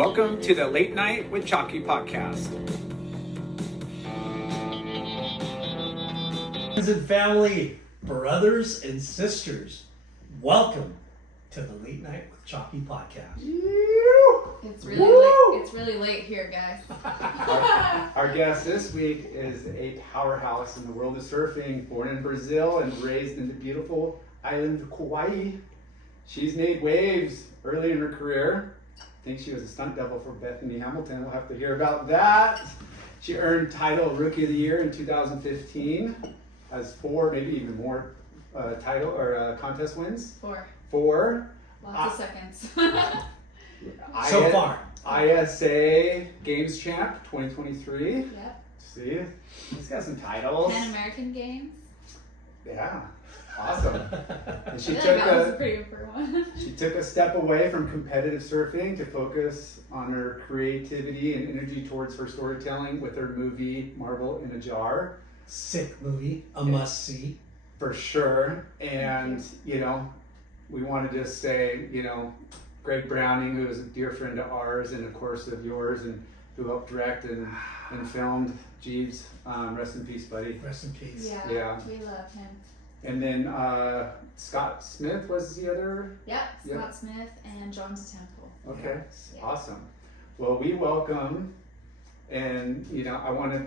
Welcome to the Late Night with Chalky podcast. Friends and family, brothers and sisters, welcome to the Late Night with Chalky podcast. It's really late here, guys. Our guest this week is a powerhouse in the world of surfing, born in Brazil and raised in the beautiful island of Kauai. She's made waves early in her career. I think she was a stunt double for Bethany Hamilton. We'll have to hear about that. She earned title Rookie of the Year in 2015. Has 4, maybe even more contest wins. 4. Lots of seconds. So far. ISA Games Champ 2023. Yep. See, he's got some titles. Pan American Games. Yeah, awesome. And I feel like that was a pretty good for one. she took a step away from competitive surfing to focus on her creativity and energy towards her storytelling with her movie Marble in a Jar. Sick movie, a must see. For sure. And, we want to just say, Greg Browning, who is a dear friend of ours and of course of yours, and who helped direct and filmed Jeeves. Rest in peace, buddy. Rest in peace. Yeah. We love him. And then Scott Smith was the other. Yep, Yep. Scott Smith and John Temple. Okay, Yeah. awesome. Well, we welcome, and I want to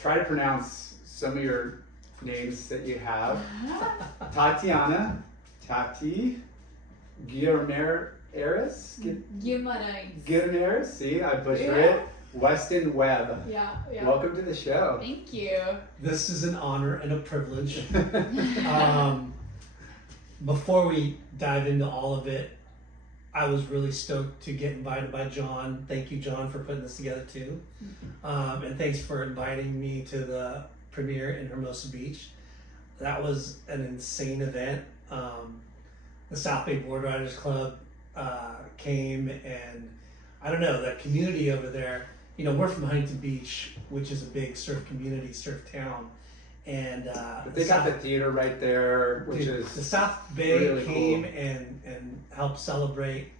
try to pronounce some of your names that you have. Tatiana, Tati, Guillermeres, Guimarães. see, I butchered Yeah. it. Weston-Webb. Yeah. Welcome to the show. Thank you. This is an honor and a privilege. Before we dive into all of it, I was really stoked to get invited by John. Thank you, John, for putting this together too. And thanks for inviting me to the premiere in Hermosa Beach. That was an insane event. The South Bay Board Riders Club came, and I don't know, that community over there, we're from Huntington Beach, which is a big surf community, surf town. And But they got the theater right there, which is the South Bay really came cool. and helped celebrate,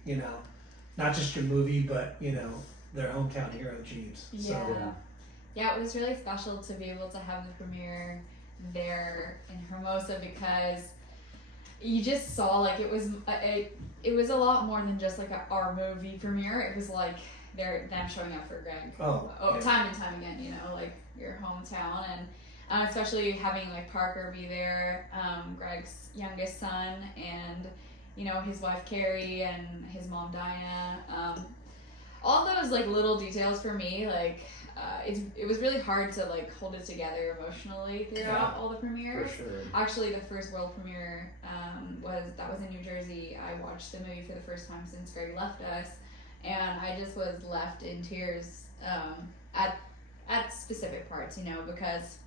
not just your movie, but their hometown hero, Jeeves. Yeah, it was really special to be able to have the premiere there in Hermosa, because you just saw it was a lot more than just our movie premiere. It was like them showing up for Greg. Yeah. Time and time again, your hometown, and especially having Parker be there, Greg's youngest son, and his wife Carrie and his mom Dinah. All those little details for me, it was really hard to hold it together emotionally throughout all the premieres. for sure. Actually, the first world premiere was in New Jersey. I watched the movie for the first time since Greg left us, and I just was left in tears at specific parts, because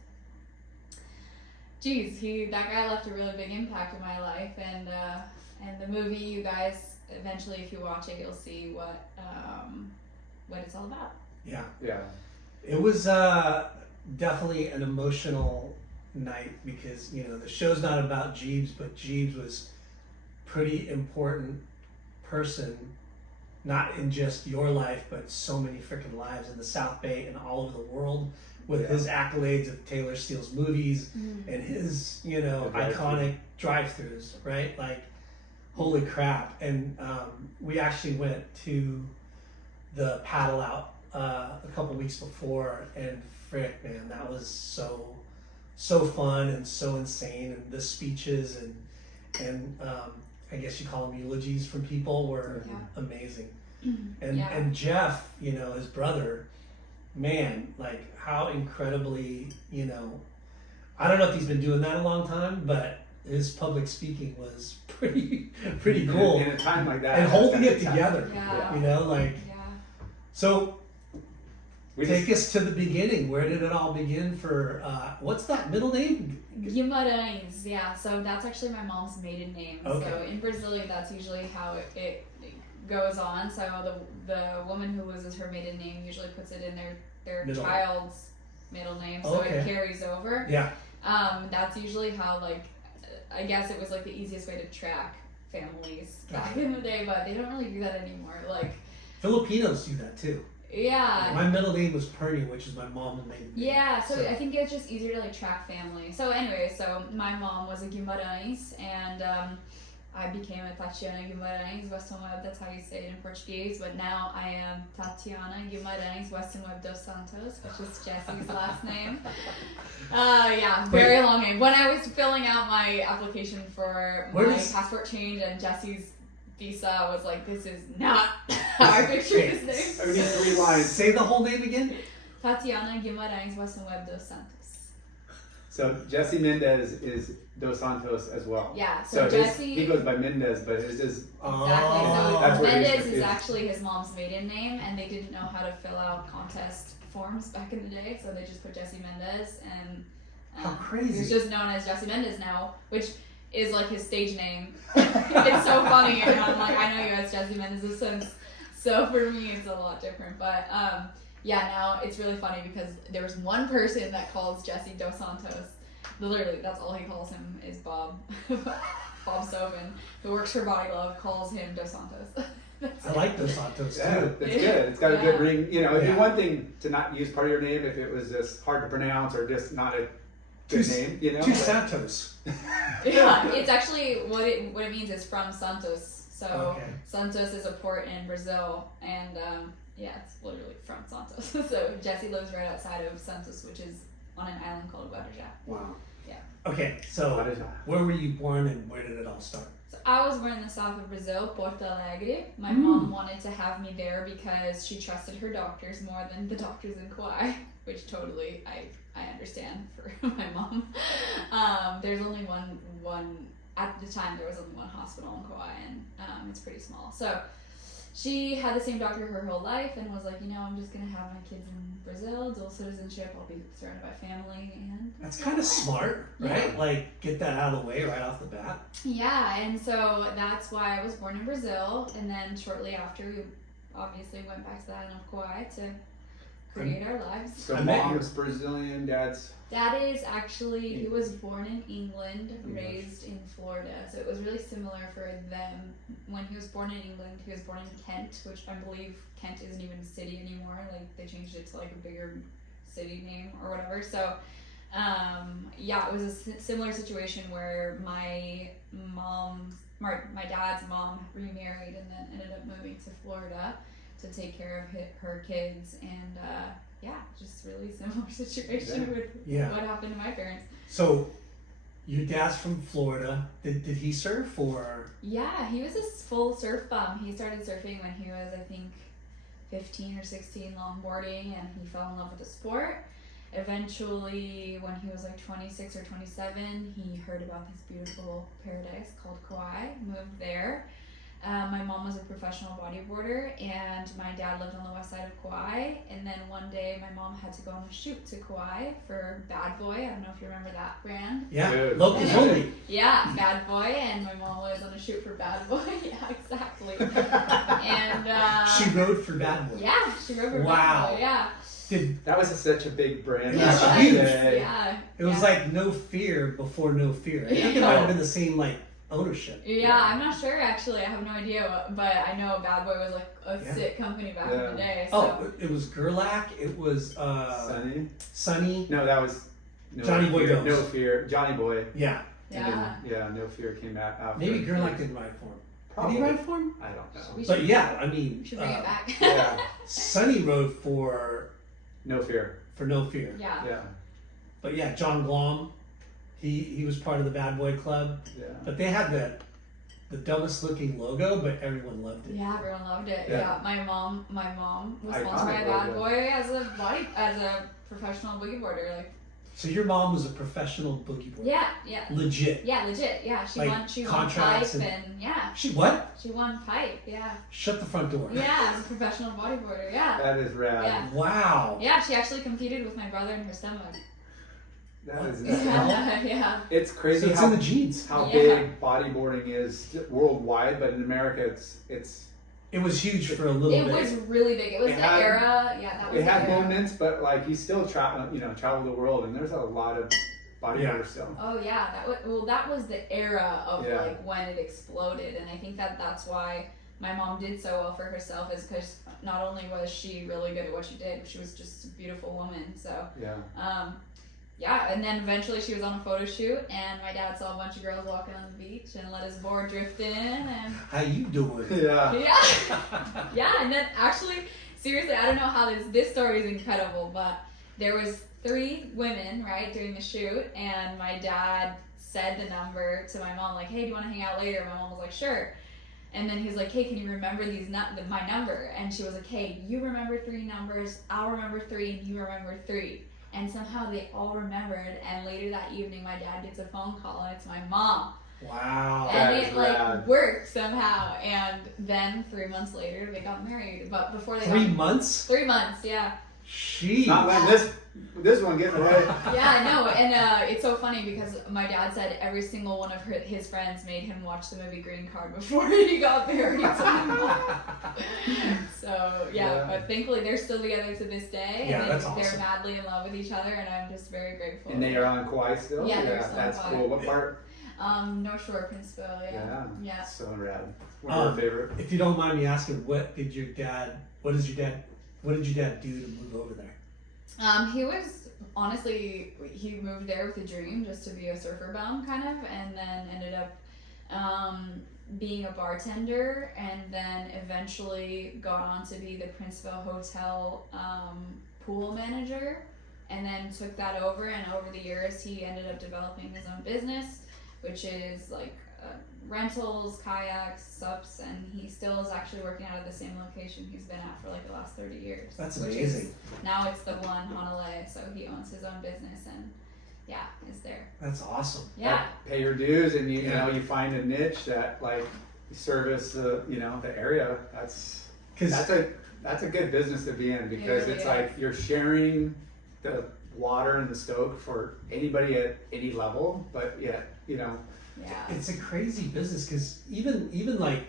that guy left a really big impact in my life, and the movie, you guys, eventually, if you watch it, you'll see what it's all about. Yeah. Yeah. It was definitely an emotional night, because the show's not about Jeeves, but Jeeves was pretty important person, not in just your life, but so many freaking lives in the South Bay and all over the world, with his accolades of Taylor Steele's movies and his iconic drive-thrus, right? Holy crap. And we actually went to the paddle out a couple weeks before, and frick, man, that was so fun and so insane, and the speeches and I guess you call them eulogies from people were amazing. And Jeff, his brother, man, how incredibly, I don't know if he's been doing that a long time, but his public speaking was pretty cool. In a time like that. And holding it together, Yeah. So take us to the beginning. Where did it all begin for, what's that middle name? Guimarães, yeah. So that's actually my mom's maiden name. Okay. So in Brazilian, that's usually how it goes on. So the woman who loses her maiden name usually puts it in their child's middle name, so it carries over. Yeah. That's usually how, I guess it was the easiest way to track families back in the day, but they don't really do that anymore. Filipinos do that too. Yeah. My middle name was Perny, which is my mom's maiden name. Yeah, so I think it's just easier to like track family. So anyway, so my mom was a Guimarães, and I became a Tatiana Guimarães Weston-Webb. That's how you say it in Portuguese. But now I am Tatiana Guimarães Weston-Webb dos Santos, which is Jesse's last name. Yeah, very long name. When I was filling out my application for my passport change, and Jesse's visa was like, this is not how I pictured his name. I need 3 lines. Say the whole name again. Tatiana Guimarães Weston-Webb dos Santos. So Jesse Mendez is Dos Santos as well. Yeah, so Jesse... he goes by Mendez, but it's just... Exactly, so That's Mendez is actually his mom's maiden name, and they didn't know how to fill out contest forms back in the day, so they just put Jesse Mendez, and how crazy. He's just known as Jesse Mendez now, which is like his stage name. It's so funny, and I'm like, I know you as Jesse Mendez since, so for me it's a lot different, but yeah, now it's really funny because there's one person that calls Jesse Dos Santos. Literally, that's all he calls him is Bob. Bob Sovin, who works for Body Glove, calls him Dos Santos. I like Dos Santos too. Yeah, it's good. It's got a good ring. You know, it'd be one thing to not use part of your name if it was just hard to pronounce or just not a good name. You know, Two Santos. Yeah, it's actually what it means is from Santos. So Santos is a port in Brazil, and yeah, it's literally from Santos. So Jesse lives right outside of Santos, which is on an island called Guarujá. Wow. Yeah. Okay, so where were you born and where did it all start? So I was born in the south of Brazil, Porto Alegre. My mom wanted to have me there because she trusted her doctors more than the doctors in Kauai, which totally I understand for my mom. There's only one at the time. There was only one hospital in Kauai, and it's pretty small. So she had the same doctor her whole life and was like, I'm just gonna have my kids in Brazil, dual citizenship. I'll be surrounded by family, and that's kind of smart, right? Yeah. Like get that out of the way right off the bat. Yeah, and so that's why I was born in Brazil, and then shortly after we obviously went back to the island of Kauai to create our lives. So mom's Brazilian, dad's... Dad is actually, he was born in England, raised in Florida. So it was really similar for them. When he was born in England, he was born in Kent, which I believe Kent isn't even a city anymore. Like they changed it to like a bigger city name or whatever. So yeah, it was a similar situation where my dad's mom remarried and then ended up moving to Florida to take care of her kids, and yeah, just really similar situation with what happened to my parents. So your dad's from Florida. Did he surf or? Yeah, he was a full surf bum. He started surfing when he was, I think, 15 or 16, longboarding, and he fell in love with the sport. Eventually, when he was like 26 or 27, he heard about this beautiful paradise called Kauai, moved there. My mom was a professional bodyboarder, and my dad lived on the west side of Kauai. And then one day, my mom had to go on a shoot to Kauai for Bad Boy. I don't know if you remember that brand. Yeah, locals only. Yeah, Bad Boy, and my mom was on a shoot for Bad Boy. Yeah, exactly. And she rode for Bad Boy. Yeah, she rode for Bad Boy. Yeah. That was such a big brand. It was huge. Yeah. It was like No Fear before No Fear. I think it might have been the same like ownership. Yeah, I'm not sure actually. I have no idea, but I know Bad Boy was like a sick company back in the day. So. Oh, it was Gerlach. It was Sunny. No, that was Johnny Boy Fear. Goes. No Fear. Johnny Boy. Yeah. Yeah. Then, No Fear came out after. Maybe Gerlach didn't ride for him. Probably. Did he ride for him? I don't know. But yeah, I mean, we should bring it back. Yeah. Sunny rode for No Fear. For No Fear. Yeah. Yeah. But yeah, John Glom, he was part of the Bad Boy Club. Yeah. But they had the dumbest looking logo, but everyone loved it. Yeah, everyone loved it. Yeah. Yeah. My mom was Iconic sponsored by Bad logo. Boy as a professional boogie boarder. Like. So your mom was a professional boogie boarder. Yeah. Yeah. Legit. Yeah, legit. Yeah, she Like won pipe contracts and yeah. She what? She won pipe. Yeah. Shut the front door. Yeah, as a professional bodyboarder. Yeah. That is rad. Yeah. Wow. Yeah, she actually competed with my brother in her stomach. That is Yeah. It's crazy So it's in the genes. how big bodyboarding is worldwide, but in America it's It was huge for a little bit. It was really big. It was It the had- era. Yeah, that was it the had era. moments, but like he still traveled the world, and there's a lot of bodybuilders still. Oh yeah, that was the era of Yeah. like when it exploded, and I think that's why my mom did so well for herself is because not only was she really good at what she did, but she was just a beautiful woman. So yeah, and then eventually she was on a photo shoot, and my dad saw a bunch of girls walking on the beach and let his board drift in, and How you doing? yeah, and then actually, seriously, I don't know how this story is incredible, but there was 3 women, right, doing the shoot, and my dad said the number to my mom, like, hey, do you want to hang out later? My mom was like, sure. And then he's like, hey, can you remember my number? And she was like, hey, you remember 3 numbers, I'll remember 3, and you remember 3. And somehow they all remembered, and later that evening my dad gets a phone call, and it's my mom. Wow. And it like worked somehow, and then 3 months later they got married. But before they 3 months? 3 months, yeah. Sheesh. Not letting this one get away. Yeah, I know, and it's so funny because my dad said every single one of his friends made him watch the movie Green Card before he got married. So yeah, but thankfully they're still together to this day. Yeah, And that's awesome. They're madly in love with each other, and I'm just very grateful. And they are on Kauai still? Yeah, they're still on that's Kauai. cool. What part? North Shore, Princeville, yeah. So rad. One of our favorite. If you don't mind me asking, what did your dad do to move over there? He was honestly, he moved there with a dream just to be a surfer bum kind of, and then ended up being a bartender, and then eventually got on to be the Princeville Hotel pool manager, and then took that over, and over the years he ended up developing his own business, which is like rentals, kayaks, sups, and he still is actually working out of the same location he's been at for like the last 30 years. That's which amazing. is, now it's the one Honolulu, so he owns his own business and is there. That's awesome. Yeah. Pay your dues, and you know you find a niche that like service the area. That's a good business to be in, because really it's is. like you're sharing the water and the stoke for anybody at any level, but yet Yeah. It's a crazy business because even like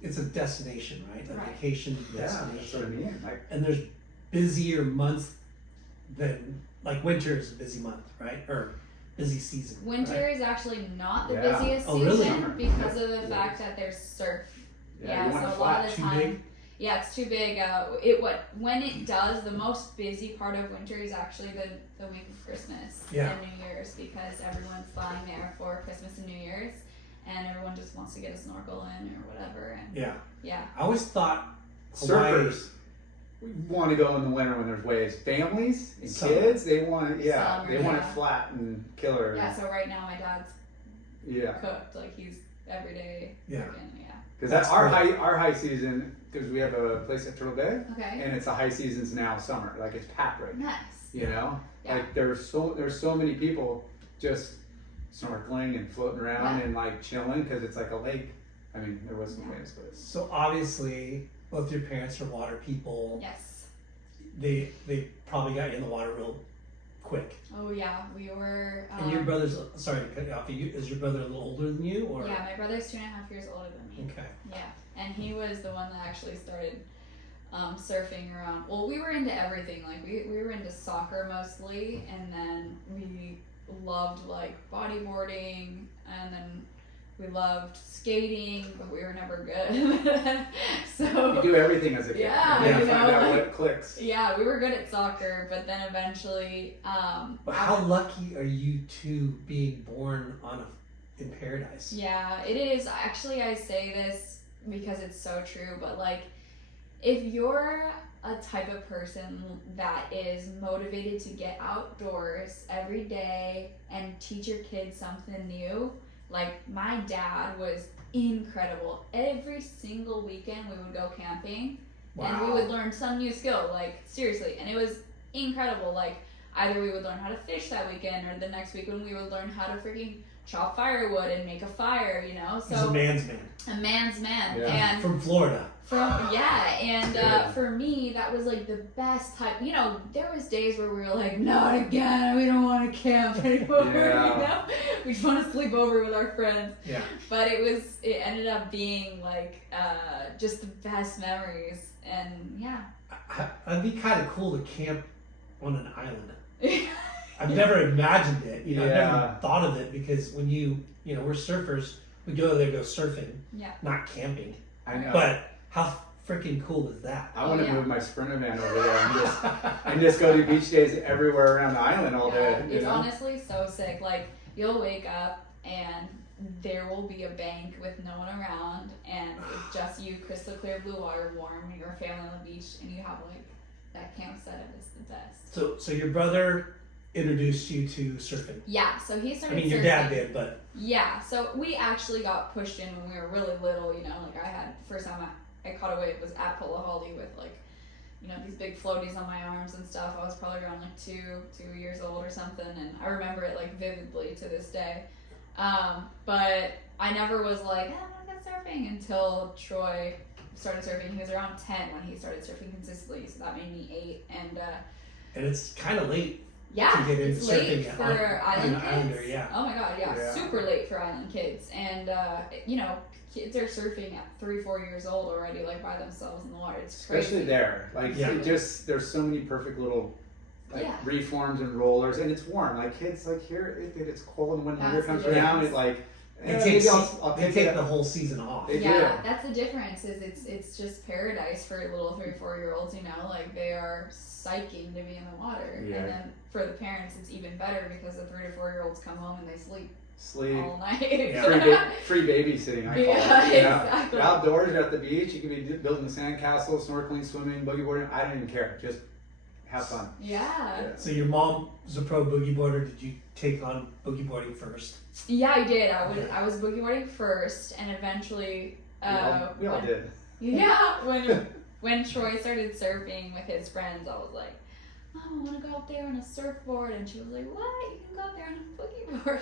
it's a destination, right? A Right. vacation that's destination. what I mean. Like And there's busier months than like winter is a busy month, right? Or busy season. Winter right? is actually not the Yeah. busiest Oh, really? season because of the fact that there's surf. yeah, you want so it a lot flat. of the too time, big? yeah, it's too big. When it does, the most busy part of winter is actually the week of Christmas Yeah. and New Year's, because everyone's flying there for Christmas and New Year's, and everyone just wants to get a snorkel in or whatever. And Yeah. I always thought Hawaii, Surfers want to go in the winter when there's waves. Families and Summer. kids, they want it. Summer, They want it yeah. flat and killer. yeah, so right now my dad's Yeah. cooked, like he's every day. Yeah. Freaking, yeah. Because That's that's our cool. high season. Because we have a place at Turtle Bay, Okay. and it's the high seasons now. Summer, like it's packed right now. Nice. You know, Yeah. like there's so many people just snorkeling and floating around Yeah. and like chilling, because it's like a lake. I mean, there was some Yeah. waves, but so obviously both your parents are water people. Yes. They probably got you in the water real quick. Oh yeah, we were. And your brother's sorry to cut you off. Is your brother a little older than you, or Yeah, my brother's 2.5 years older than me. okay? Yeah, and he was the one that actually started surfing around. Well, we were into everything. Like we were into soccer mostly, and then we loved like bodyboarding, and then we loved skating, but we were never good. So you do everything as a kid. Yeah, and then you you find know. out what clicks. yeah, we were good at soccer, but then eventually, But how lucky are you two being born in paradise? Yeah, it is. Actually, I say this because it's so true, but like, if you're a type of person that is motivated to get outdoors every day and teach your kids something new, like my dad was incredible. Every single weekend we would go camping and we would learn some new skill, like seriously, and it was incredible. Like either we would learn how to fish that weekend, or the next weekend we would learn how to freaking chop firewood and make a fire, you know? He's a So man's man a man's man. Yeah. And from Florida. Yeah. for me that was like the best type. You know, there was days where we were like, not again, we don't want to camp anymore. Yeah. You know, we just want to sleep over with our friends. Yeah. But it ended up being like just the best memories. And yeah. It'd be kind of cool to camp on an island. I've never imagined it. I've never thought of it, because when we're surfers, we go there, go surfing, Yeah. not camping. I know. But how freaking cool is that? I want to yeah. move my Sprinter van over there and just go to beach days everywhere around the island all Yeah, day. it's honestly so sick. Like, you'll wake up and there will be a bank with no one around, and it's just you, crystal clear blue water, warm, your family on the beach, and you have like that campsite. Is the best. So your brother introduced you to surfing. Yeah, so he I started mean, your surfing. dad did, but Yeah, so we actually got pushed in when we were really little, you know, like I had, first time I caught a wave was at Polaholly with like, you know, these big floaties on my arms and stuff. I was probably around like two years old or something, and I remember it like vividly to this day. But I never was like, I'm not surfing until Troy started surfing. He was around 10 when he started surfing consistently, so that made me 8. and it's kind of late Yeah, to get into it's late surfing for on island an kids. islander, yeah. Oh my god, yeah, Yeah. super late for island kids. And you know, kids are surfing at 3-4 years old already, like by themselves in the water. It's crazy. Especially there. Like, Yeah. there's so many perfect little like Yeah. reforms and rollers, and it's warm. Like, kids, like, here, it's cold, and when winter That's comes the around, difference. it like, They eh, take maybe I'll they take take it. the whole season off. They Yeah, do. that's the difference. Is it's just paradise for little 3-4 year olds. You know, like they are psyching to be in the water, Yeah. and then for the parents, it's even better because the 3-4 year olds come home and they sleep Sleep. all night. Yeah. Free babysitting, I call Yeah, it. You know? exactly. Outdoors, you're at the beach, you can be building sandcastles, snorkeling, swimming, boogie boarding. I don't even care. Just have fun. Yeah. So your mom was a pro boogie boarder. Did you take on boogie boarding first? Yeah, I did. I was boogie boarding first, and eventually, We all when- did. Yeah, when Troy started surfing with his friends, I was like, Mom, I want to go out there on a surfboard, and she was like, What? You can go out there on a boogie board.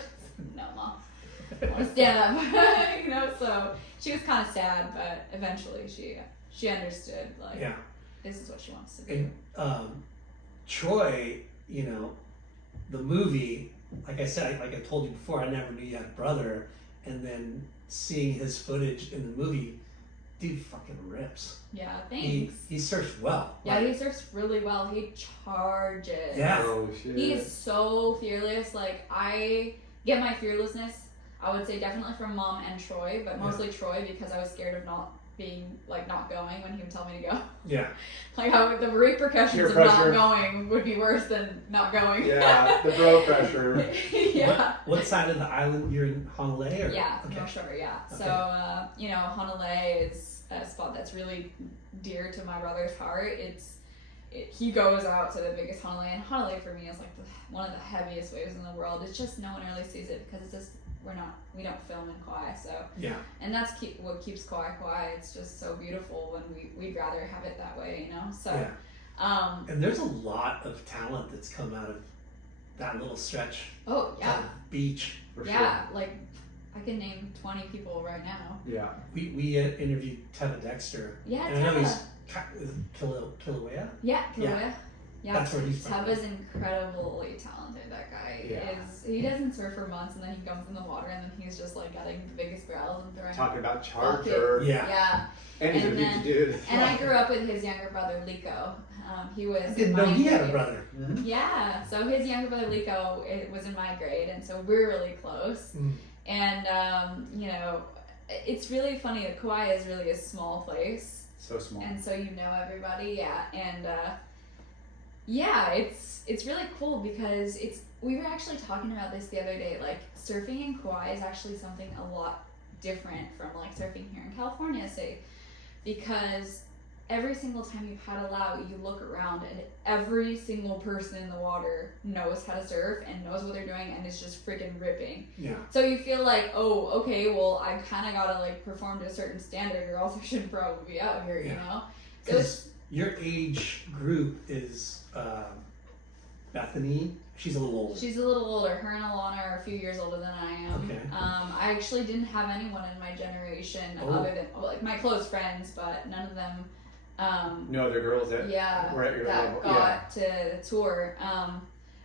No, Mom, I want to stand up. You know, so she was kind of sad, but eventually she understood. Like, Yeah. this is what she wants to do. And Troy, you know, the movie, like I said, like I told you before, I never knew you had a brother, and then seeing his footage in the movie, dude fucking rips. Yeah, He thanks. surfs well. Yeah, Like, he surfs really well. He charges. Yeah. Oh, shit. He is so fearless. Like, I get my fearlessness, I would say definitely from Mom and Troy, but mostly Troy because I was scared of not going when he would tell me to go. yeah. Like, the repercussions Peer of pressure. not going would be worse than not going. Yeah, the bro pressure. Yeah. What side of the island? You're in Honolulu? Or? Yeah, Okay. North Shore, yeah. Okay. So, you know, Honolulu is a spot that's really dear to my brother's heart. He goes out to the biggest Honolulu, and Honolulu for me is like one of the heaviest waves in the world. It's just no one really sees it because it's just we don't film in Kauai, so Yeah. and that's what keeps Kauai. It's just so beautiful, and we'd rather have it that way, you know. So, Yeah. And there's a lot of talent that's come out of that little stretch oh yeah, of beach. For yeah, like I can name 20 people right now. Sure. Yeah. We interviewed Teva Dexter. Yeah, And I know he's Teva. is it Kilauea? Yeah, Kilauea. Yeah, That's where he's from. Teva's incredibly talented. That guy Yeah. he doesn't surf for months, and then he comes in the water, and then he's just like getting the biggest barrels and throwing. Talking about charger. Yeah. Yeah, And he's a And big then- dude. and I grew up with his younger brother Lico. He was. I didn't in know my he had a grade. brother. Mhm. Yeah, so his younger brother Lico was in my grade, and so we're really close. Mm. And you know, it's really funny. That Kauai is really a small place. So small. And so you know everybody, yeah, and yeah, it's really cool because we were actually talking about this the other day. Like, surfing in Kauai is actually something a lot different from like surfing here in California, say, because every single time you paddle out, you look around and every single person in the water knows how to surf and knows what they're doing and is just freaking ripping. Yeah. So you feel like, oh, okay, well, I kind of gotta like perform to a certain standard, or else I shouldn't probably be out here, you Yeah. know. So it's Because your age group is Bethany. She's a little older. she's a little older. Her and Alana are a few years older than I am. Okay. I actually didn't have anyone in my generation Oh. other than like my close friends, but none of them. No other girls that Yeah, were at your that level. got to tour.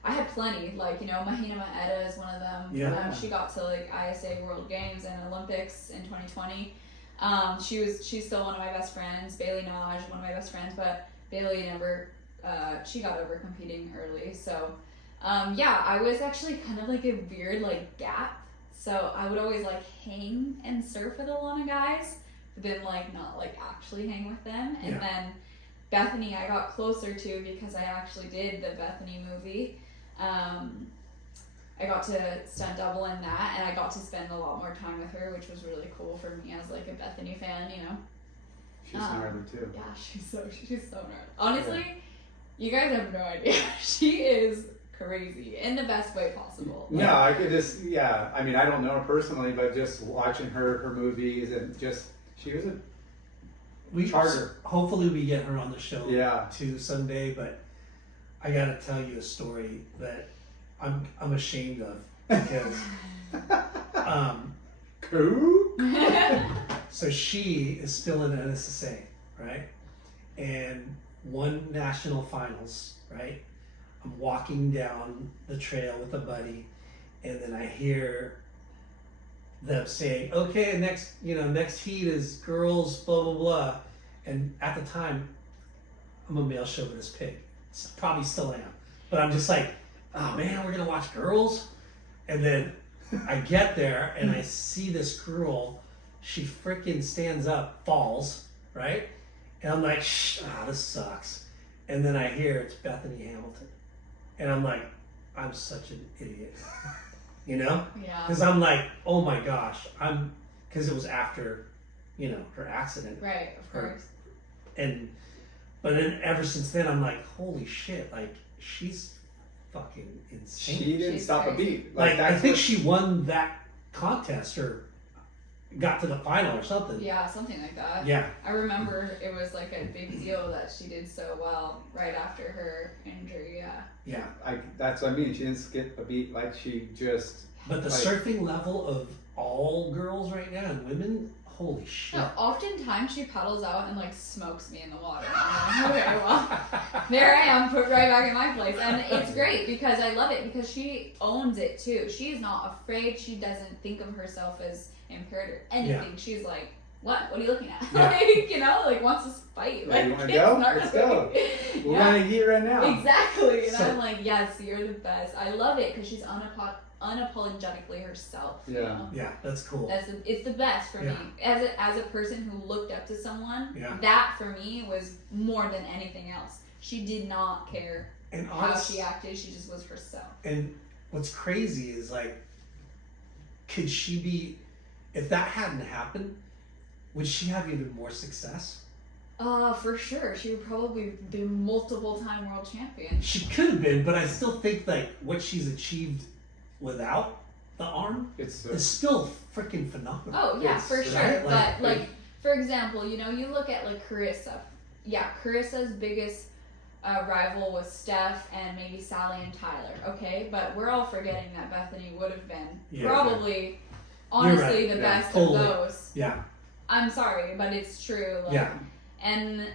I had plenty, like, you know, Mahina Maeda is one of them. Yeah. She got to like ISA World Games and Olympics in 2020. She's still one of my best friends. Bailey Naj, one of my best friends, but Bailey never. She got over competing early, so yeah, I was actually kind of like a weird like gap. So I would always like hang and surf with a lot of guys, than like not like actually hang with them. And Yeah. then Bethany I got closer to because I actually did the Bethany movie. I got to stunt double in that, and I got to spend a lot more time with her, which was really cool for me as like a Bethany fan, you know. She's gnarly too. Yeah, she's so gnarly. Honestly, you guys have no idea. She is crazy in the best way possible. No, I could just, yeah. I mean, I don't know her personally, but just watching her movies and just, she was a charter. Hopefully we get her on the show Yeah. too someday, but I gotta tell you a story that I'm ashamed of because Cool. so she is still in NSSA, right? And won national finals, right? I'm walking down the trail with a buddy, and then I hear them saying, "Okay, next heat is girls, blah blah blah." And at the time, I'm a male chauvinist pig. Probably still am, but I'm just like, "Oh man, we're gonna watch girls," and then I get there and I see this girl. She freaking stands up, falls, right? And I'm like, this sucks. And then I hear it's Bethany Hamilton. And I'm like, I'm such an idiot. You know? Yeah. Because I'm like, oh my gosh. Because it was after, her accident. Right, of course. But then ever since then, I'm like, holy shit. Like, she's fucking insane. She didn't She's stop a crazy. beat. Like, I that's think what- she won that contest or got to the final or something. Yeah, something like that. Yeah. I remember it was like a big deal that she did so well right after her injury. Yeah. Yeah. That's what I mean. She didn't skip a beat. Like, she just. But the like, surfing level of all girls right now and women, holy shit. No, oftentimes she paddles out and like smokes me in the water. I'm like, okay, well, there I am, put right back in my place. And it's great because I love it because she owns it too. She is not afraid. She doesn't think of herself as impaired or anything. Yeah. She's like, what are you looking at? Yeah. Like, wants to fight. Yeah, Like, you wanna it's go? gnarly. Let's go. We're Yeah. running here right now. Exactly. And So- I'm like, yes, you're the best. I love it because she's unapologetically herself. You Yeah. know? Yeah, that's cool. It's the best for Yeah. me as a person who looked up to someone. Yeah. That for me was more than anything else. She did not care And how she acted. She just was herself. And what's crazy is like, could she be, if that hadn't happened, would she have even more success? For sure. She would probably be multiple time world champion. She could have been, but I still think like what she's achieved without the arm It's is still freaking phenomenal. Oh yeah, It's, for right, sure. like- But like, for example, you look at like Carissa. Yeah, Carissa's biggest rival was Steph and maybe Sally and Tyler. Okay, but we're all forgetting that Bethany would have been Yeah. probably, honestly, right. the Yeah, best totally. of those. Yeah, I'm sorry, but it's true. Like, yeah, and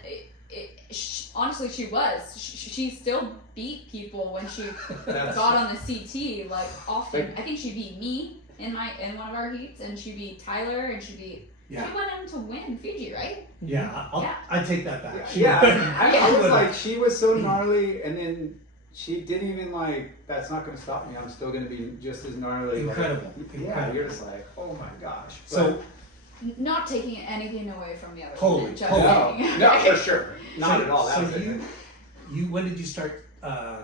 honestly, she was. She still beat people when she That's- got on the CT. Like often, Like- I think she beat me in one of our heats, and she beat Tyler, and she yeah, went on to win Fiji, right? yeah. Yeah. I take that back. Yeah, I was would've. like, she was so gnarly, and then she didn't even like, that's not going to stop me. I'm still going to be just as gnarly. Incredible. Like, yeah, Incredible. you're just like, oh my gosh. So Not taking anything away from the other. Totally, women, just totally. saying. no, for sure. Not so, at all. That So was it. you when did you start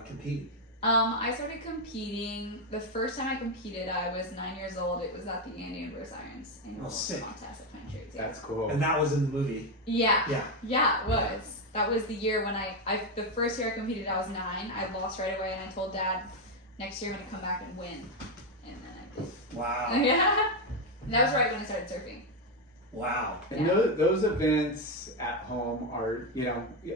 competing? I started competing. The first time I competed, I was 9 years old. It was at the Andy and Bruce Irons annual sick. contest at Pine Trees. Yeah. That's cool. And that was in the movie. Yeah. Yeah. Yeah, it was. That was the year when the first year I competed, I was 9. I lost right away, and I told Dad, next year I'm gonna come back and win. And then I did. Wow. Yeah. And that was right when I started surfing. Wow. And those events at home are,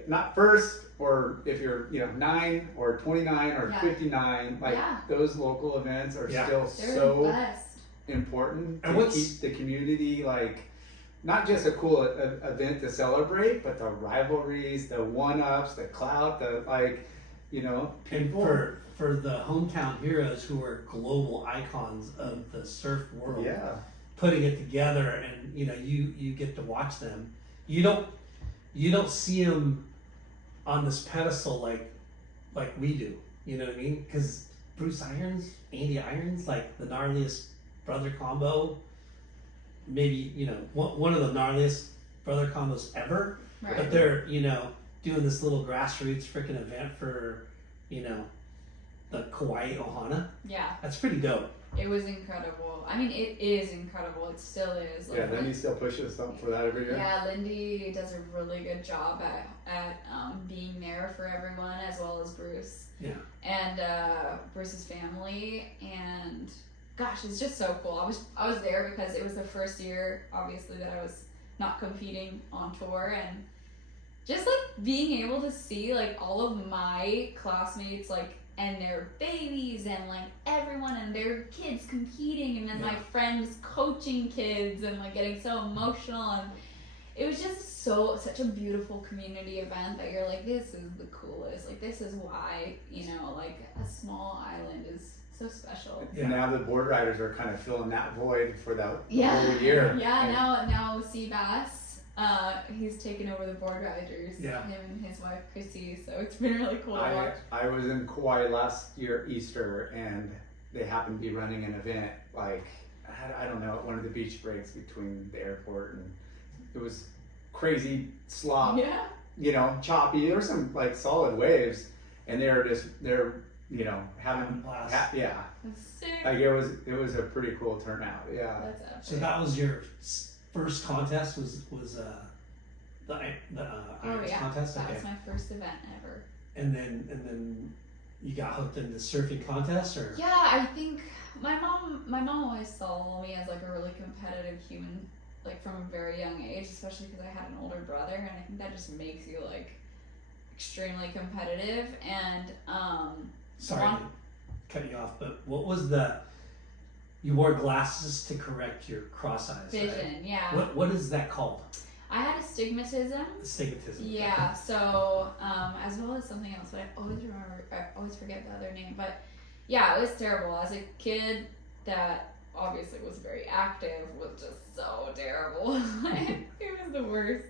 not first, or if you're, 9 or 29 or Yeah. 59, like Yeah. those local events are Yeah. still They're the so best. important And to what's- keep the community like, not just a cool event to celebrate, but the rivalries, the one-ups, the clout, the And people. for the hometown heroes who are global icons of the surf world, Yeah. putting it together, and you get to watch them. You don't see them on this pedestal like we do. You know what I mean? Because Bruce Irons, Andy Irons, like the gnarliest brother combo. maybe, you know, one of the gnarliest brother combos ever. Right. But they're, you know, doing this little grassroots freaking event for, you know, the Kauai Ohana. Yeah, That's pretty dope. it was incredible. I mean, it is incredible. It still is. Yeah, Lindy still pushes something for that every year. Yeah, Lindy does a really good job at being there for everyone, as well as Bruce. Yeah. And Bruce's family, and gosh, it's just so cool. I was there because it was the first year, obviously, that I was not competing on tour, and just like being able to see like all of my classmates like and their babies and like everyone and their kids competing, and then my friends coaching kids and like getting so emotional, and it was just such a beautiful community event that you're like, this is the coolest. Like, this is why, you know, like a small island is so special. And now the board riders are kind of filling that void for that whole Yeah, year. yeah. And Now Seabass, he's taken over the board riders. Yeah. Him and his wife Chrissy. So it's been really cool to watch. I was in Kauai last year Easter, and they happened to be running an event like I don't know, at one of the beach breaks between the airport, and it was crazy slop. Yeah. You know, choppy. There were some like solid waves, and they're you know having Blast. yeah. That's sick. Like it was a pretty cool turnout. Yeah. That's epic. So that was your first contest, was the Oh Irons yeah, contest? that Okay. was my first event ever. And then you got hooked into surfing contests, or? Yeah, I think my mom always saw me as like a really competitive human, like from a very young age, especially because I had an older brother, and I think that just makes you like extremely competitive. And Sorry to cut you off, but what was you wore glasses to correct your cross eyes, vision, right? yeah. What is that called? I had astigmatism. Astigmatism. Yeah, so as well as something else, but I always forget the other name. But yeah, it was terrible. As a kid that obviously was very active, was just so terrible. It was the worst.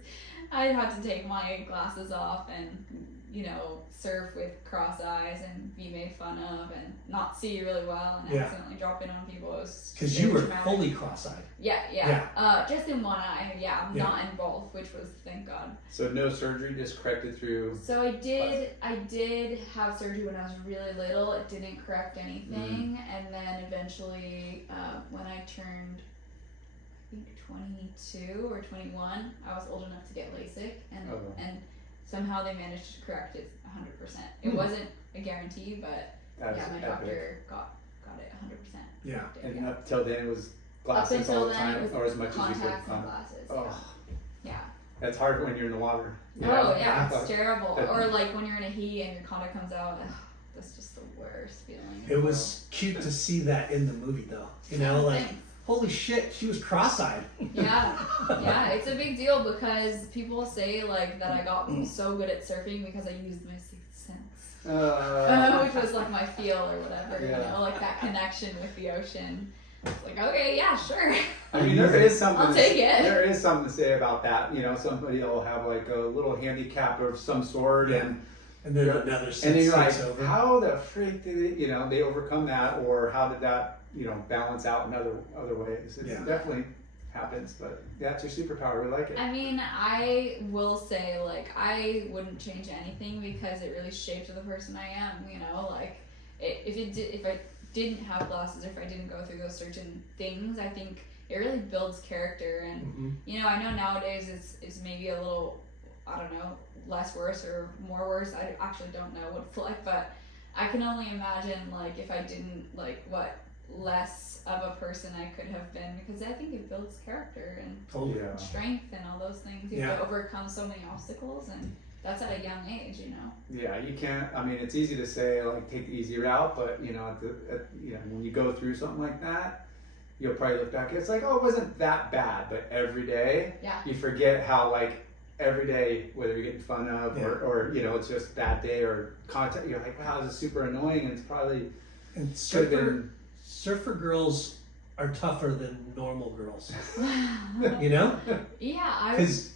I had to take my glasses off and, you know, surf with cross eyes and be made fun of and not see really well and Yeah. accidentally drop in on people. It was Because very you were traumatic. fully cross-eyed. Yeah. Just in one eye. Yeah, Yeah. not in both, which was, thank God. So no surgery, just corrected through. So I did have surgery when I was really little. It didn't correct anything, and then eventually, when I turned, I think 22 or 21, I was old enough to get LASIK, and somehow they managed to correct it 100%. It wasn't a guarantee, but That's yeah, my epic. doctor got it 100%. Yeah. corrected, And up till then it was Up glasses all until the then, it time, was or as much as you could. contacts and glasses. Oh, Yeah. that's hard when you're in the water. you Oh know? yeah, But it's terrible. that- Or like when you're in a heat and your contact comes out, ugh, that's just the worst feeling. It was cute to see that in the movie, though. You know, like, Thanks. holy shit, she was cross-eyed. Yeah, it's a big deal because people say like that I got so good at surfing because I used my sixth sense, which was like my feel or whatever. Yeah. You know, like that connection with the ocean. It's like, okay, yeah, sure. I mean, there is something. I'll take it. There is something to say about that. You know, somebody will have like a little handicap of some sort, and then another and sense then you're like, takes over. how the freak did it? You know, they overcome that, or how did that? You know, balance out in other ways. It definitely happens, but yeah, it's your superpower. We like it. I mean, I will say, like, I wouldn't change anything because it really shaped the person I am, you know? Like, if I didn't have glasses, if I didn't go through those certain things, I think it really builds character. And, you know, I know nowadays it's maybe a little, I don't know, less worse or more worse. I actually don't know what it's like, but I can only imagine, like, if I didn't, like, less of a person I could have been, because I think it builds character and Yeah. strength and all those things. You have to overcome so many obstacles, and that's at a young age, you know. Yeah, you can't. I mean, it's easy to say like take the easy route, but you know, you know, when you go through something like that, you'll probably look back. It's like, oh, it wasn't that bad, but every day, you forget how like every day, whether you're getting fun of or you know, it's just that day or content. You're like, wow, this is super annoying, and it's probably And surfer girls are tougher than normal girls. You know? Yeah,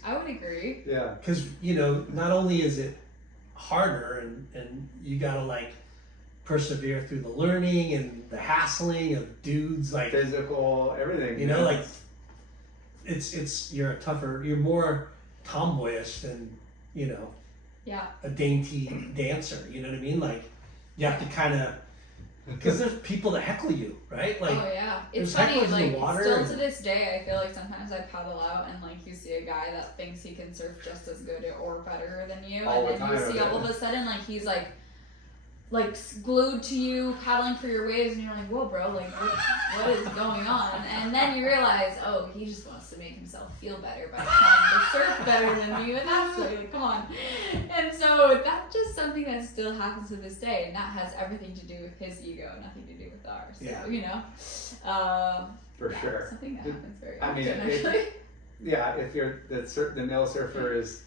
I would agree. Yeah. Because, you know, not only is it harder and you gotta like persevere through the learning and the hassling of dudes, like physical, everything. you know, like you're more tomboyish than, Yeah. a dainty dancer. You know what I mean? Like, you have to kind of, because there's people that heckle you, right? Like, oh yeah, it's there's funny. hecklers in Like the water still and- to this day, I feel like sometimes I paddle out and like you see a guy that thinks he can surf just as good or better than you, All the and then time, you see all of a sudden like he's like glued to you, paddling for your waves, and you're like, whoa, bro, like what is going on? And then you realize, oh, he just wants to make himself feel better by trying to surf better than you, and that's like, come on. And so that's just something that still happens to this day, and that has everything to do with his ego, nothing to do with ours. So, Yeah. For sure. Something that happens very I often, mean, actually. if you're the male surfer is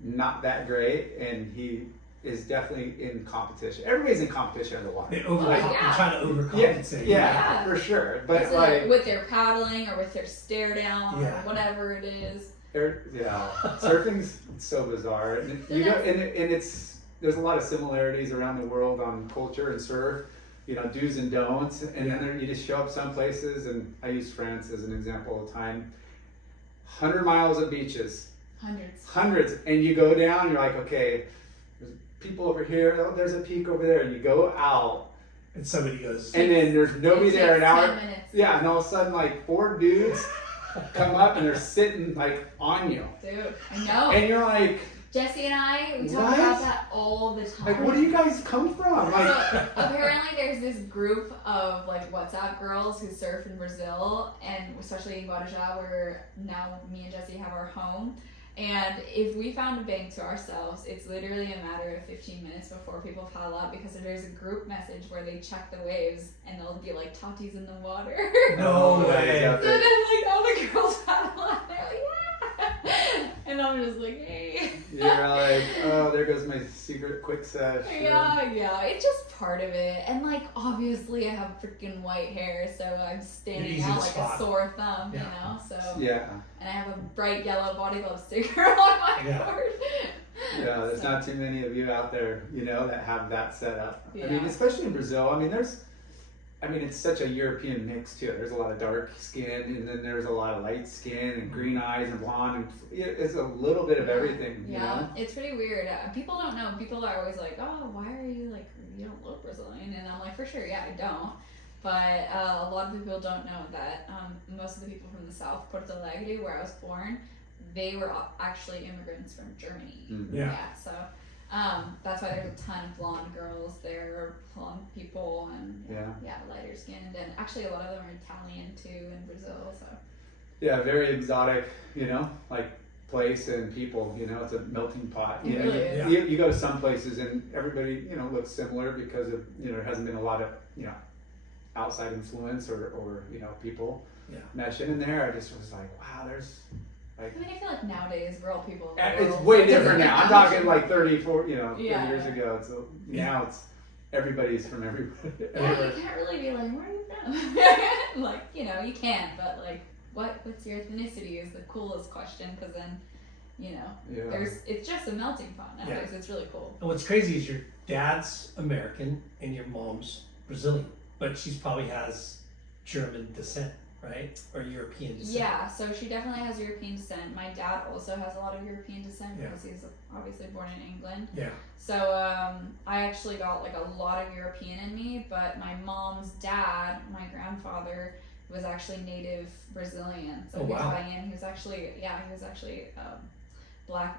not that great, and he is definitely in competition. Everybody's in competition in the water. They yeah. try to overcompensate. Yeah, for sure. But It's like, with their paddling or with their stare down Yeah. or whatever it is. surfing's so bizarre, and you know, and it's there's a lot of similarities around the world on culture and surf. Do's and don'ts, and then you just show up some places, and I use France as an example all the time. 100 miles of beaches, hundreds, and you go down. You're like, okay, there's people over here. Oh, there's a peak over there, and you go out, And somebody goes, and then there's nobody It there. An takes hour, 10 minutes. yeah, and all of a sudden, like 4 dudes come up, and they're sitting like on you, Dude, I know. and you're like, Jesse and I, we talk What? about that all the time. where do you guys come from? Like, So apparently there's this group of like WhatsApp girls who surf in Brazil, and especially in Guarujá, where now me and Jesse have our home. And if we found a bank to ourselves, it's literally a matter of 15 minutes before people paddle out, because there's a group message where they check the waves and they'll be like, Tati's in the water. no way. So then like all the girls paddle out, they're like, yeah. And I'm just like, hey. you're like, oh, there goes my secret quick sesh. Yeah, it's just part of it. And like, obviously I have freaking white hair, so I'm standing Easy out to like spot. a sore thumb, Yeah. So. Yeah. And I have a bright yellow body glove sticker on my Yeah. board. Yeah, there's So, not too many of you out there, that have that set up. I mean, Yeah. especially in Brazil. It's such a European mix too. There's a lot of dark skin, and then there's a lot of light skin and green eyes and blonde, and it's a little bit of everything. Yeah, it's pretty weird. People don't know. People are always like, oh, why are you like, you don't look Brazilian? And I'm like, for sure, yeah, I don't. But a lot of people don't know that most of the people from the south, Porto Alegre, where I was born, they were actually immigrants from Germany. Mhm. Yeah. So that's why there's a ton of blonde girls there, blonde people, and lighter skinned. And actually, a lot of them are Italian too in Brazil. So Yeah, very exotic, like place and people. It's a melting pot. It really is. You go to some places and everybody, looks similar because of there hasn't been a lot of outside influence or people meshing in there. I just was like, wow, there's like. I mean, I feel like nowadays we're all people. In the It's world, way so different doesn't now. I'm matter. talking like 30, 40, 30 Yeah. years ago. So now it's everybody's from everywhere. Yeah, you can't really be like, where are you from? Like, you can, but like, what's your ethnicity is the coolest question, because then, Yeah. it's just a melting pot nowadays. Yeah. It's really cool. And what's crazy is your dad's American and your mom's Brazilian, but she probably has German descent, right? Or European descent. Yeah, so she definitely has European descent. My dad also has a lot of European descent Yeah. because he's obviously born in England. Yeah. So I actually got like a lot of European in me, but my mom's dad, my grandfather, was actually native Brazilian. So Oh, he was wow. Bahamian. He was actually black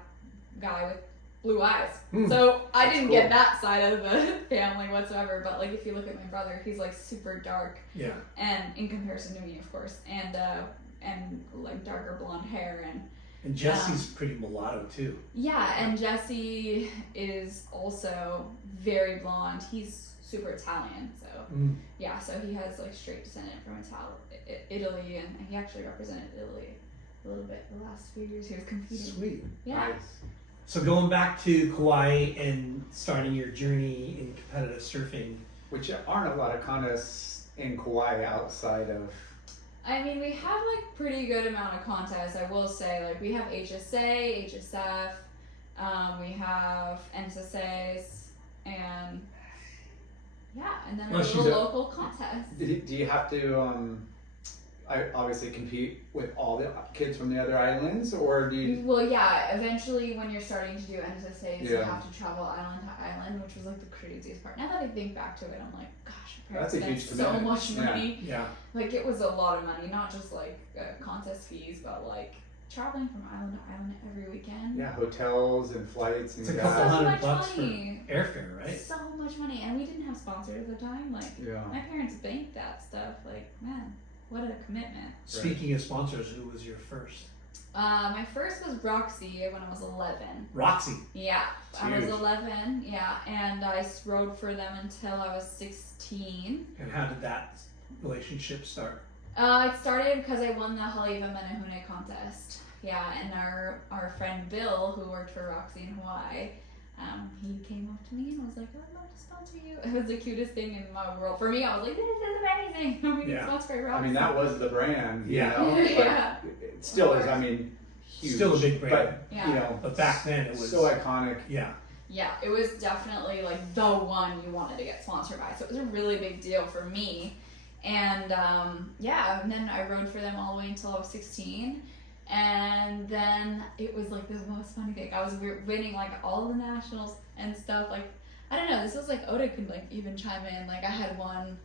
guy with blue eyes. Hmm. So I That's didn't cool. get that side of the family whatsoever. But like if you look at my brother, he's like super dark, Yeah. and in comparison to me, of course, and like darker blonde hair and. And Jesse's pretty mulatto too. Yeah, and Jesse is also very blonde. He's super Italian, so Mm. yeah. So he has like straight descendant from Italy, and he actually represented Italy a little bit the last few years. He was competing. Sweet. Yeah. Nice. So going back to Kauai and starting your journey in competitive surfing. Which aren't a lot of contests in Kauai outside of. I mean, we have like pretty good amount of contests. I will say, like we have HSA, HSF, we have NSSAs, and and then Well, a she's little a- local contest. Do you have to? I obviously compete with all the kids from the other islands, or do you? Well, yeah. Eventually, when you're starting to do NSSAs, you Yeah. have to travel island to island, which was like the craziest part. Now that I think back to it, I'm like, gosh, my That's parents a spent huge so commitment. much Yeah. money. Yeah. Like it was a lot of money, not just like contest fees, but like traveling from island to island every weekend. Yeah, hotels and flights and It's a So couple gas. hundred much bucks for money. airfare, right? So much money, and we didn't have sponsors at the time. Like Yeah. my parents banked that stuff. Like man, what a commitment. Speaking of sponsors, who was your first? My first was Roxy when I was 11. Roxy. Yeah, It's I was huge. 11. Yeah, and I rode for them until I was 16. And how did that relationship start? It started because I won the Haleiwa Menehune contest. Yeah, and our friend Bill, who worked for Roxy in Hawaii, he came up to me and was like, I'd love to sponsor you. It was the cutest thing in my world. For me, I was like, this is amazing. We Yeah. can sponsor I Roxy. mean, that was the brand. You Yeah. know? But Yeah. it still is. I mean, huge. Still a big brand. But Yeah. you know, But back then it was so iconic. yeah. Yeah, it was definitely like the one you wanted to get sponsored by. So it was a really big deal for me. And yeah, and then I rode for them all the way until I was 16. And then it was like the most funny thing. I was winning like all the nationals and stuff. Like, I don't know, this was like Oda could like even chime in. Like I had won,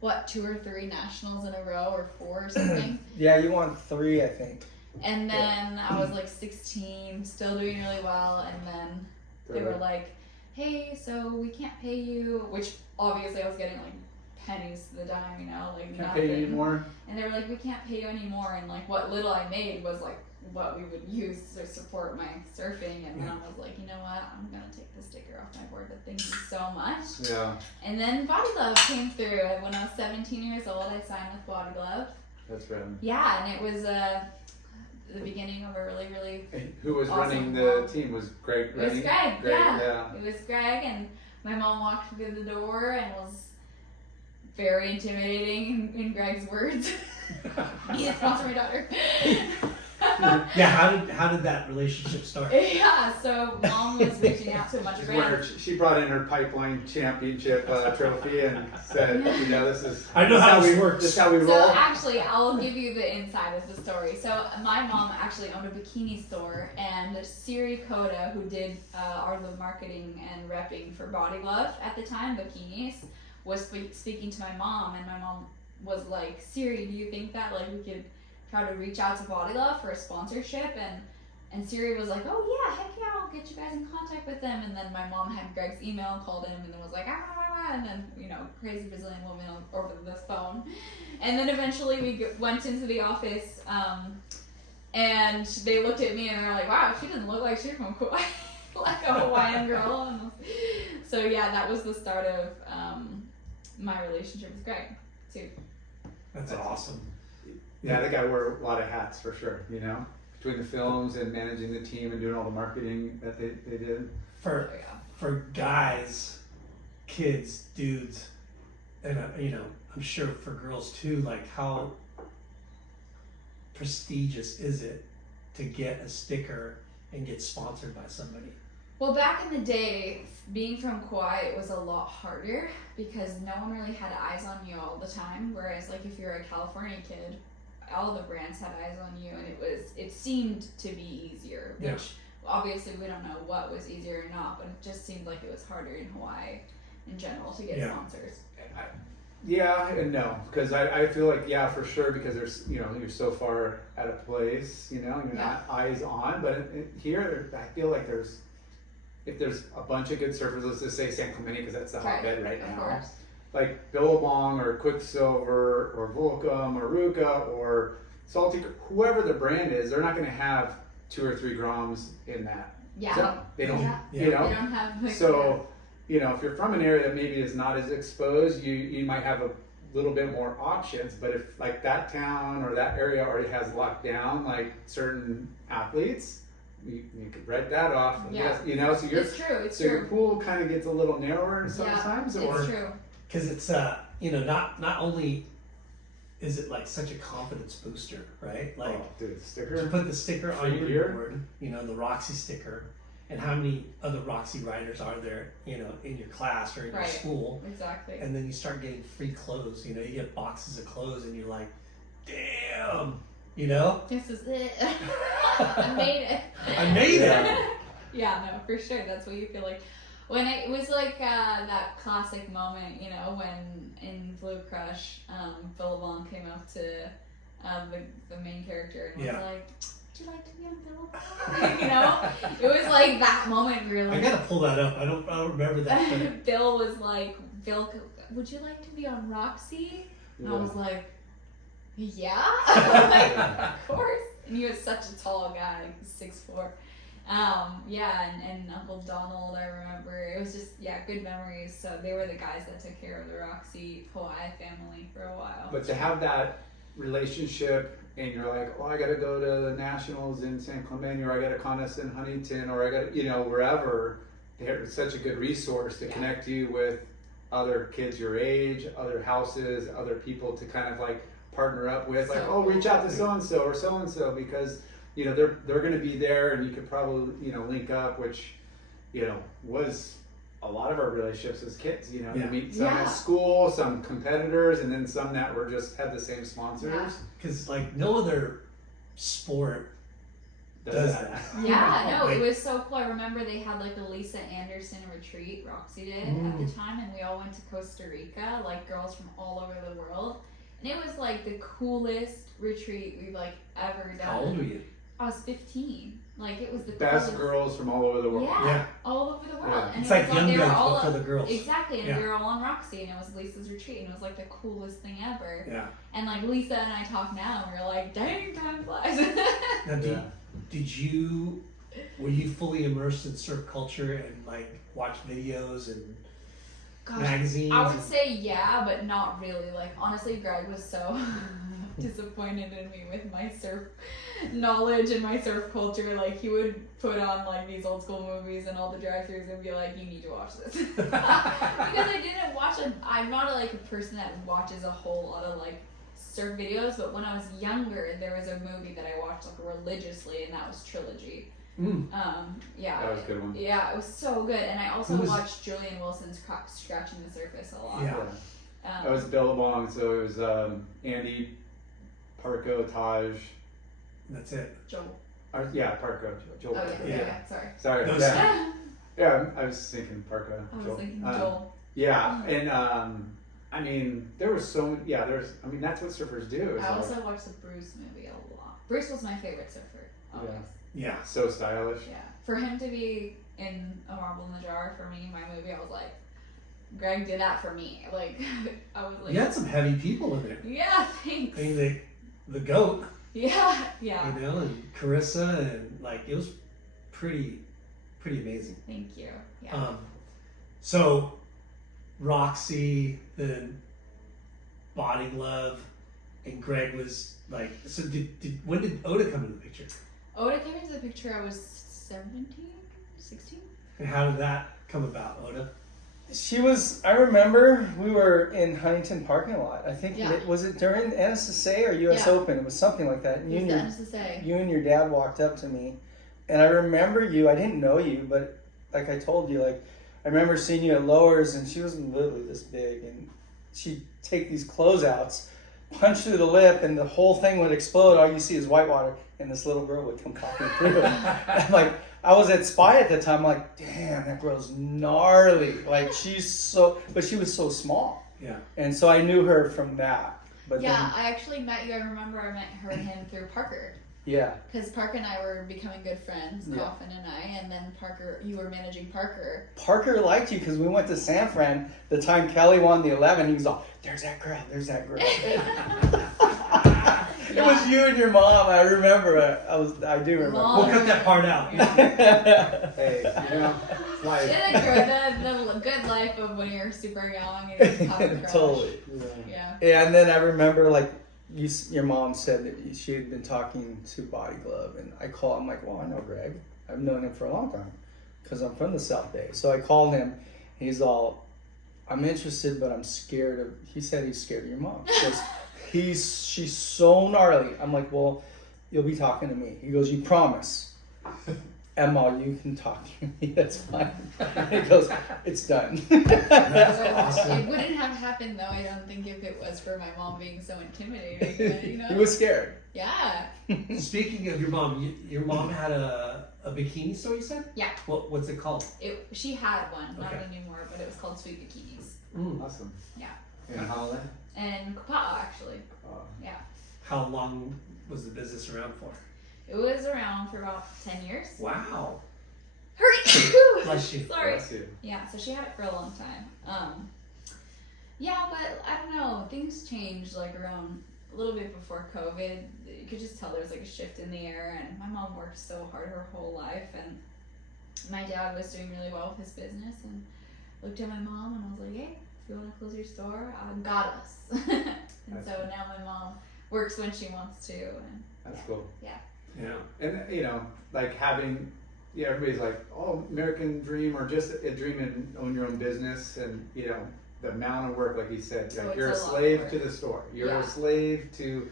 what, 2 or 3 nationals in a row or 4 or something. Yeah, you won 3, I think. And then I was like 16, still doing really well. And then they were like, hey, so we can't pay you, which obviously I was getting like pennies to the dime, you know, like Can't nothing. pay you anymore. And they were like, we can't pay you anymore. And like what little I made was like what we would use to support my surfing. And then I was like, you know what, I'm going to take the sticker off my board, but thank you so much. Yeah, And then Body Glove came through. When I was 17 years old, I signed with Body Glove. that's rad. Yeah, and it was the beginning of a really, really And who was Awesome. running the team? Was Greg It was running? Greg, Greg, yeah. It was Greg, and my mom walked through the door and was very intimidating in Greg's words. You need to sponsor my daughter. Yeah, how did that relationship start? Yeah, so mom was reaching out to a bunch of She's wearing brands. her, she brought in her pipeline championship trophy and said, you know, this is. I know this how is this we, works. This is how we roll. So actually, I'll give you the inside of the story. So my mom actually owned a bikini store, and Siri Koda, who did all the marketing and repping for Body Glove at the time, bikinis, was speaking to my mom, and my mom was like, Siri, do you think that like we could try to reach out to Body Glove for a sponsorship? And Siri was like, oh yeah, heck yeah, I'll get you guys in contact with them. And then my mom had Greg's email and called him, and then was like, and then, you know, crazy Brazilian woman over the phone. And then eventually we went into the office, and they looked at me and they're like, wow, she doesn't look like she's from Kauai, like a Hawaiian girl. And so yeah, that was the start of my relationship with Greg too. That's awesome. Yeah, that guy wore a lot of hats for sure, you know, between the films and managing the team and doing all the marketing that they did. For So yeah. for guys, kids, dudes, and you know, I'm sure for girls too, like how prestigious is it to get a sticker and get sponsored by somebody? Well, back in the day, being from Kauai, it was a lot harder because no one really had eyes on you all the time. Whereas, like, if you're a California kid, all the brands had eyes on you, and it seemed to be easier. Yeah. Which obviously we don't know what was easier or not, but it just seemed like it was harder in Hawaii in general to get Yeah. sponsors. Yeah and no, because I feel like, yeah, for sure, because there's, you know, you're so far at a place, you know, and you're not eyes on, but here, I feel like if there's a bunch of good surfers, let's just say San Clemente, because that's the hotbed right of now. course. Like Billabong or Quicksilver or Volcom or Ruka or Salty, whoever the brand is, they're not going to have 2 or 3 grams in that. Yeah. So they don't, Yeah. you They know. don't have like, So, you know, if you're from an area that maybe is not as exposed, you might have a little bit more options. But if like that town or that area already has locked down like certain athletes, you could write that off. I Yeah. guess, you know, so it's true. It's so your true. pool kind of gets a little narrower sometimes, It's or true. Because it's you know, not only is it like such a confidence booster, right? Like oh, dude, to sticker. put the sticker on Free your gear? board, you know, the Roxy sticker, and how many other Roxy riders are there, you know, in your class or in your Right. school, Exactly. and then you start getting free clothes. You know, you get boxes of clothes, and you're like, damn, you know, This is it. I made it. I made it. Yeah, no, for sure. That's what you feel like. When it was like that classic moment, you know, when in Blue Crush, Billabong came up to the main character and was like, "Would you like to be on Billabong?" You know, it was like that moment where you're like, I gotta pull that up. I don't remember that. Bill was like, "Bill, would you like to be on Roxy?" And I was like, "Yeah." Like, of course. And he was such a tall guy, like 6'4". Yeah, and Uncle Donald, I remember. It was just, good memories. So they were the guys that took care of the Roxy Kauai family for a while. But to have that relationship and you're like, oh, I got to go to the Nationals in San Clemente, or I got a contest in Huntington, or I got, wherever, they're such a good resource to connect you with other kids your age, other houses, other people to kind of like partner up with, like, oh, reach out to so-and-so or so-and-so because they're going to be there, and you could probably link up, which was a lot of our relationships as kids. You meet some at school, some competitors, and then some that were just had the same sponsors. Because like no other sport does that. Yeah, no, it was so cool. I remember they had like a Lisa Anderson retreat, Roxy did at the time, and we all went to Costa Rica, like girls from all over the world, and it was like the coolest retreat we've like ever done. How old were you? I was 15. Like, it was the Best coolest. girls from all over the world. Yeah, all over the world. Yeah. And It's it like was Young they were Guns, all but for the girls. Exactly, and we were all on Roxy, and it was Lisa's retreat, and it was like the coolest thing ever. Yeah. And like Lisa and I talk now, and we're like, dang, time flies. Now, were you fully immersed in surf culture and like watch videos and magazines? I would say yeah, but not really. Like, honestly, Greg was so disappointed in me with my surf knowledge and my surf culture. Like, he would put on like these old school movies and all the drive-thrus and be like, you need to watch this. Because I didn't watch it. I'm not like a person that watches a whole lot of like surf videos, but when I was younger, there was a movie that I watched like religiously, and that was Trilogy. Yeah, that was a good one. Yeah, it was so good. And I also watched Julian Wilson's Scratching the Surface a lot. Yeah. That was Billabong, so it was Andy, Parko, Taj. That's it. Joel. Parko. Joel. Oh yeah. Sorry. Those Yeah, I was thinking Parko. I was thinking Joel. Yeah, and I mean, there was so that's what surfers do. I also watched the Bruce movie a lot. Bruce was my favorite surfer. Always. Yeah. So stylish. Yeah. For him to be in A Marble in the Jar, for me, my movie, I was like, Greg did that for me. Like, I was like, You had some heavy people in there. yeah, thanks. I mean, the goat. Yeah. And Carissa, and like it was pretty amazing. Thank you. Yeah. So Roxy, then Body Glove, and Greg was like. So when did Oda come into the picture? Oda came into the picture, I was 17, 16. And how did that come about, Oda? I remember we were in Huntington parking lot. I think, was it during NSSA or US Open? It was something like that. And you and your dad walked up to me. And I remember I didn't know you, but like I told you, like, I remember seeing you at Lowers, and she was literally this big, and she'd take these closeouts, punch through the lip, and the whole thing would explode. All you see is whitewater, and this little girl would come popping through. I'm like, I was at Spy at the time. I'm like, damn, that girl's gnarly. Like, but she was so small. Yeah. And so I knew her from that. But I actually met you. I remember I met him through Parker. Yeah. Because Parker and I were becoming good friends, Coffin and I, and then you were managing Parker. Parker liked you because we went to San Fran the time Kelly won the 11. He was all, there's that girl. It was you and your mom. I remember. I do remember. We'll cut that part out. Hey, life. The good life of when you're super young and you're talking crush. Totally. Yeah, and then I remember like your mom said that she had been talking to Body Glove, and I'm like, well, I know Greg. I've known him for a long time because I'm from the South Bay. So I called him. He's all, I'm interested, but I'm scared he said he's scared of your mom. She's so gnarly. I'm like, well, you'll be talking to me. He goes, you promise? Emma, you can talk to me. That's fine. He goes, it's done. That's awesome. It wouldn't have happened though, I don't think, if it was for my mom being so intimidating. But, you know? He was scared. Yeah. Speaking of your mom, your mom had a bikini store, you said? Yeah. What's it called? She had one, not Okay. anymore, but it was called Sweet Bikinis. Awesome. Yeah. In Holland? And Kauai, actually. Yeah. How long was the business around for? It was around for about 10 years. Wow. Hurry! Bless you. Sorry. Bless you. Yeah, so she had it for a long time. Yeah, but I don't know. Things changed like around a little bit before COVID. You could just tell there was like a shift in the air, and my mom worked so hard her whole life, and my dad was doing really well with his business, and looked at my mom and I was like, hey, if you want to close your store, I've got us. And so now my mom works when she wants to. And That's cool. Yeah. And like having, everybody's like, oh, American dream, or just a dream and own your own business, and the amount of work, like you said, like you're a slave to the store. You're a slave to,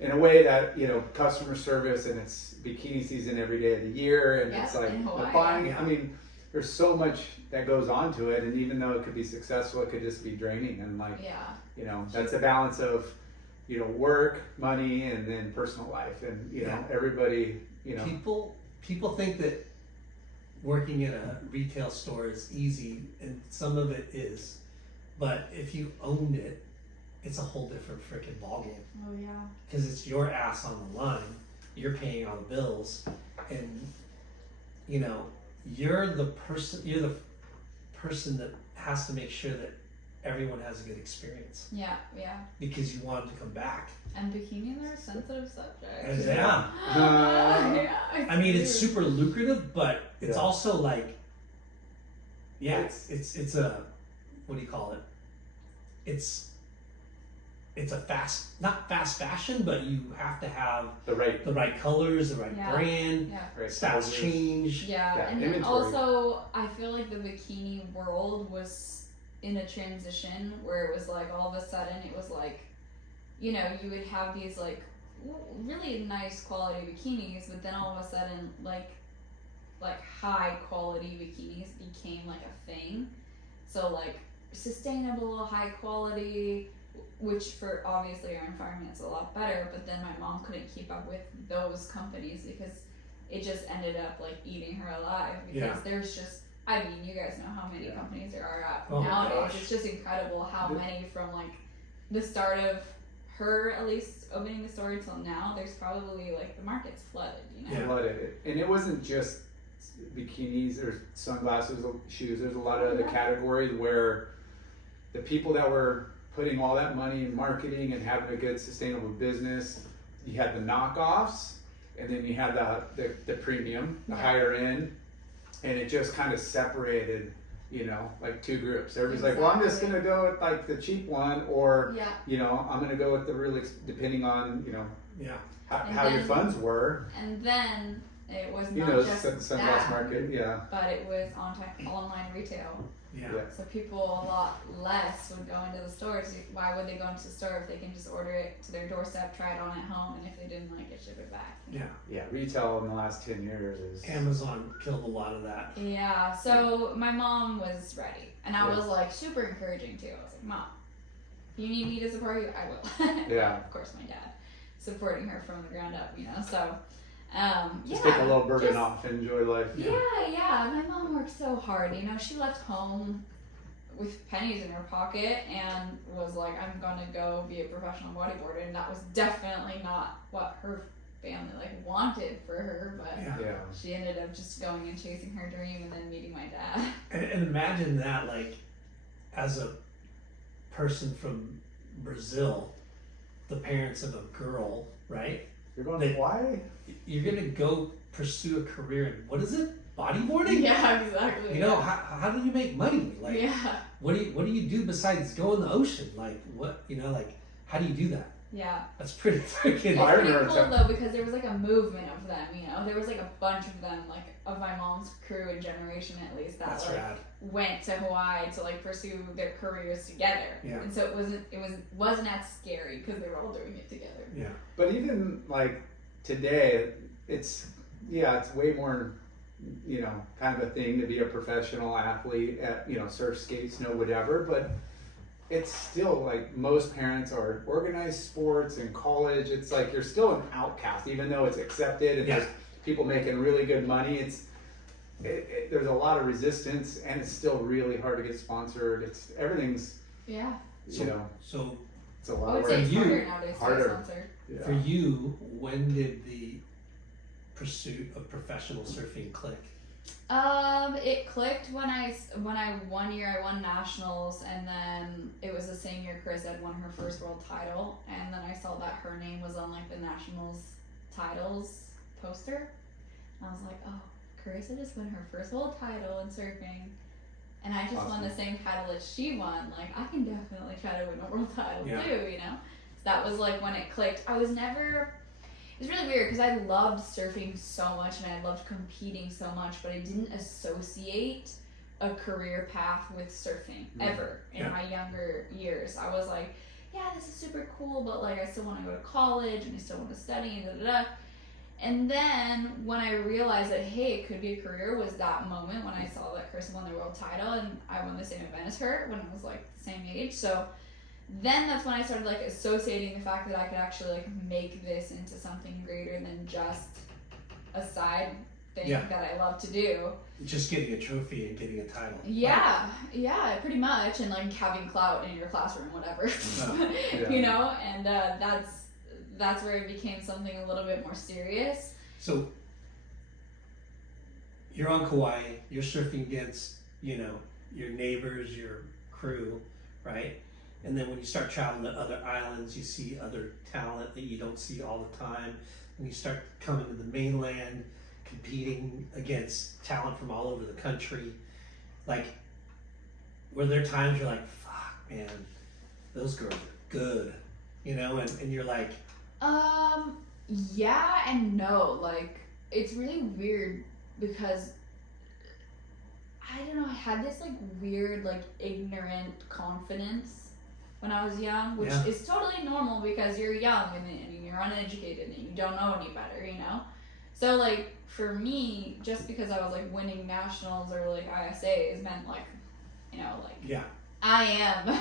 in a way that customer service, and it's bikini season every day of the year, and it's like the buying. I mean, there's so much that goes on to it, and even though it could be successful, it could just be draining, and that's a balance of work, money, and then personal life, and everybody, people think that working in a retail store is easy, and some of it is, but if you owned it, it's a whole different freaking ballgame. Oh yeah. Because it's your ass on the line, you're paying all the bills, and you're the person that has to make sure that everyone has a good experience. Yeah. Because you want them to come back. And bikinis are a sensitive subject. And yeah, I mean, it's super lucrative, but it's also like, it's a, what do you call it? It's a not fast fashion, but you have to have the right colors, the right brand. Styles change. And then also, I feel like the bikini world was in a transition where it was like all of a sudden it was like, you would have these like really nice quality bikinis, but then all of a sudden like high quality bikinis became like a thing. So like sustainable, high quality, which for obviously our environment's a lot better, but then my mom couldn't keep up with those companies because it just ended up like eating her alive, because there's just, I mean, you guys know how many companies there are out nowadays. Gosh. It's just incredible how many, from like the start of her at least opening the store until now, there's probably like the market's flooded, Flooded. And it wasn't just bikinis or sunglasses or shoes. There's a lot of other categories where the people that were putting all that money in marketing and having a good sustainable business, you had the knockoffs, and then you had the premium, the higher end, and it just kind of separated, like two groups. Everybody's like, well, I'm just gonna go with like the cheap one, or I'm gonna go with the really, depending on how your funds were. And then it was not just sunglass market, but it was online retail. So people a lot less would go into the stores. Why would they go into the store if they can just order it to their doorstep, try it on at home, and if they didn't like it, ship it back? Retail in the last 10 years is... Amazon killed a lot of that. Yeah, so my mom was ready, and I was like super encouraging too. I was like, Mom, if you need me to support you, I will. Of course my dad supporting her from the ground up, so... just take a little burden off and enjoy life. My mom worked so hard. She left home with pennies in her pocket and was like, I'm gonna go be a professional bodyboarder, and that was definitely not what her family wanted for her, but she ended up just going and chasing her dream and then meeting my dad. And imagine that, as a person from Brazil, the parents of a girl, right? You're going to Hawaii? You're going to go pursue a career in, what is it? Bodyboarding? Yeah, exactly. How do you make money? What do you do besides go in the ocean? How do you do that? Yeah. That's pretty freaking... It's pretty cool though, because there was a movement of them, there was a bunch of them, of my mom's crew and generation at least, that rad. Went to Hawaii to pursue their careers together. Yeah. And so it wasn't as scary because they were all doing it together. Yeah. But even today, it's way more kind of a thing to be a professional athlete at, surf, skate, snow, whatever, but it's still like most parents are organized sports in college. It's like you're still an outcast, even though it's accepted and there's people making really good money. There's a lot of resistance, and it's still really hard to get sponsored. Everything's so it's a lot of work. Harder. Yeah. For you, when did the pursuit of professional surfing click? It clicked when I one year I won nationals, and then it was the same year Chris had won her first world title, and then I saw that her name was on like the nationals titles poster, and I was like, oh, Carissa just won her first world title in surfing, and I just won the same title as she won. Like, I can definitely try to win a world title too, So that was like when it clicked. It was really weird because I loved surfing so much and I loved competing so much, but I didn't associate a career path with surfing ever in my younger years. I was like, yeah, this is super cool, but like I still want to go to college and I still want to study and da. And then when I realized that, hey, it could be a career, was that moment when I saw that Chris won the world title and I won the same event as her when I was like the same age. So then that's when I started like associating the fact that I could actually like make this into something greater than just a side thing that I love to do. Just getting a trophy and getting a title. Yeah, pretty much, and like having clout in your classroom, whatever. And that's where it became something a little bit more serious. So you're on Kauai, you're surfing against, your neighbors, your crew, right? And then when you start traveling to other islands, you see other talent that you don't see all the time. And you start coming to the mainland, competing against talent from all over the country. Like, were there times you're like, fuck, man, those girls are good, and you're like... Yeah and no. Like, it's really weird because I don't know, I had this like weird, like ignorant confidence when I was young, which is totally normal because you're young and you're uneducated and you don't know any better, So like for me, just because I was like winning nationals or like ISAs meant like, I am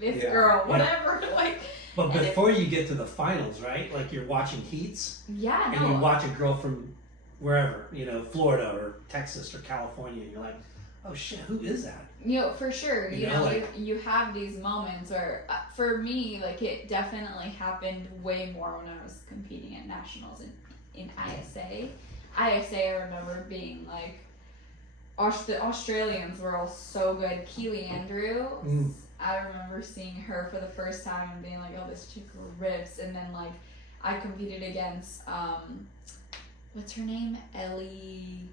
this girl, whatever. Like, but before you get to the finals, right? Like you're watching heats. Yeah, and you watch a girl from wherever, Florida or Texas or California, and you're like, oh shit, who is that? For sure. You have these moments where, for me, like it definitely happened way more when I was competing at nationals in ISA. ISA, I remember being like, the Australians were all so good. Keely Andrews, I remember seeing her for the first time and being like, oh, this chick rips. And then like, I competed against, what's her name? Ellie,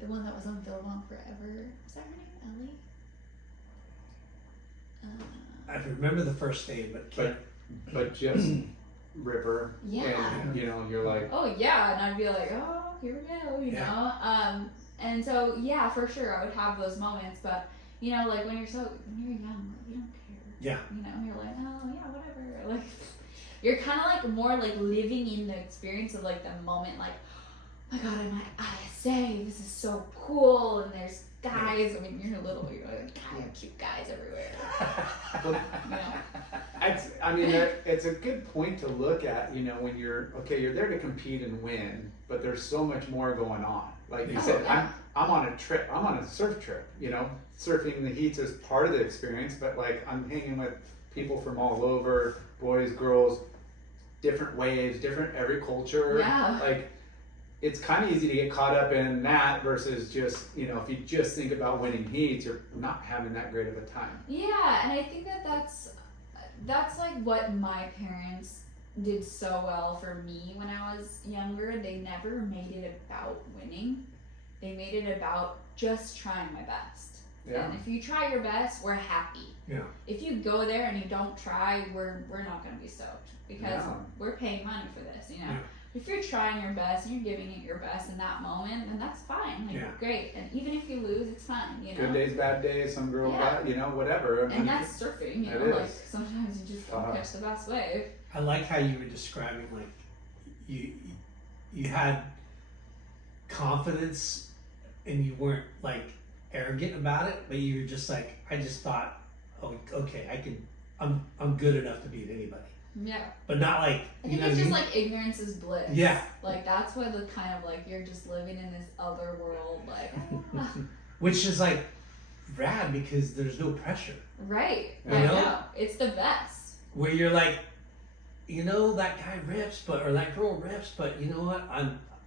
the one that was on Billabong Forever. Is that her name? Ellie? I remember the first name, but just Ripper. Yeah. And, you're like... Oh, yeah. And I'd be like, oh, here we go, And so, yeah, for sure, I would have those moments. But, like when you're young, you don't care. Yeah. You're like, oh, yeah, whatever. Like, you're kind of like more like living in the experience of like the moment, like, oh my God, I'm at ISA, this is so cool, and there's guys. I mean, you're little, you're like, God, there are cute guys everywhere. It's a good point to look at, when you're there to compete and win, but there's so much more going on. Like you said, I'm on a trip, I'm on a surf trip, surfing the heats is part of the experience, but like I'm hanging with people from all over, boys, girls, different waves, every culture. Yeah. Like, it's kind of easy to get caught up in that versus just, if you just think about winning heats, you're not having that great of a time. Yeah, and I think that's like what my parents did so well for me when I was younger. They never made it about winning. They made it about just trying my best. Yeah. And if you try your best, we're happy. Yeah. If you go there and you don't try, we're not going to be stoked because we're paying money for this, Yeah. If you're trying your best and you're giving it your best in that moment, then that's fine. Like, great. And even if you lose, it's fine, Good days, bad days, some girl, whatever. And that's surfing, like sometimes you just don't catch the best wave. I like how you were describing, like, you had confidence, and you weren't like arrogant about it, but you were just like, I just thought, oh, okay, I'm good enough to beat anybody. Yeah. But not like, I think it's just like ignorance is bliss. Yeah. Like that's what the kind of like you're just living in this other world, like. Which is like rad because there's no pressure. Right. You I know? know. It's the best. Where you're like, you know, that guy rips, or that girl rips, but you know what?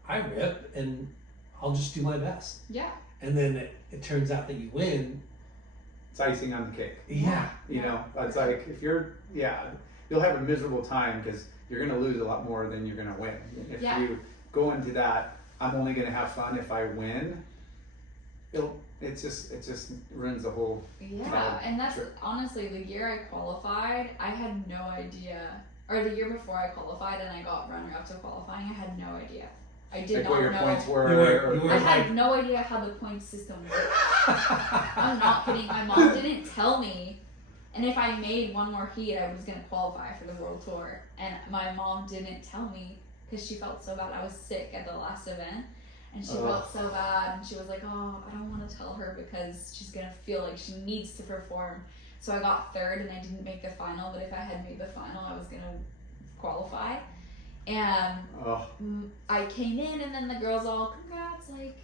I rip, and I'll just do my best. Yeah. And then it turns out that you win. It's icing on the cake. Yeah. You know, it's like if you'll have a miserable time because you're going to lose a lot more than you're going to win. If you go into that, I'm only going to have fun if I win. It just ruins the whole. Yeah, and that's honestly the year I qualified. I had no idea, or the year before I qualified and I got runner-up to qualifying. I had no idea. I did not what your know. Points were. You were I like, had no idea how the point system worked. I'm not kidding. My mom didn't tell me. And if I made one more heat, I was going to qualify for the World Tour. And my mom didn't tell me because she felt so bad. I was sick at the last event. And she felt so bad. And she was like, oh, I don't want to tell her because she's going to feel like she needs to perform. So I got third and I didn't make the final. But if I had made the final, I was going to qualify. And I came in and then the girls all, congrats, like,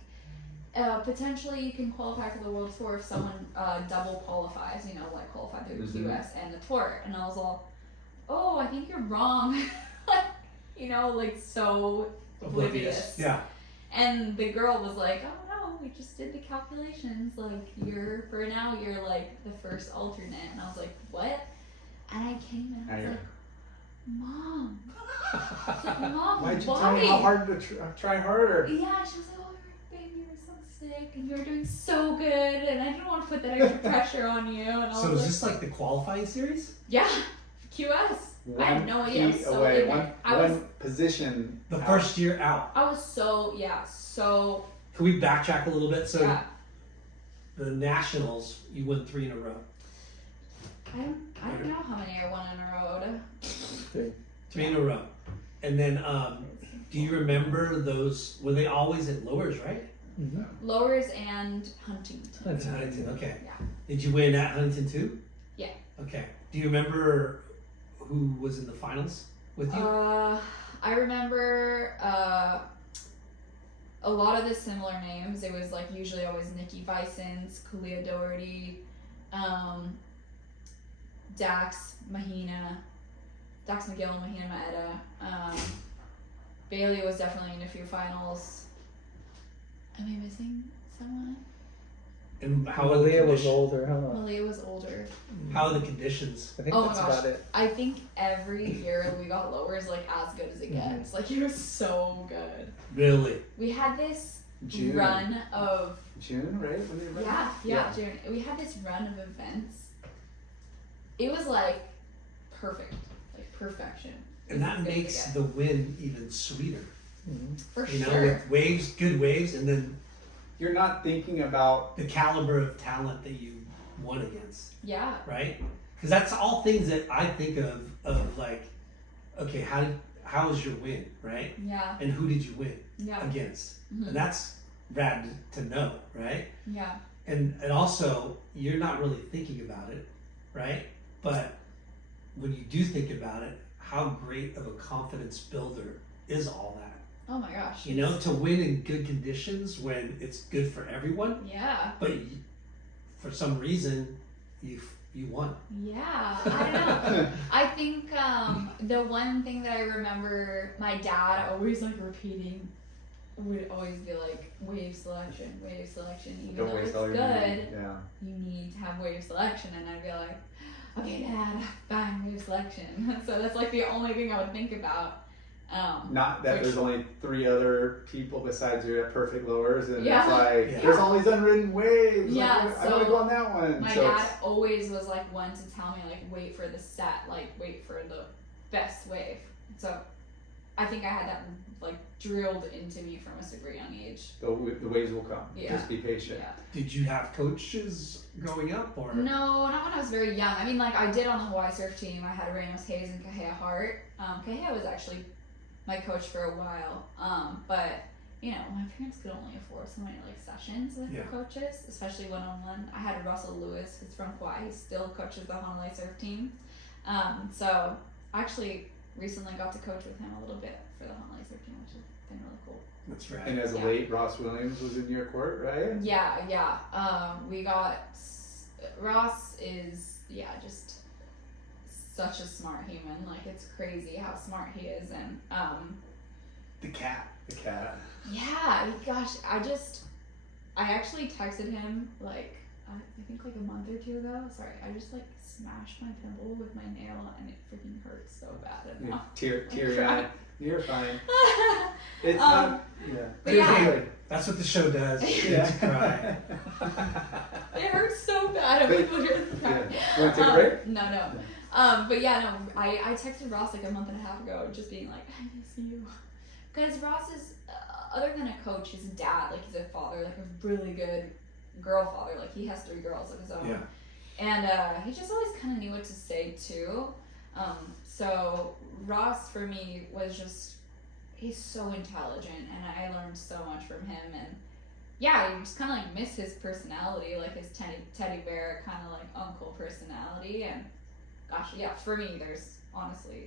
potentially you can qualify for the World Tour if someone double qualifies, you know, like qualify through the QS and the Tour. And I was all, oh, I think you're wrong. You know, like so oblivious. Yeah. And the girl was like, oh no, we just did the calculations. Like you're like the first alternate. And I was like, what? And I came in and I was like, Mom. Mom, why'd you tell me how hard to try harder? Yeah, she was like, oh, baby, you were so sick and you were doing so good and I didn't want to put that extra pressure on you. And I So was is this like the qualifying series? Yeah, QS. I had no idea. Heat away, one position. The first year out. I was so. Can we backtrack a little bit? So Yeah. the Nationals, you won 3 in a row. I don't know how many I won in a row. 3 in a row. And then, do you remember those? Were they always at Lowers, right? Mm-hmm. Lowers and Huntington. That's Huntington, okay. Yeah. Did you win at Huntington too? Yeah. Okay. Do you remember who was in the finals with you? I remember a lot of the similar names. It was like usually always Nikki Vicens, Kalia Doherty, Dax McGill, Mahina Maeda. Bailey was definitely in a few finals. Am I missing someone? And how are the Malia was conditions? older, huh? Malia was older. How are the conditions? I think Oh my that's gosh. about it. I think every year we got Lowers like as good as it gets. Like it was so good. Really? We had this June. run of June, right? When they run? yeah, June. We had this run of events. It was like perfect, like perfection. And that makes the win even sweeter. Mm-hmm. for You know, sure. with waves, good waves, and then You're not thinking about the caliber of talent that you won against, Yeah, right? Because that's all things that I think of like, okay, how was your win, right? yeah, And who did you win yeah, against? Mhm. And that's rad to know, right? yeah, And also, you're not really thinking about it, right? But when you do think about it, how great of a confidence builder is all that? oh my gosh. You know, to win in good conditions when it's good for everyone, Yeah, but for some reason, you won. yeah. I don't know. I think the one thing that I remember my dad always like repeating would always be like wave selection. Even don't though waste it's all your good, money. Yeah. you need to have wave selection, and I'd be like, okay, Dad, fine, wave selection. So that's like the only thing I would think about. Not that there's only 3 other people besides you at Perfect Lowers, and Yeah. it's like Yeah. there's all these unwritten waves. Yeah, like, I so want to go on that one. My so dad always was like one to tell me like wait for the set, like wait for the best wave. So I think I had that like drilled into me from a super young age. the waves will come. Yeah. Just be patient. Yeah. Did you have coaches growing up, or No, not when I was very young. I mean, like I did on the Hawaii surf team. I had Ramos Hayes and Kahea Hart. Kahea was actually my coach for a while. But you know, my parents could only afford so many like sessions with the coaches, especially one-on-one. I had Russell Lewis, who's from Kauai. He still coaches the Honolulu surf team. So I actually recently got to coach with him a little bit for the Honolulu surf team, which has been really cool. That's right. And as a late, Ross Williams was in your court, right? Yeah. We got Ross is just such a smart human. Like, it's crazy how smart he is, and The cat. yeah, gosh, I actually texted him like I think like a month or two ago. Sorry, I just like smashed my pimple with my nail and it freaking hurts so bad. And now Teary-eyed. You're fine. It's but yeah. That's what the show does. Yeah. It's cry. It hurts so bad. I'm like literally crying. You want to take a break? No. But yeah, no. I texted Ross like a month and a half ago, just being like, I miss you, because Ross is other than a coach, he's a dad. Like, he's a father, like a really good girl father. Like, he has 3 girls of his own. Yeah. And he just always kind of knew what to say too. So Ross for me was just, he's so intelligent, and I learned so much from him. And yeah, you just kind of like miss his personality, like his teddy bear kind of like uncle personality. And gosh, yeah, for me, there's honestly,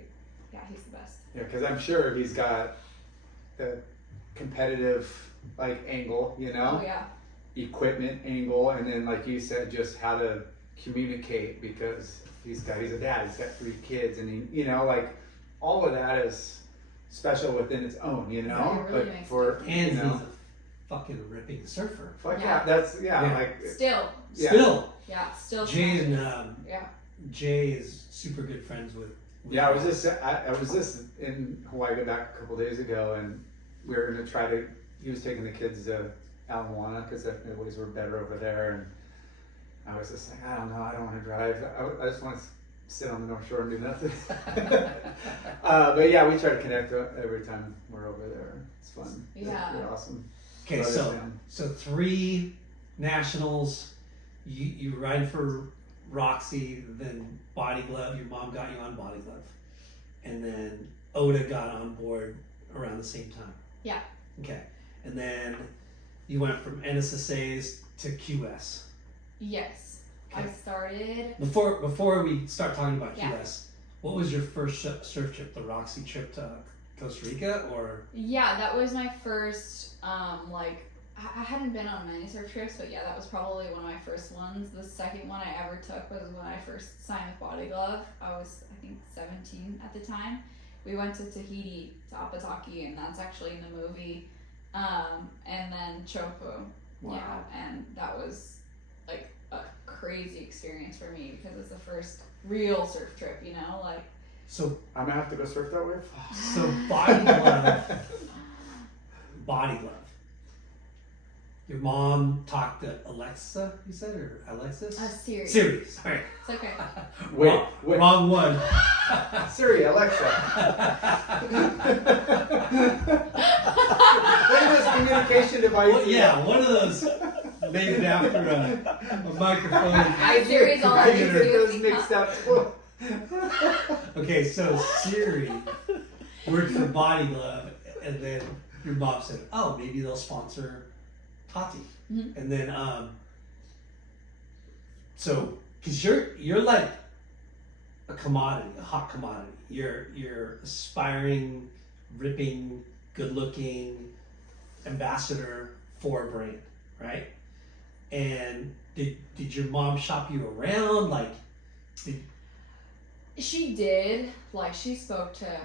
he's the best. Yeah, because I'm sure he's got the competitive like angle, you know? Oh yeah. Equipment angle, and then like you said, just how to communicate, because he's a dad, he's got 3 kids, and he, you know, like all of that is special within its own, you know. Really but nice for And you know, he's a fucking ripping surfer. fuck Yeah. that's Yeah. like Still. Still. Jay and yeah. Jay is super good friends with I was just in Hawaii back a couple days ago, and we were gonna try to. He was taking the kids to Ala Moana because the boys were better over there, and I was just like, I don't know, I don't want to drive. I just want to sit on the North Shore and do nothing. But yeah, we try to connect every time we're over there. It's fun. Yeah. They're awesome. Okay, so 3 nationals. You ride for Roxy, then Body Glove. Your mom got you on Body Glove, and then Oda got on board around the same time. Yeah. Okay, and then you went from NSSA's to QS. Yes. Okay. I started. Before we start talking about Yeah. QS, what was your first surf trip? The Roxy trip to Costa Rica, or? Yeah, that was my first. Like, I hadn't been on many surf trips, but yeah, that was probably one of my first ones. The second one I ever took was when I first signed with Body Glove. I was, I think, 17 at the time. We went to Tahiti, to Apataki, and that's actually in the movie. And then Chopu. Wow. Yeah, and that was like a crazy experience for me because it's the first real surf trip, you know, like. So I'm gonna have to go surf that way. So Body Glove. Your mom talked to Alexa, you said, or Alexis? Siri. Siri, sorry. It's okay. Wait. Wrong one. Siri, Alexa. What is this communication device? Well, yeah, one of those named after a microphone. Siri's all I I can get do. those mixed up. Okay, so Siri worked for Body Glove, and then your mom said, "Oh, maybe they'll sponsor Tati." Mhm. And then, so because you're like a commodity, a hot commodity. You're aspiring, ripping, good-looking ambassador for a brand, right? And did your mom shop you around? Like, She did. Like, she spoke to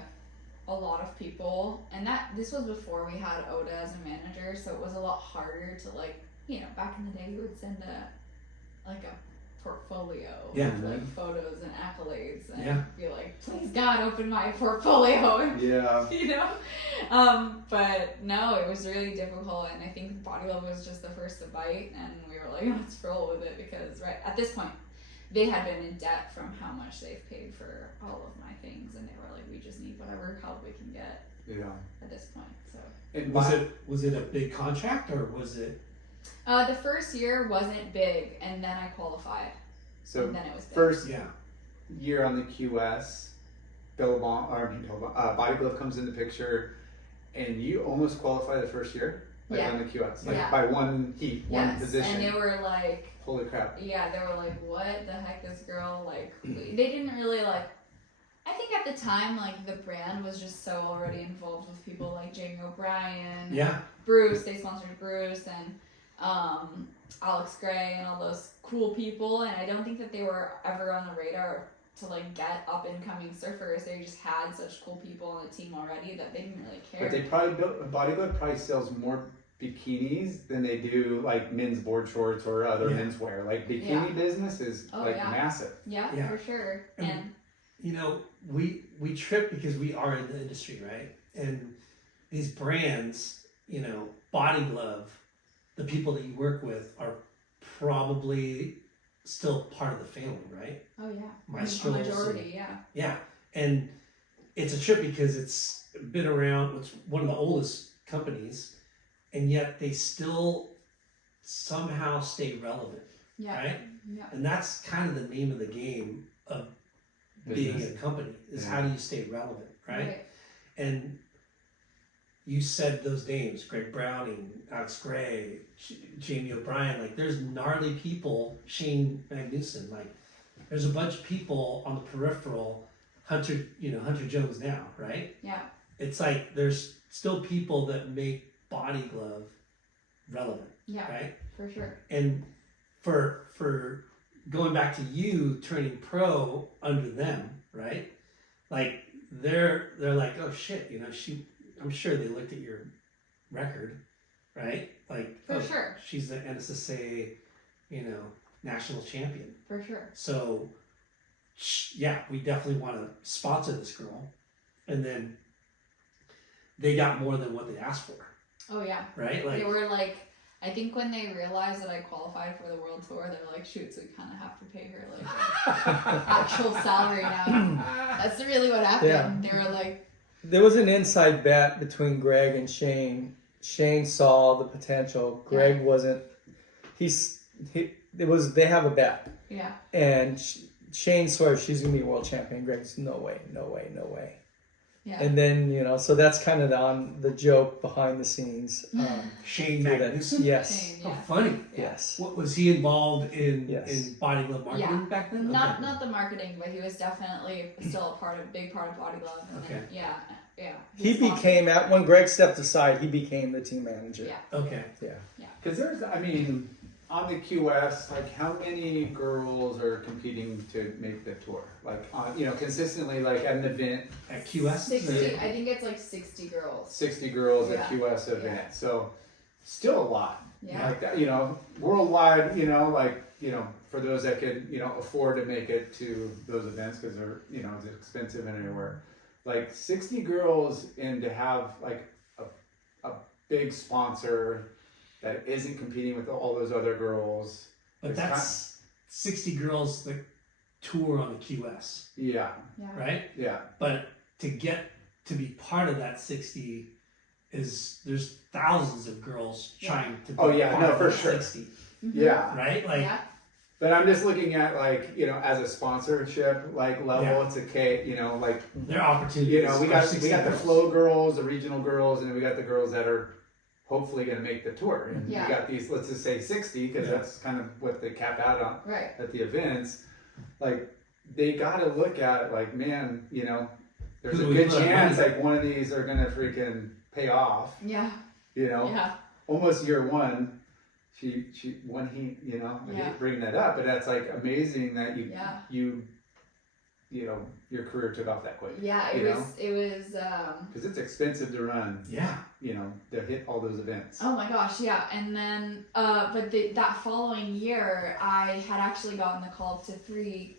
a lot of people, and this was before we had Oda as a manager, so it was a lot harder to, like, you know, back in the day you would send a portfolio with like photos and accolades and be like, please God, open my portfolio. And, Yeah. you know, but no, it was really difficult, and I think Body Love was just the first to bite, and we were like, let's roll with it, because right at this point they had been in debt from how much they've paid for all of my things, and they were like, we just need whatever help we can get at this point. So And was it a big contract, or was it? the first year wasn't big, and then I qualified, so and then it was big. first year on the QS, Body Glove comes in the picture, and you almost qualified the first year, like Yeah. on the QS, like Yeah. by one heat, one position. And they were like, holy crap. yeah, they were like, what the heck, this girl, like, they didn't really, like, I think at the time, like, the brand was just so already involved with people like Jamie O'Brien, Yeah. Bruce, they sponsored Bruce, and Alex Gray, and all those cool people, and I don't think that they were ever on the radar to, like, get up-and-coming surfers. They just had such cool people on the team already that they didn't really care. But they probably Bodyglove probably sells more bikinis than they do like men's board shorts or other menswear. Like bikini business is massive. Yeah, for sure. And you know, we trip because we are in the industry, right? And these brands, you know, Body Glove, the people that you work with are probably still part of the family, right? Oh yeah, Maestros, majority, yeah. And it's a trip because it's been around. It's one of the oldest companies, and yet they still somehow stay relevant, right? Yeah. And that's kind of the name of the game of being a company is how do you stay relevant, right? And you said those names, Greg Browning, Alex Gray, Jamie O'Brien, like there's gnarly people, Shane Magnuson, like there's a bunch of people on the peripheral, Hunter Jones now, right? Yeah. It's like there's still people that make Body Glove relevant, right? For sure. And for going back to you turning pro under them, right? Like they're like, oh shit, you know, I'm sure they looked at your record, right? Like for sure, she's the NSSA, you know, national champion. For sure. So yeah, we definitely want to sponsor this girl, and then they got more than what they asked for. Oh yeah. Right. Like they were like, I think when they realized that I qualified for the world tour, they were like, shoot, so we kind of have to pay her like actual salary now. That's really what happened. Yeah. They were like, there was an inside bet between Greg and Shane. Shane saw the potential. Greg wasn't. They have a bet. Yeah. And Shane swears she's gonna be world champion. Greg's no way. Yeah. And then, you know, so that's kind of on the joke behind the scenes. Shane Magnuson? Yes. Shane, Oh, funny. Yes. What was he involved in Body Glove marketing back then? Not the marketing, but he was definitely still a big part of Body Glove. And Okay. then, yeah. He became, when Greg stepped aside, he became the team manager. Yeah. Okay. Yeah. Because there's, I mean, on the QS, like how many girls are competing to make the tour? Like, you know, consistently, like at an event. At QS? 60, I think it's like 60 girls. 60 girls at QS event. Yeah. So, still a lot. Yeah. Like that, you know, worldwide, you know, like, you know, for those that could, you know, afford to make it to those events because they're, you know, it's expensive and everywhere. Like 60 girls, and to have like a big sponsor that isn't competing with all those other girls. But that's 60 girls that tour on the QS. Yeah. Right? Yeah. But to get to be part of that 60 there's thousands of girls trying to be part of that 60. Yeah. Right? Like but I'm just looking at like, you know, as a sponsorship like level, it's a you know, like their opportunities. You know, we got the flow girls, the regional girls, and then we got the girls that are hopefully going to make the tour. And we got these, let's just say 60, because that's kind of what they cap out on at the events. Like, they got to look at it like, man, you know, there's a good chance like one of these are going to freaking pay off. Yeah. You know, almost year one. She one heat, you know, I hate bringing that up, but that's like amazing that you know, your career took off that quick. Yeah, it was because it's expensive to run. Yeah. You know, to hit all those events. Oh my gosh, yeah. And then but that following year I had actually gotten the call to 3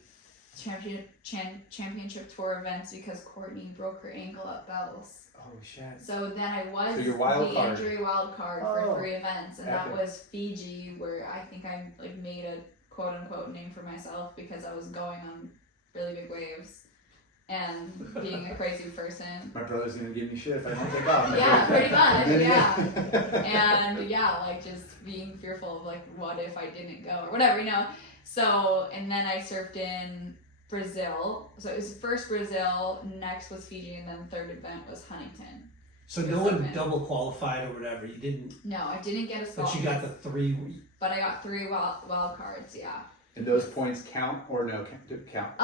championship tour events because Courtney broke her ankle at Bells. Oh shit. So then I was the injury wild card for 3 events, and that was Fiji, where I think I like made a quote unquote name for myself because I was going on really big waves and being a crazy person. My brother's gonna give me shit if I don't take off. Yeah, pretty much. Yeah. And like just being fearful of like what if I didn't go or whatever, you know. So and then I surfed in Brazil. So it was first Brazil, next was Fiji, and then third event was Huntington. So no one double qualified or whatever. You didn't. No, I didn't get a spot. But you got the 3. But I got 3 wild cards. Yeah. And those points count or no count?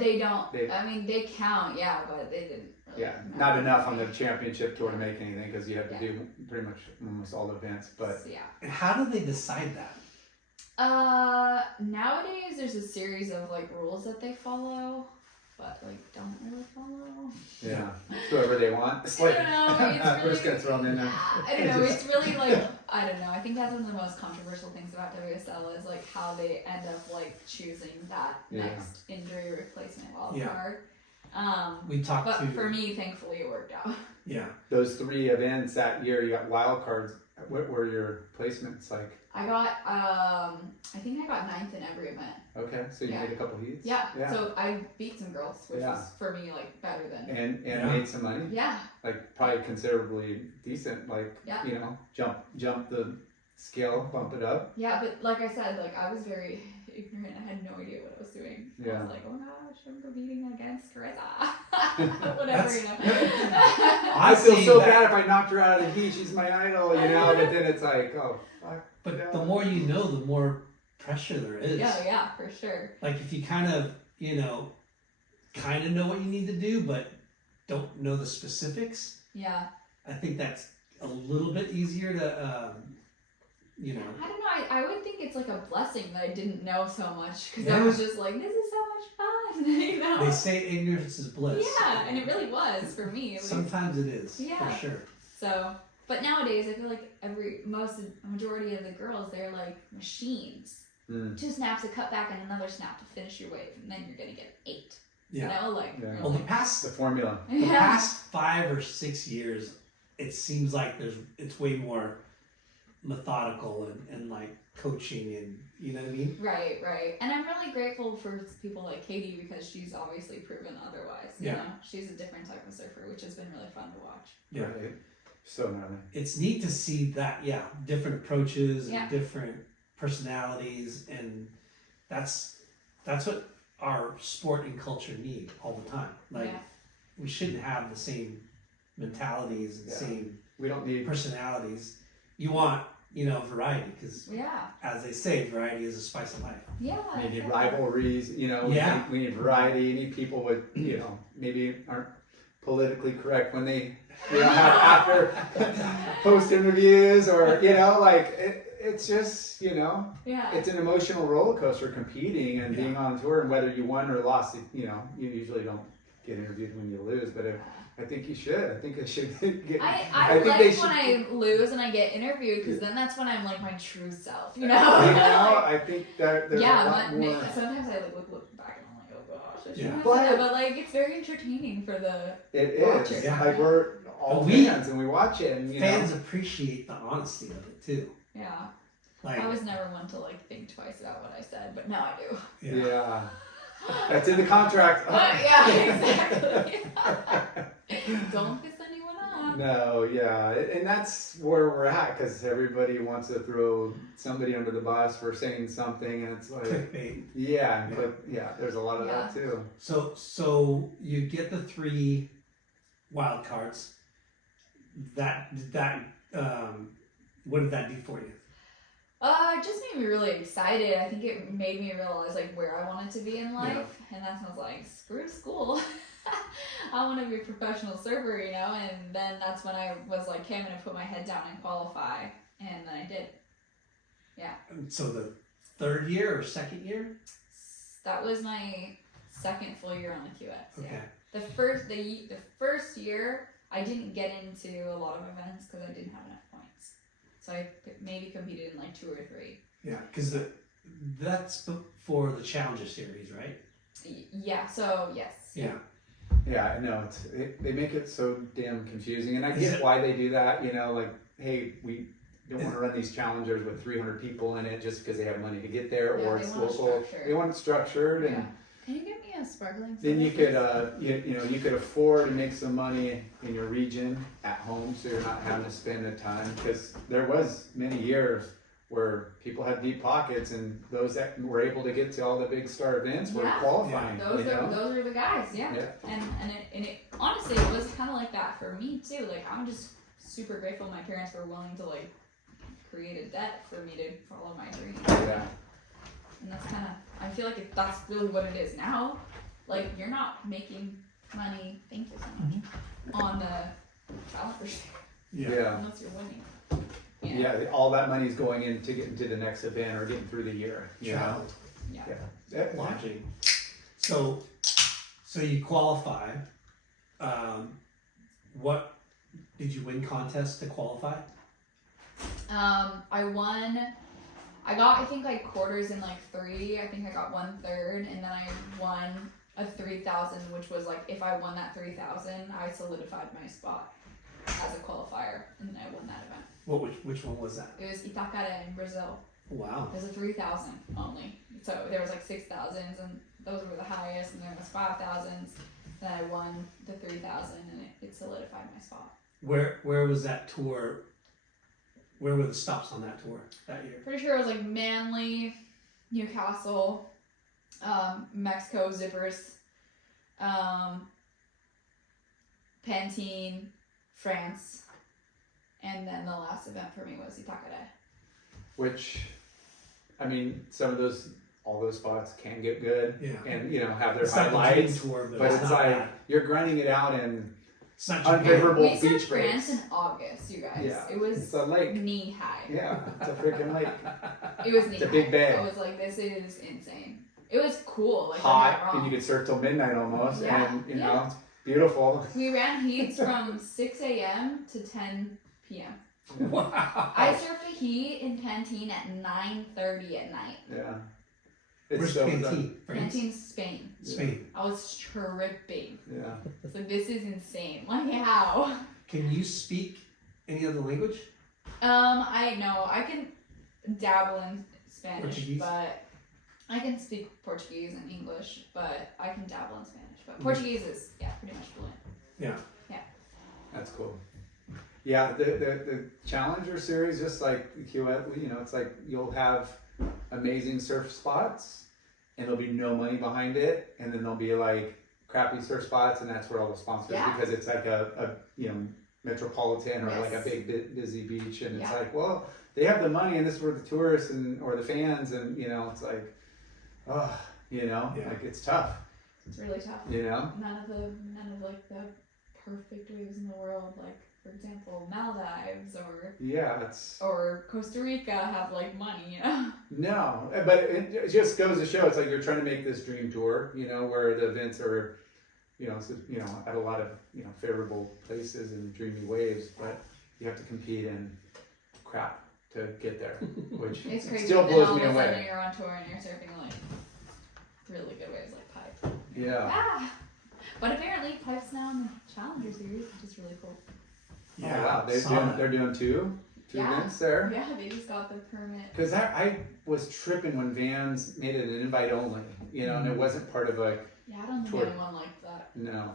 They don't. I mean, they count. Yeah, but they didn't. Really not enough on the championship tour to make anything because you have to do pretty much almost all the events. But yeah. And how do they decide that? Nowadays there's a series of like rules that they follow, but like don't really follow. Yeah, whoever they want. It's like, we're just gonna throw them in there. I don't know. It's really like, I don't know. I think that's one of the most controversial things about WSL is like how they end up like choosing that next injury replacement wild card. We talked but for me, thankfully, it worked out. Yeah. Those 3 events that year, you got wild cards. What were your placements like? I got, I think I got 9th in every event. Okay, so you made a couple heats? Yeah. So I beat some girls, which was for me like better than. And made some money? Yeah. Like probably considerably decent, like, you know, jump the scale, bump it up. Yeah, but like I said, like I was very ignorant. I had no idea what I was doing. Yeah. I was like, oh gosh, I'm competing against Carissa. Whatever, you know. I feel so bad if I knocked her out of the heat. She's my idol, you know, but then it's like, oh, fuck. But the more you know, the more pressure there is. Yeah, for sure. Like if you kind of know what you need to do, but don't know the specifics. Yeah. I think that's a little bit easier to, I don't know. I would think it's like a blessing that I didn't know so much because I was just like, this is so much fun, you know. They say ignorance is bliss. Yeah, and it really was for me. Sometimes it is, for sure. So, but nowadays I feel like majority of the girls, they're like machines. 2 snaps, a cut back, and another snap to finish your wave, and then you're gonna get 8. Yeah. You know, like. Yeah. Well, the formula. The past 5 or 6 years, it seems like it's way more methodical and like coaching and you know what I mean? Right. And I'm really grateful for people like Katie because she's obviously proven otherwise. You know? She's a different type of surfer, which has been really fun to watch. Yeah. Right. So gnarly. It's neat to see that, different approaches and different personalities, and that's what our sport and culture need all the time. Like we shouldn't have the same mentalities and same we don't need personalities. You want variety because as they say, variety is a spice of life. Yeah. We need rivalries, we need variety. You need people with, maybe aren't politically correct when they have after post interviews or, it's just, it's an emotional roller coaster competing and being on tour, and whether you won or lost, you usually don't get interviewed when you lose, but I think you should. I think I should get. I like when I lose and I get interviewed because then that's when I'm like my true self, you know. I think that there's a lot more. Sometimes I look back and I'm like, oh gosh, I shouldn't have said that, but like it's very entertaining for the watcher. Is. Like we're all fans and we watch it, and fans appreciate the honesty of it too. Yeah. Like, I was never one to like think twice about what I said, but now I do. Yeah. That's in the contract. Yeah, exactly. Don't piss anyone off. No, and that's where we're at because everybody wants to throw somebody under the bus for saying something, and it's like clickbait. There's a lot of that too. So you get the 3 wild cards. What did that do for you? It just made me really excited. I think it made me realize like where I wanted to be in life, and that's when I was like, screw school. I want to be a professional surfer, and then that's when I was like, okay, I'm going to put my head down and qualify, and then I did. Yeah. So the 3rd year or 2nd year? That was my 2nd full year on the QS. Okay. Yeah. The first year, I didn't get into a lot of events because I didn't have enough points. So I maybe competed in like 2 or 3. Yeah, because that's for the Challenger Series, right? Yeah. So yes. Yeah. Yeah, I know. They make it so damn confusing, and I get why they do that. Like, hey, we don't want to run these challengers with 300 people in it just because they have money to get there, or it's local. They want it structured, and can you get me a sparkling? Then you could, you could afford to make some money in your region at home, so you're not having to spend a ton. Because there was many years where people had deep pockets, and those that were able to get to all the big star events were qualifying. Those are the guys, And it honestly, it was kind of like that for me too. Like I'm just super grateful my parents were willing to like create a debt for me to follow my dreams. Yeah. And that's kind of, I feel like that's really what it is now. Like you're not making money, thank you so much, on the challengers Yeah. unless you're winning. Yeah, all that money's going in to get into the next event or getting through the year. You know? Child. Yeah. Watching. So you qualify. What did you win contests to qualify? I won. I got I think like quarters in like 3. I think I got 1/3, and then I won a 3,000, which was like if I won that 3,000, I solidified my spot as a qualifier, and then I won that event. Which one was that? It was Itacaré in Brazil. Wow. It was a 3,000 only. So there was like 6,000s, and those were the highest, and there was 5,000s. Then I won the 3,000, and it solidified my spot. Where was that tour? Where were the stops on that tour that year? Pretty sure it was like Manly, Newcastle, Mexico, Zippers, Pantene, France, and then the last event for me was Itacaré. Which, I mean, all those spots can get good, and have their highlights. Tour, but it's like bad. you're grinding it out in It's not unfavorable We beach started France breaks. in August, you guys. Yeah, It was it's a lake. knee high. Yeah, it's a freaking lake. It was knee It's a high. big bay. I was like, this is insane. It was cool. Like, Hot, don't get me and you wrong. could surf till midnight almost, Yeah, and you yeah. know, it's beautiful. We ran heats from 6 a.m. to 10 p.m. Wow. I surfed a heat in Pantene at 9:30 at night. Yeah. It's Where's so Pantene? France? Pantene, Spain. Spain. I was tripping. Yeah. It's like, this is insane. Like, how? Can you speak any other language? I know. I can dabble in Spanish, Portuguese? but I can speak Portuguese and English, but I can dabble in Spanish. But Portuguese is, pretty much fluent. Yeah. That's cool. Yeah, the Challenger series, just like the QS, it's like you'll have amazing surf spots, and there'll be no money behind it, and then there'll be like crappy surf spots, and that's where all the sponsors, because it's like a metropolitan or like a big busy beach, and it's like, well, they have the money, and this is where the tourists or the fans, and it's like, like it's tough. It's really tough. None of like the perfect waves in the world, like for example Maldives or Costa Rica have like money, No, but it just goes to show, it's like you're trying to make this dream tour, where the events are, at a lot of favorable places and dreamy waves, but you have to compete in crap to get there, which it's crazy. still And blows all me of a sudden away. you're on tour and you're surfing like really good waves like pipe. Yeah. But apparently Pipe's now in the Challenger series, which is really cool. Yeah. Oh, wow. They're doing two events there. Yeah, they just got the permit. Because I was tripping when Vans made it an invite only, and it wasn't part of a Yeah, I don't think tour. anyone liked that. No.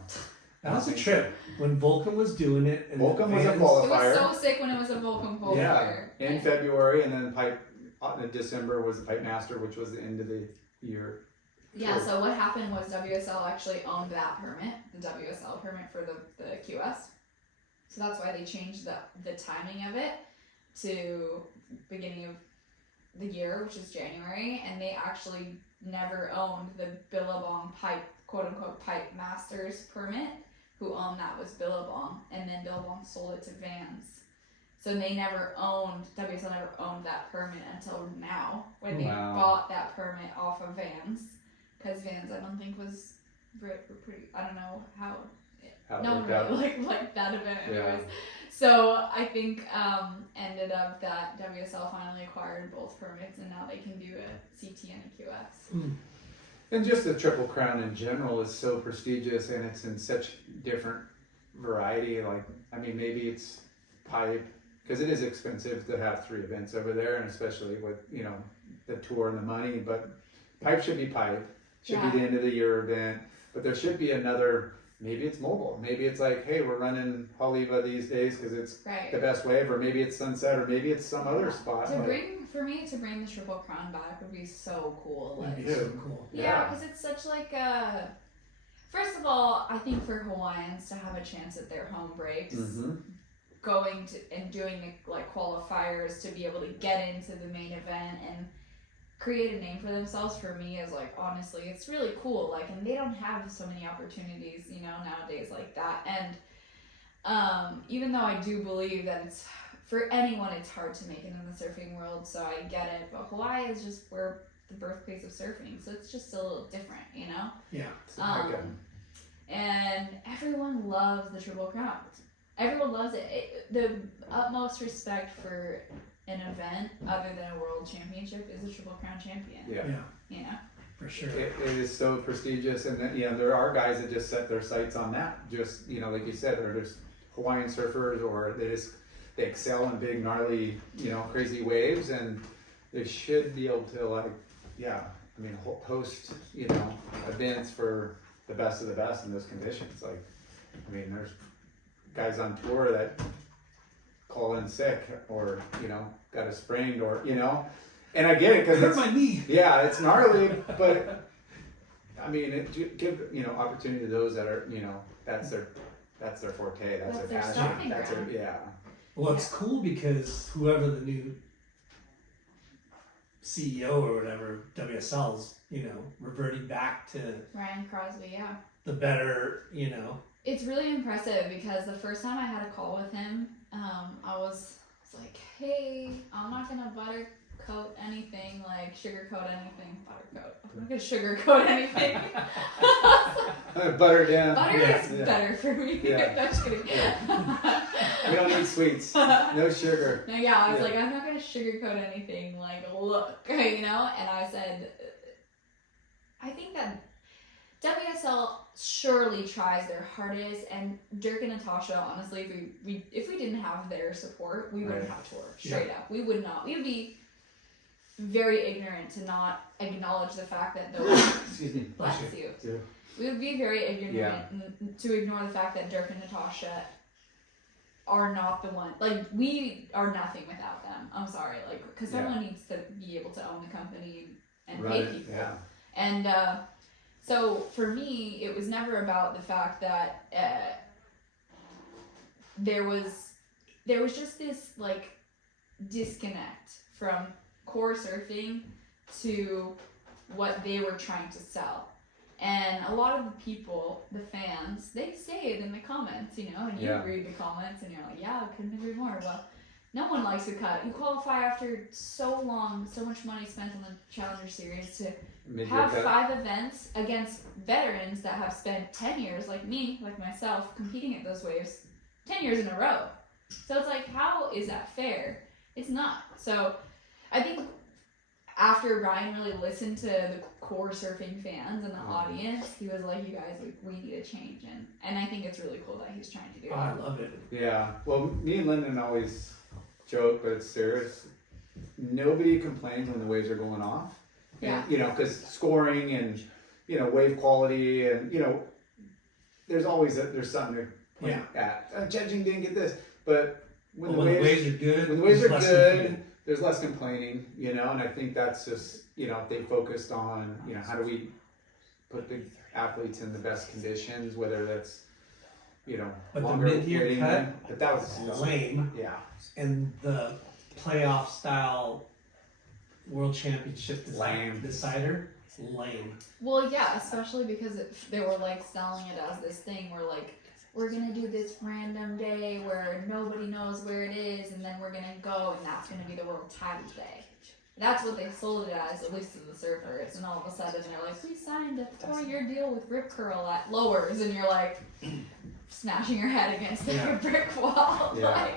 That was a trip. When Vulcan was doing it. And Vulcan was a Vans- qualifier. It was so sick when it was a Vulcan qualifier. Yeah, in February, and then Pipe in December was the Pipe Master, which was the end of the year. Yeah, so what happened was WSL actually owned that permit, the WSL permit for the QS. So that's why they changed the timing of it to beginning of the year, which is January, and they actually never owned the Billabong Pipe, quote unquote, Pipe Masters permit. Who owned that was Billabong, and then Billabong sold it to Vans. So they WSL never owned that permit until now, when they bought that permit off of Vans. Because Vans, I don't think was pretty. I don't know how no one really liked that event, anyways. Yeah. So I think ended up that WSL finally acquired both permits, and now they can do a CT and a QS. And just the Triple Crown in general is so prestigious, and it's in such different variety. Like, I mean, maybe it's Pipe, because it is expensive to have 3 events over there, and especially with the tour and the money. But Pipe should be Pipe. Should be the end of the year event, but there should be another. Maybe it's mobile. Maybe it's like, hey, we're running Haleiwa these days because it's the best wave, or maybe it's Sunset, or maybe it's some other spot. To bring the Triple Crown back would be so cool. Like, That'd be so cool. Yeah, because it's such like a. First of all, I think for Hawaiians to have a chance at their home breaks, going to and doing the like qualifiers to be able to get into the main event and create a name for themselves, for me is like, honestly, it's really cool. Like, and they don't have so many opportunities, you know, nowadays like that. And even though I do believe that it's for anyone, it's hard to make it in the surfing world, so I get it. But Hawaii is just where the birthplace of surfing, so it's just a little different, you know. Yeah. And everyone loves the Triple Crown. Everyone loves it. The utmost respect for an event other than a world championship is the Triple Crown champion. Yeah. You know? For sure. It is so prestigious, and then, there are guys that just set their sights on that. Just, like you said, or there's Hawaiian surfers, or they excel in big, gnarly, crazy waves, and they should be able to host, events for the best of the best in those conditions. Like, there's guys on tour that call in sick, or got a sprained, or and I get it because hurt my knee. Yeah, it's gnarly, but give opportunity to those that are that's their forte, that's their passion, that's their Well, it's cool because whoever the new CEO or whatever, WSL's, reverting back to Ryan Crosby, the better, It's really impressive because the first time I had a call with him, I was like, hey, I'm not gonna buttercoat anything, like sugarcoat anything. Buttercoat. I'm not gonna sugarcoat anything. Butter down. Butter is better for me. Yeah. No, just kidding. We don't need sweets. No sugar. No, I was like, I'm not gonna sugarcoat anything. Like, look, And I said, I think that WSL surely tries their hardest, and Dirk and Natasha, honestly, if we didn't have their support, we wouldn't have tour. Straight up, we would not. We would be very ignorant to not acknowledge the fact that those. Excuse me. Bless you. Yeah. We would be very ignorant to ignore the fact that Dirk and Natasha are not the one. Like, we are nothing without them. I'm sorry, because someone needs to be able to own the company and pay people. Yeah. And so for me, it was never about the fact that there was just this disconnect from core surfing to what they were trying to sell. And a lot of the people, the fans, they say it in the comments, and you read the comments and you're like, yeah, I couldn't agree more. Well, no one likes a cut. You qualify after so long, so much money spent on the Challenger Series to have 5 events against veterans that have spent 10 years, like me, like myself, competing at those waves 10 years in a row. So it's like, how is that fair? It's not. So I think after Ryan really listened to the core surfing fans and the audience, he was like, you guys, we need a change. And I think it's really cool that he's trying to do it. I love it. Yeah. Well, me and Lyndon always joke, but it's serious. Nobody complains when the waves are going off. Yeah. And, because scoring and, wave quality and, there's always there's something to point at. Judging didn't get this. But when the waves are good, when the waves are good, there's less complaining, and I think that's just, if they focused on, how do we put the athletes in the best conditions, whether that's, but longer the mid-year waiting cut time. But that was lame. Yeah. And the playoff style world championship decider, lame. Well, yeah, especially because they were selling it as this thing where we're gonna do this random day where nobody knows where it is, and then we're gonna go, and that's gonna be the world title day. That's what they sold it as, at least to the surfers. And all of a sudden they're like, we signed a 4-year deal with Rip Curl at Lowers, and you're like smashing your head against the brick wall. Yeah.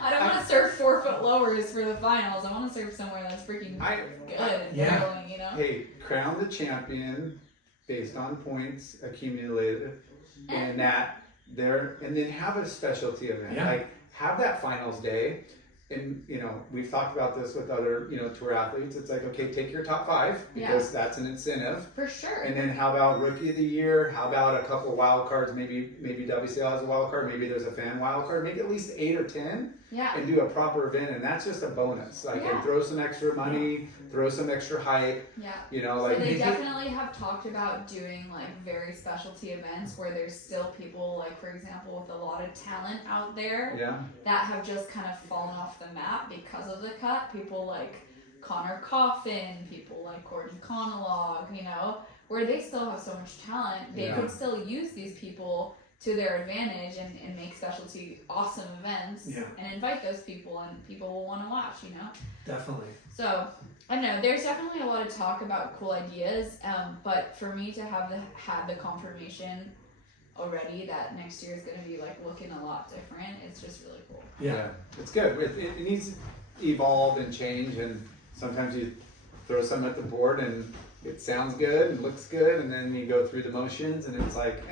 I don't want to surf 4-foot lowers for the finals. I want to surf somewhere that's freaking good and rolling, Hey, crown the champion based on points accumulated, and that and then have a specialty event. Have that finals day. And, we've talked about this with other, tour athletes. It's like, okay, take your top 5 because that's an incentive. For sure. And then how about Rookie of the Year? How about a couple of wild cards? Maybe WCL has a wild card. Maybe there's a fan wild card. Maybe at least 8 or 10. and do a proper event, and that's just a bonus. Like, and throw some extra money, throw some extra hype. Yeah. You know, So like they definitely have talked about doing like very specialty events where there's still people, like for example, with a lot of talent out there that have just kind of fallen off the map because of the cut. People like Connor Coffin, people like Gordon Conalog, you know, where they still have so much talent. They could still use these people to their advantage and make specialty awesome events and invite those people, and people will want to watch, you know? Definitely. So, I don't know, there's definitely a lot of talk about cool ideas, but for me to have had the confirmation already that next year is going to be like looking a lot different, it's just really cool. Yeah, it's good. It needs to evolve and change, and sometimes you throw something at the board and it sounds good and looks good, and then you go through the motions and it's like,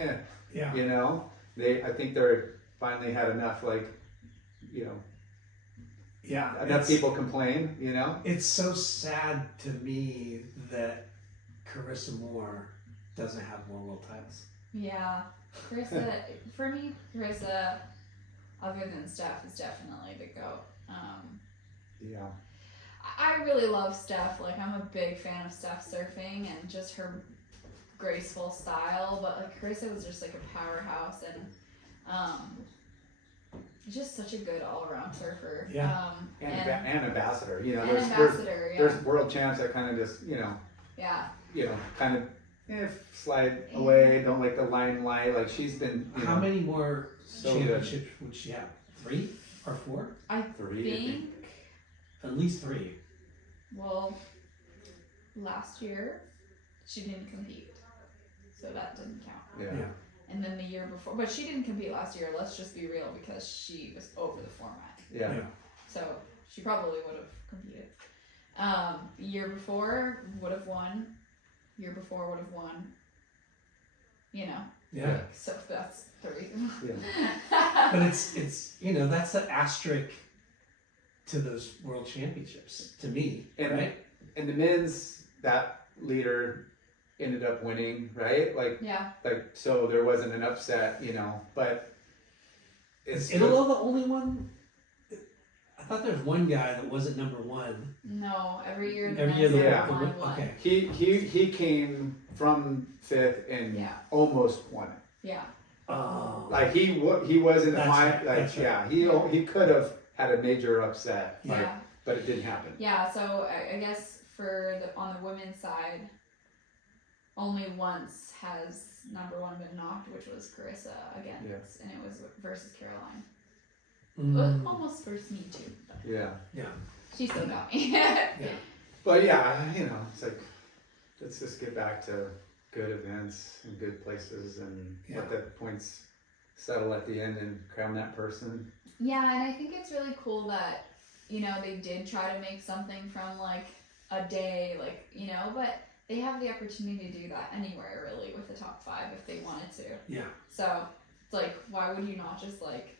you know, I think they're finally had enough, like, you know, enough people complain, you know. It's so sad to me that Carissa Moore doesn't have more world titles. Yeah, Carissa, for me, Carissa, other than Steph, is definitely the GOAT. I really love Steph. Like, I'm a big fan of Steph surfing and just her graceful style, but like Carissa was just like a powerhouse and just such a good all-around surfer. And ambassador, you know, ambassador, there's world champs that kind of just, you know, kind of slide away, don't like the limelight. Like, she's been, you know, how many more so championships good. would she have? 3 or 4? I Three, think. At least 3. Well, last year she didn't compete, so that didn't count. Yeah. And then the year before, but she didn't compete last year. Let's just be real, because she was over the format. Yeah. So she probably would have competed. Year before would have won. Year before would have won. You know. Yeah. So that's 3. But it's you know, that's the asterisk to those world championships to me, right? And the men's, that leader ended up winning, right? Like, so there wasn't an upset, you know, but is Italo the only one? I thought there was one guy that wasn't number 1. No, every year won. Okay. He came from 5th and almost won it. Yeah. Oh. Like, he was in the final. Right, like, he could have had a major upset, but it didn't happen. Yeah, so I guess on the women's side, only once has number 1 been knocked, which was Carissa against, and it was versus Caroline. But almost versus me too. But she still got me. But you know, it's like, let's just get back to good events and good places and let the points settle at the end and crown that person. Yeah, and I think it's really cool that, you know, they did try to make something from like a day, like, you know, but they have the opportunity to do that anywhere really with the top 5 if they wanted to. Yeah. So it's like, why would you not just like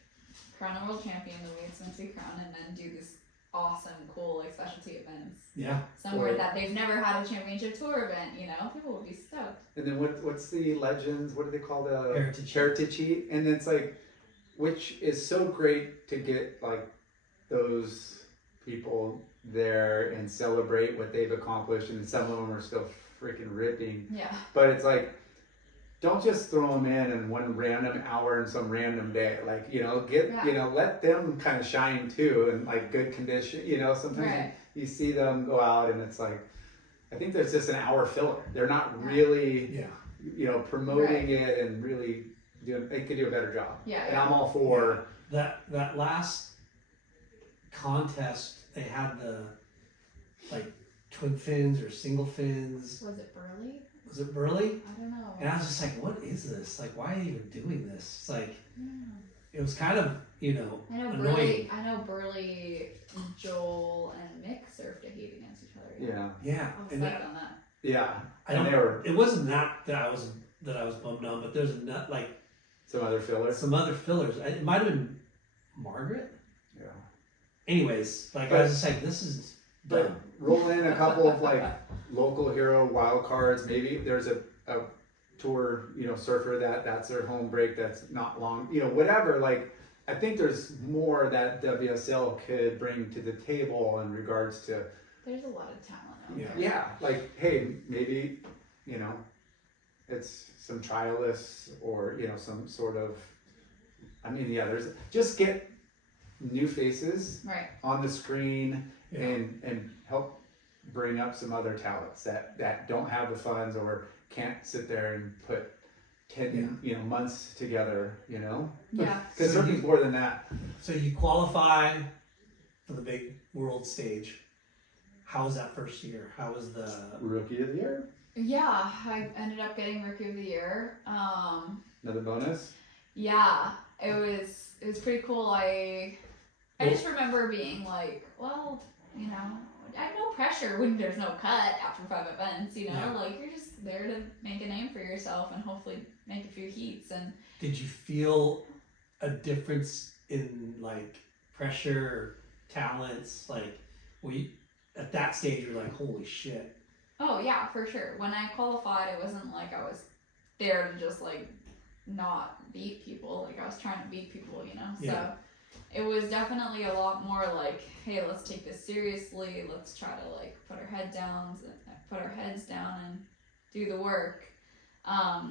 crown a world champion the way it's meant to be crowned, and then do this awesome, cool, like specialty events? Yeah. Somewhere that they've never had a championship tour event, you know, people would be stoked. And then what's the legends? What do they call the heritage heat? And it's like, which is so great to get like those people there and celebrate what they've accomplished, and some of them are still freaking ripping. Yeah. But it's like, don't just throw them in one random hour and some random day. Like, you know, you know, let them kind of shine too, in like good condition. You know, sometimes you see them go out and it's like, I think there's just an hour filler. They're not really, you know, promoting it and really doing. They could do a better job. Yeah. And I'm all for that last contest. They had the like twin fins or single fins. Was it Burley? Was it Burley? I don't know. And I was just like, what is this? Like, why are you even doing this? It's like, it was kind of, you know, annoying. I know Burley, Joel, and Mick surfed a heat against each other. Yeah. I was psyched on that. Yeah. I don't know. It wasn't that I was bummed on, but there's like some other fillers. It might have been Margaret. Yeah. Anyways, like, I was just like, this is dumb. Roll in a couple of like local hero wild cards. Maybe there's a tour, you know, surfer that's their home break that's not long, you know, whatever. Like, I think there's more that WSL could bring to the table in regards to. There's a lot of talent out there. Yeah, like, hey, maybe, you know, it's some trialists or, you know, some sort of, I mean, yeah, there's, just get new faces Right. on the screen and help bring up some other talents that don't have the funds or can't sit there and put 10 you know, months together, you know? Yeah. Because surfing's more than that. So you qualify for the big world stage. How was that first year? How was the Rookie of the year? Yeah, I ended up getting Rookie of the Year. Another bonus? Yeah, it was pretty cool. I just remember being like, well, you know, I have no pressure when there's no cut after 5 events, you know, Yeah. like you're just there to make a name for yourself and hopefully make a few heats. And Did you feel a difference in like pressure, or talents? Like, at that stage you're like, holy shit. oh yeah, for sure. When I qualified, it wasn't like I was there to just like not beat people. Like I was trying to beat people, you know. Yeah. So it was definitely a lot more like, hey, let's take this seriously. Let's try to like put our heads down and do the work.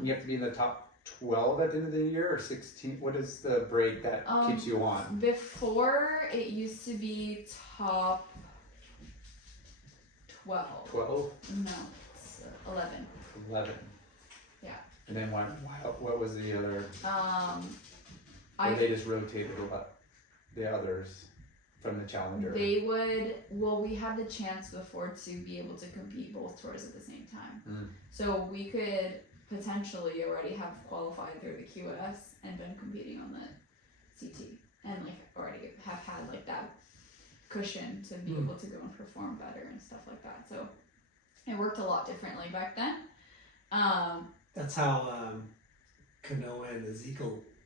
You have to be in the top 12 at the end of the year or 16? What is the break that keeps you on? Before it used to be top 12. 12? No, it's 11. 11. Yeah. And then what was the other? Or they just rotated the others from the challenger. We had the chance before to be able to compete both tours at the same time. So we could potentially already have qualified through the QS and been competing on the CT and like already have had like that cushion to be able to go and perform better and stuff like that. So it worked a lot differently back then. That's how Kanoa and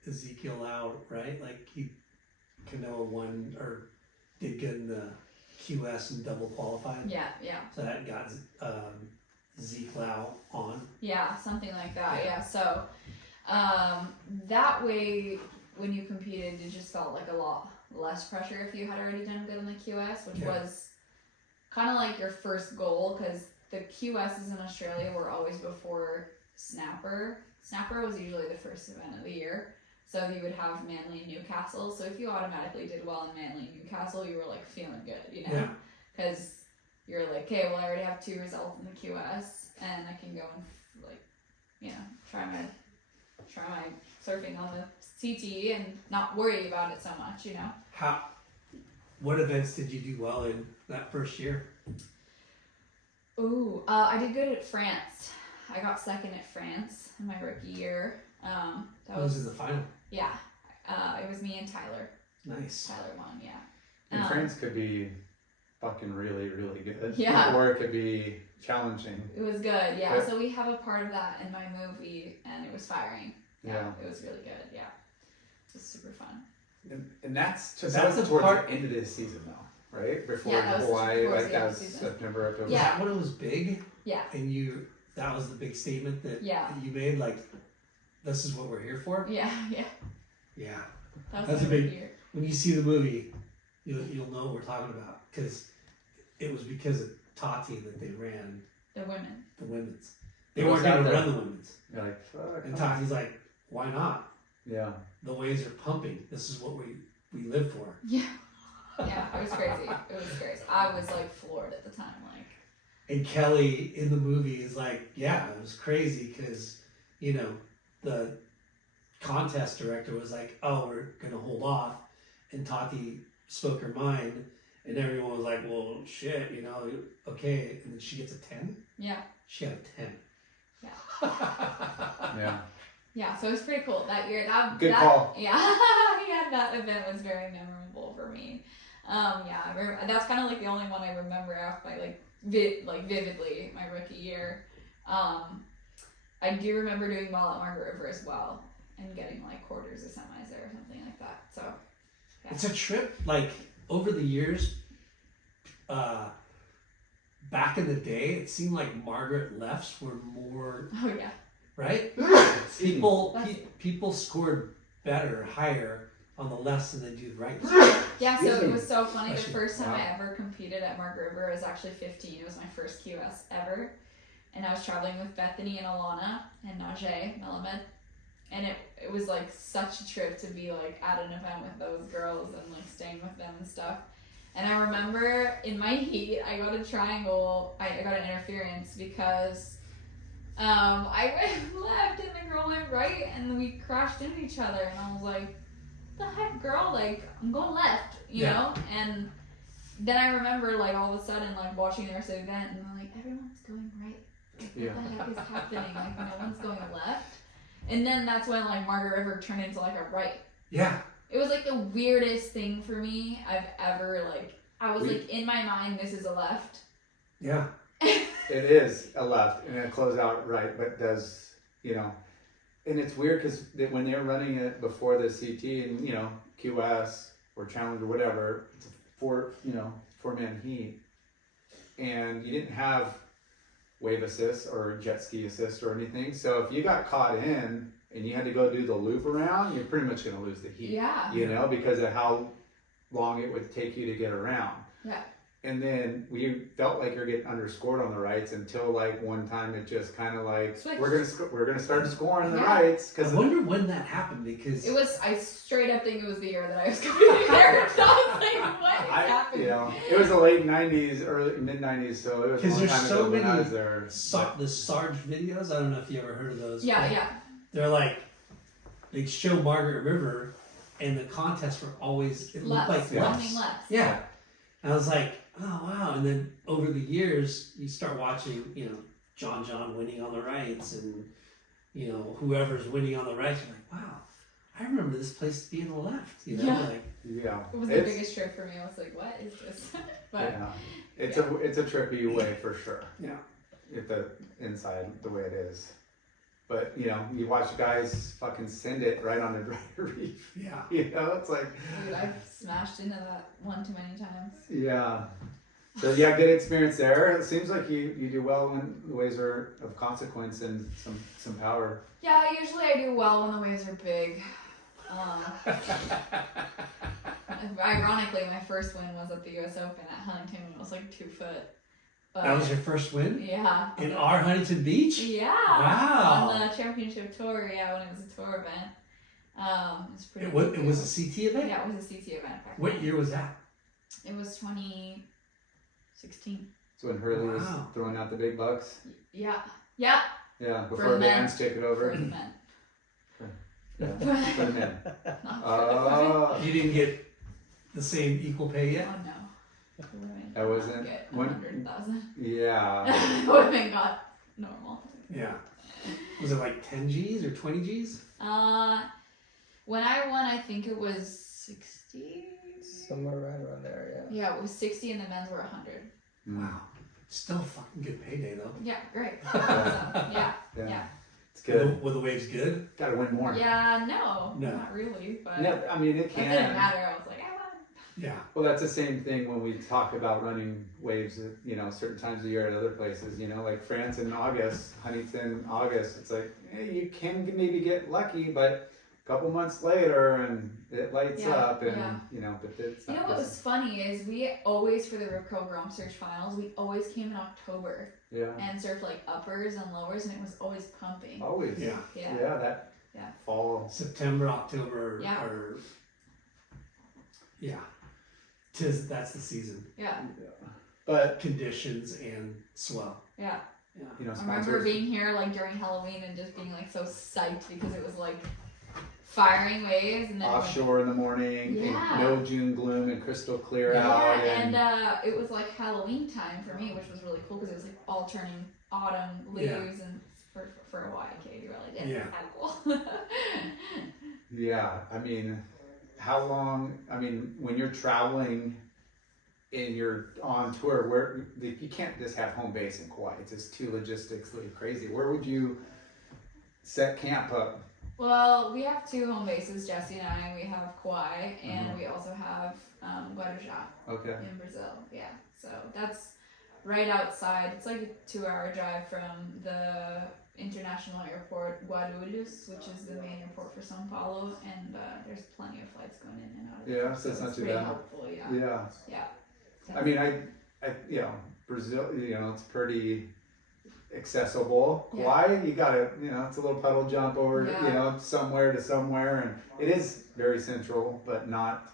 Ezekiel out, right? Like Kanoa won or did good in the QS and double qualified. Yeah. So that got Zeke Lau on. Yeah, something like that. Yeah. So that way, when you competed, it just felt like a lot less pressure if you had already done good in the QS, which was kind of like your first goal, because the QSs in Australia were always before Snapper. Snapper was usually the first event of the year. So you would have Manly and Newcastle. So if you automatically did well in Manly and Newcastle, you were like feeling good, you know? Because you're like, okay, well, I already have 2 results in the QS, and I can go and like, you know, try my surfing on the CT and not worry about it so much, you know? What events did you do well in that first year? Ooh, I did good at France. I got second at France in my rookie year. That was in the final. Yeah, it was me and Tyler. Nice. Tyler won, yeah. And France could be fucking really, really good. Yeah. Or it could be challenging. It was good, yeah. So we have a part of that in my movie, and it was firing. Yeah. It was really good, yeah. It was super fun. And that's towards part- the end of this season, though, right? Before Yeah, that was Hawaii, towards like the end that of was the season. September, October. Was that when it was big? Yeah. And that was the big statement that you made, like, this is what we're here for? Yeah. Yeah. That's a my big rookie year. When you see the movie, you'll know what we're talking about, because it was because of Tati that they ran The women. the women's. They It was weren't going to not run the women's. You're like, fuck. And Tati's like, why not? Yeah. The waves are pumping. This is what we live for. Yeah. Yeah, it was crazy. It was crazy. I was like floored at the time, like. And Kelly in the movie is like, yeah, it was crazy because, you know, the contest director was like, oh, we're going to hold off. And Tati spoke her mind, and everyone was like, well, shit, you know, okay. And then she gets a 10? Yeah. She had a 10. Yeah. Yeah. Yeah, so it was pretty cool that year. Good call. Yeah, yeah, that event was very memorable for me. That's kind of like the only one I remember after vividly my rookie year. I do remember doing well at Margaret River as well and getting like quarters or semis there or something like that. So yeah. It's a trip, like, over the years, back in the day, it seemed like Margaret lefts were more, Oh yeah. right? People scored better, higher on the lefts and then do the rights. Yeah, so Excuse it me. was so funny. The Actually, first time wow. I ever competed at Margaret River, I was actually 15. It was my first QS ever. And I was traveling with Bethany and Alana and Najee Melamed. And it was like such a trip to be like at an event with those girls and like staying with them and stuff. And I remember in my heat, I got a triangle, I got an interference because I went left and the girl went right and we crashed into each other. And I was like, what the heck, girl? Like, I'm going left, you know? And then I remember like all of a sudden like watching the rest of the event and I'm like, everyone's going right. Like, what the heck is happening? Like, no one's going left. And then that's when like Margaret River turned into like a right. Yeah. It was like the weirdest thing for me I've ever like. I was like in my mind, this is a left. Yeah. It is a left and a close out right, but does, you know, and it's weird because when they're running it before the CT and, you know, QS or challenge or whatever, it's a 4-man heat, and you didn't have wave assist or jet ski assist or anything. So if you got caught in and you had to go do the loop around, you're pretty much going to lose the heat. Yeah. You know, because of how long it would take you to get around. Yeah. And then we felt like you're getting underscored on the rights until like one time it just kind of like Switched. we're gonna start scoring the Yeah. rights I because wonder when that happened because It was. I straight up think it was the year that I was competing there. So I was like, what is happening? you know, it was the late '90s, early mid '90s, so it was a 'Cause long there's time so ago when I many was there. the Sarge videos. I don't know if you ever heard of those. Yeah, but yeah. They're like they show Margaret River, and the contests were always it looked Left. like Running lefts. left. Yeah. And I was like, oh wow. And then over the years, you start watching, you know, John winning on the rights, and you know whoever's winning on the rights. You're like, wow, I remember this place being the left. You know, Yeah. like Yeah, It was the biggest trip for me. I was like, what is this? But yeah, it's a trippy way for sure. yeah. If the inside the way it is. But, you know, you watch guys fucking send it right on the dry reef. Yeah. You know, it's like, dude, I've smashed into that one too many times. yeah. So, yeah, good experience there. It seems like you do well when the waves are of consequence and some power. Yeah, usually I do well when the waves are big. Ironically, my first win was at the U.S. Open at Huntington when it was like 2 foot. But That was your first win yeah. in our Huntington Beach. Yeah. Wow. On the championship tour, yeah, when it was a tour event. It was pretty. It was a CT event. Yeah, it was a CT event. Back What then. year was that? It was 2016. So when Hurley was Wow. throwing out the big bucks. Yeah. Yeah. Yeah, For before the men. Vans took it over. For the men. Yeah, for the men. Not for the women. You didn't get the same equal pay yet. Oh no. The women That wasn't- get when- 100,000. Yeah. The women got normal. Yeah. Was it like 10 G's or 20 G's? When I won, I think it was 60. Somewhere right around there, yeah. Yeah, it was 60, and the men's were 100. Wow. Still fucking good payday though. Yeah, great. Yeah. Yeah. It's good. Were the waves good? Gotta win more. Yeah, no, No. not really, but No, I mean, it it didn't can. matter. I was like, I won. Yeah. Well, that's the same thing when we talk about running waves at, you know, certain times of year at other places, you know, like France in August, Huntington, August. It's like, hey, you can maybe get lucky, but a couple months later and it lights Yeah, up and, yeah. you know, but it's You not know what this- was funny is we always, for the Ripco Grom Search Finals, we always came in October Yeah. and surfed like uppers and lowers, and it was always pumping. Always. Yeah. Yeah. Yeah, that Yeah. fall. September, October, Yeah. or yeah. That's the season. Yeah. But, Conditions and swell. Yeah. Yeah. you know, I remember sponsors. being here like during Halloween and just being like so psyched because it was like firing waves and then Offshore in the morning, Yeah. and no June gloom and crystal clear yeah, out. and it was like Halloween time for me, which was really cool because it was like all turning autumn leaves and for a YK, you really did. Yeah. Kind of cool. Yeah, I mean, how long? I mean, when you're traveling and you're on tour, where you can't just have home base in Kauai. It's just too logistically crazy. Where would you set camp up? Well, we have 2 home bases, Jesse and I. We have Kauai, and we also have Guarujá Okay. in Brazil. Yeah, so that's right outside. It's like a 2-hour drive from the international airport Guarulhos, which is the main airport for São Paulo, and there's plenty of flights flights going in and out. Yeah, so it's not too bad. Helpful, yeah. Yeah. Yeah. I mean, I Brazil, it's pretty accessible. Kauai, you gotta, it's a little puddle jump over, somewhere to somewhere, and it is very central, but not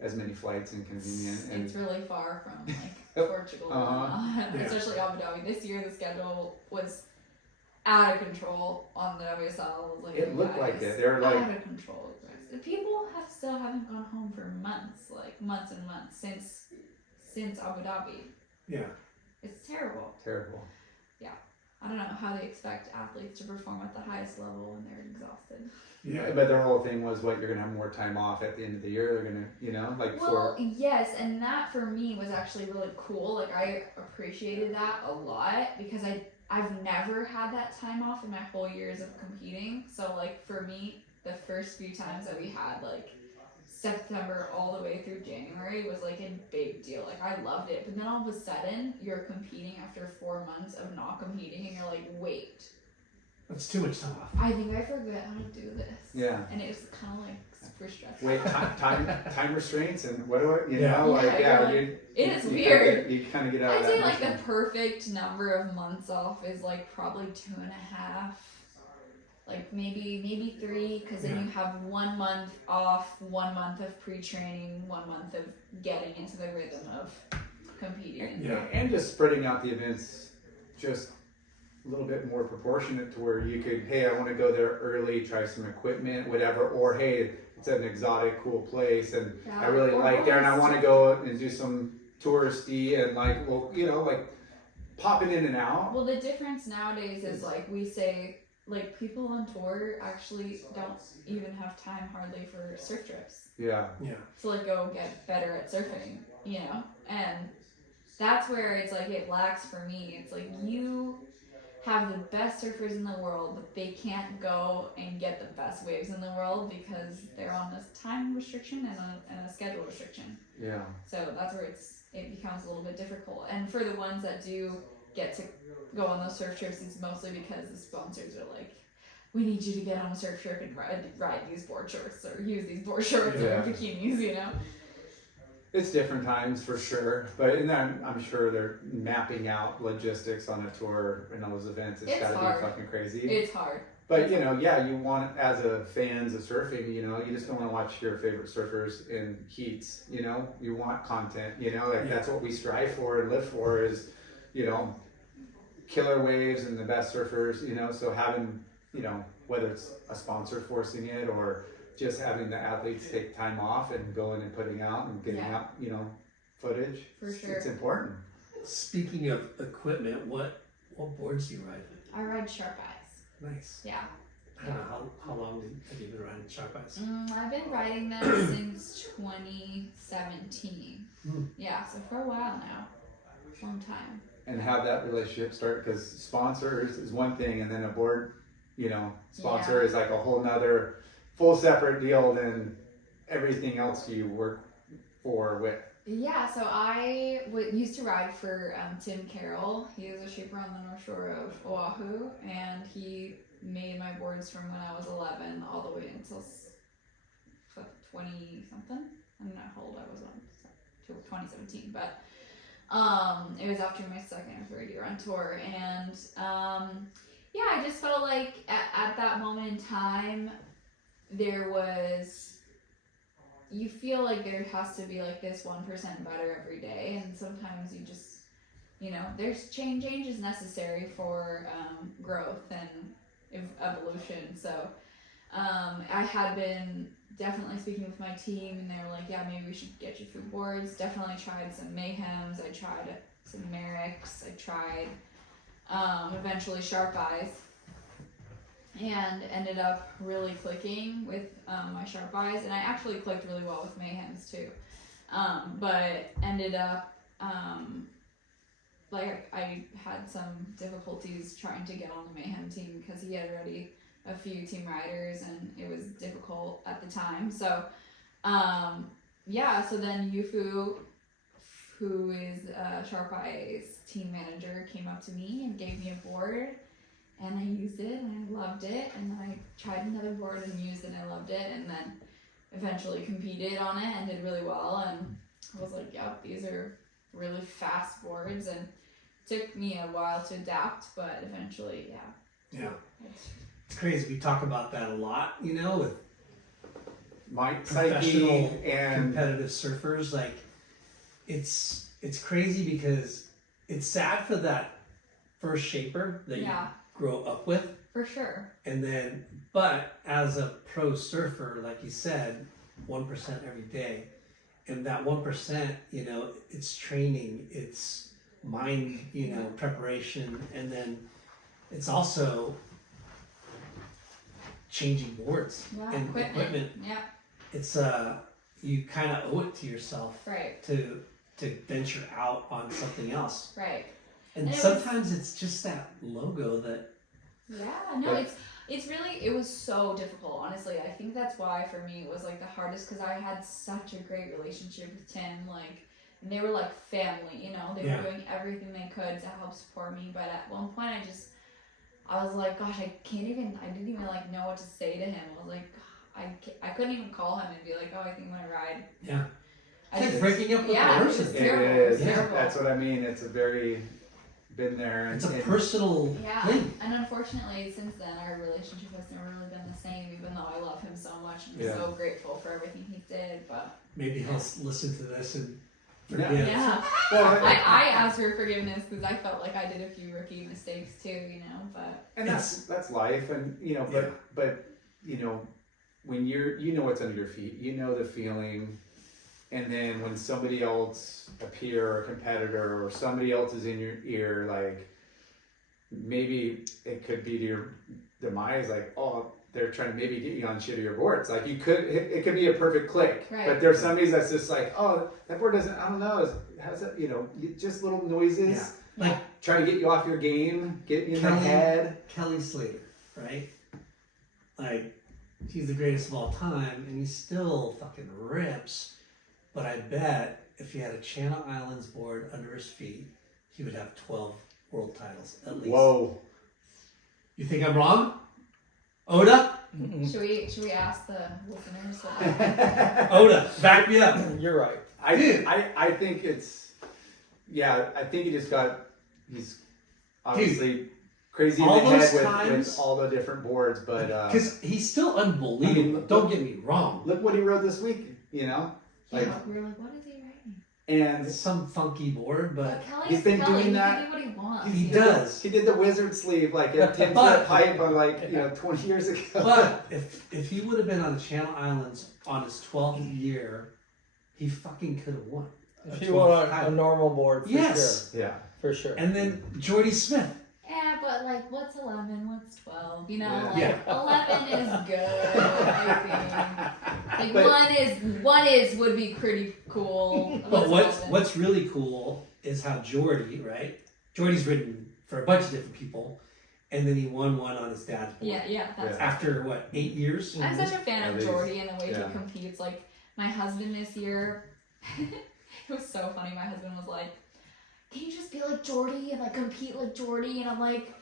as many flights and convenient. It's really far from Portugal, especially Abu Dhabi. This year the schedule was out of control on the WSL. It looked like it. They're out of control. People still haven't gone home for months and months since Abu Dhabi. Yeah. It's terrible. Terrible. Yeah. I don't know how they expect athletes to perform at the highest level when they're exhausted. Yeah, but their whole thing was you're going to have more time off at the end of the year. They're going to, yes, and that for me was actually really cool. I appreciated that a lot because I've never had that time off in my whole years of competing. So, for me, the first few times that we had, September all the way through January was a big deal. I loved it. But then all of a sudden you're competing after 4 months of not competing and you're wait. That's too much time off. I think I forget how to do this. Yeah. And it was kind of super stressful. Wait, time restraints and what do I, it is weird. You kind of get out of that. I'd say the perfect number of months off is probably 2.5. Maybe 3, because then you have 1 month off, 1 month of pre-training, 1 month of getting into the rhythm of competing. Yeah, and just spreading out the events just a little bit more proportionate to where you could, hey, I want to go there early, try some equipment, whatever, or hey, it's an exotic, cool place, and I really like there, and I want to go and do some touristy and popping in and out. Well, the difference nowadays is we say. People on tour actually don't even have time hardly for surf trips. Yeah. To go get better at surfing, and that's where it's it lacks for me. It's you have the best surfers in the world, but they can't go and get the best waves in the world because they're on this time restriction and a schedule restriction. Yeah. So that's where it becomes a little bit difficult. And for the ones that do get to go on those surf trips, it's mostly because the sponsors are we need you to get on a surf trip and ride these board shorts or use these board shorts or bikinis, It's different times for sure, but I'm sure they're mapping out logistics on a tour and those events. It's got to be fucking crazy. It's hard. But you want, as a fans of surfing, you just don't want to watch your favorite surfers in heats. You want content. That's what we strive for and live for is, killer waves and the best surfers. So having, whether it's a sponsor forcing it or just having the athletes take time off and going and putting out and getting out, footage. For sure. It's important. Speaking of equipment, what boards do you ride? I ride Sharp Eyes. Nice. Yeah. I don't know, how long have you been riding Sharp Eyes? I've been riding them since 2017. Yeah, so for a while now. Long time. And have that relationship start, because sponsors is one thing, and then a board, sponsor is a whole nother full separate deal than everything else you work for with. Yeah, so I used to ride for Tim Carroll. He was a shaper on the North Shore of Oahu, and he made my boards from when I was 11 all the way until 20-something. I don't know how old I was on 2017, but it was after my second or third year on tour, and I just felt at that moment in time you feel there has to be this 1% better every day, and sometimes you just there's change is necessary for growth and evolution. So I had been definitely speaking with my team, and they were maybe we should get you food boards. Definitely tried some Mayhems, I tried some Merricks, I tried eventually Sharp Eyes, and ended up really clicking with my Sharp Eyes, and I actually clicked really well with Mayhems too, but ended up I had some difficulties trying to get on the Mayhem team because he had already a few team riders and it was difficult at the time. So so then Yufu, who is Sharp Eye's team manager, came up to me and gave me a board, and I used it and I loved it, and then I tried another board and used it and I loved it, and then eventually competed on it and did really well. And I was like, yep, these are really fast boards. And it took me a while to adapt, but eventually, Yeah. It's crazy. We talk about that a lot, you know, with Professional and competitive surfers. Like, it's crazy because it's sad for that first shaper that you grow up with. For sure. And then, but as a pro surfer, like you said, 1% every day. And that 1%, you know, it's training, it's mind, you know, preparation. And then it's also changing boards and equipment. Yeah. It's you kind of owe it to yourself, right, to venture out on something else, right. And sometimes it's just that logo that. Yeah, no, it was so difficult. Honestly, I think that's why for me it was like the hardest because I had such a great relationship with Tim, like, and they were like family, you know. They were doing everything they could to help support me. But at one point, I was like, gosh, I didn't even like know what to say to him. I was like, I couldn't even call him and be like, oh, I think I'm gonna ride. Yeah. It's breaking up with the person. It is. Yeah. That's what I mean. It's a very been there. It's a personal thing. And unfortunately, since then, our relationship has never really been the same. Even though I love him so much and I'm so grateful for everything he did, but maybe he'll listen to this and forgive. Yeah. Well, I asked for forgiveness because I felt like I did a few rookie mistakes too, you know. But and that's life, and you know, but you know, when you know what's under your feet, you know the feeling. And then when somebody else, a peer or a competitor or somebody else is in your ear, like maybe it could be to your demise, like, oh, they're trying to maybe get you on shittier boards. Like it could be a perfect click. Right. But there's somebody that's just like, oh, that board doesn't, I don't know, has it, you know, just little noises. Yeah. Like trying to get you off your game, get you in the head. Kelly Slater, right? Like, he's the greatest of all time and he still fucking rips. But I bet if he had a Channel Islands board under his feet, he would have 12 world titles at least. Whoa. You think I'm wrong? Oda? Should we ask the listeners? Oda, back me up. You're right. I think it's, I think he's obviously crazy in the head with all the different boards, but because he's still unbelievable. Don't get me wrong. Look what he rode this week, you know? Like, we were like, what is he writing? And it's some funky board, but he's been doing that. He can do what he wants. He does. He did the wizard sleeve like a 10-foot pipe on 20 years ago. But if he would have been on the Channel Islands on his 12th year, he fucking could have won. If he won a normal board, for sure. Yeah, for sure. And then Jordy Smith. Yeah, but like, what's 11? What's 12? You know, 11 is good. I think. Like would be pretty cool. But what's really cool is how Jordy, right? Jordy's ridden for a bunch of different people, and then he won one on his dad's board. Yeah. That's after what, 8 years? I'm such a fan of Jordy and the way he competes. Like my husband this year, it was so funny. My husband was like, can you just be like Jordy and like compete like Jordy? And I'm like,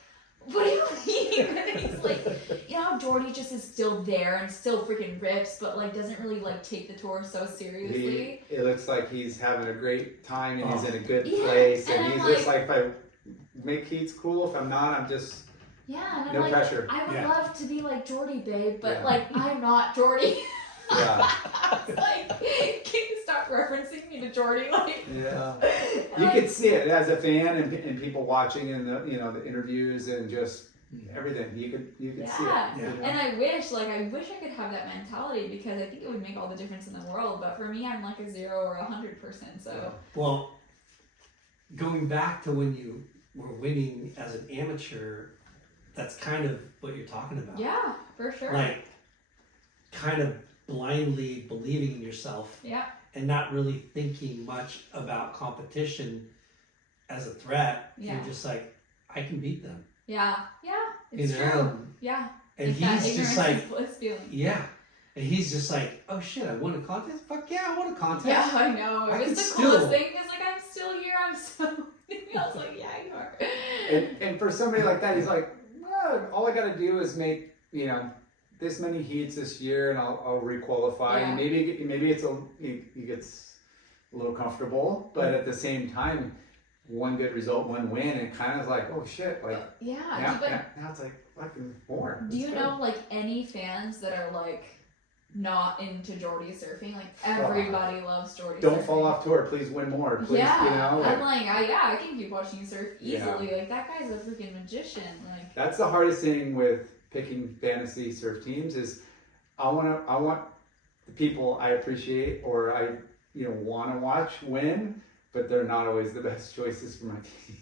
what do you mean? And he's like, you know how Jordy just is still there and still freaking rips, but like doesn't really like take the tour so seriously. It looks like he's having a great time and he's in a good place, and he's just like, if I make heats, cool. If I'm not, I'm just and no I'm pressure. I would love to be like Jordy, babe, but like I'm not Jordy. Yeah. I was like, can you stop referencing me to Jordy? Like, you could see it as a fan and people watching and the the interviews and just everything. You could see it. Yeah. And I wish I could have that mentality because I think it would make all the difference in the world. But for me, I'm like a 0 or 100%. So well, going back to when you were winning as an amateur, that's kind of what you're talking about. Yeah, for sure. Like, kind of blindly believing in yourself and not really thinking much about competition as a threat. You're just like, I can beat them. It's true. And he's just like, and he's just like, oh shit, I won a contest? Fuck yeah, I won a contest. Yeah, I know. It was the coolest thing. It's like, I'm still here, I'm so I was like, yeah, you are. And for somebody like that, he's like, well, all I gotta do is make, this many heats this year, and I'll requalify. Yeah. And maybe he gets a little comfortable, but at the same time, one good result, one win, and kind of like, oh shit, like now it's like fucking more. Do you know like any fans that are like not into Geordie surfing? Like everybody loves Geordie surfing. Don't fall off tour, please win more. Please, yeah, you know, I'm like, I can keep watching you surf easily. Like that guy's a freaking magician. Like that's the hardest thing with picking fantasy surf teams is I want the people I appreciate or I want to watch win, but they're not always the best choices for my team.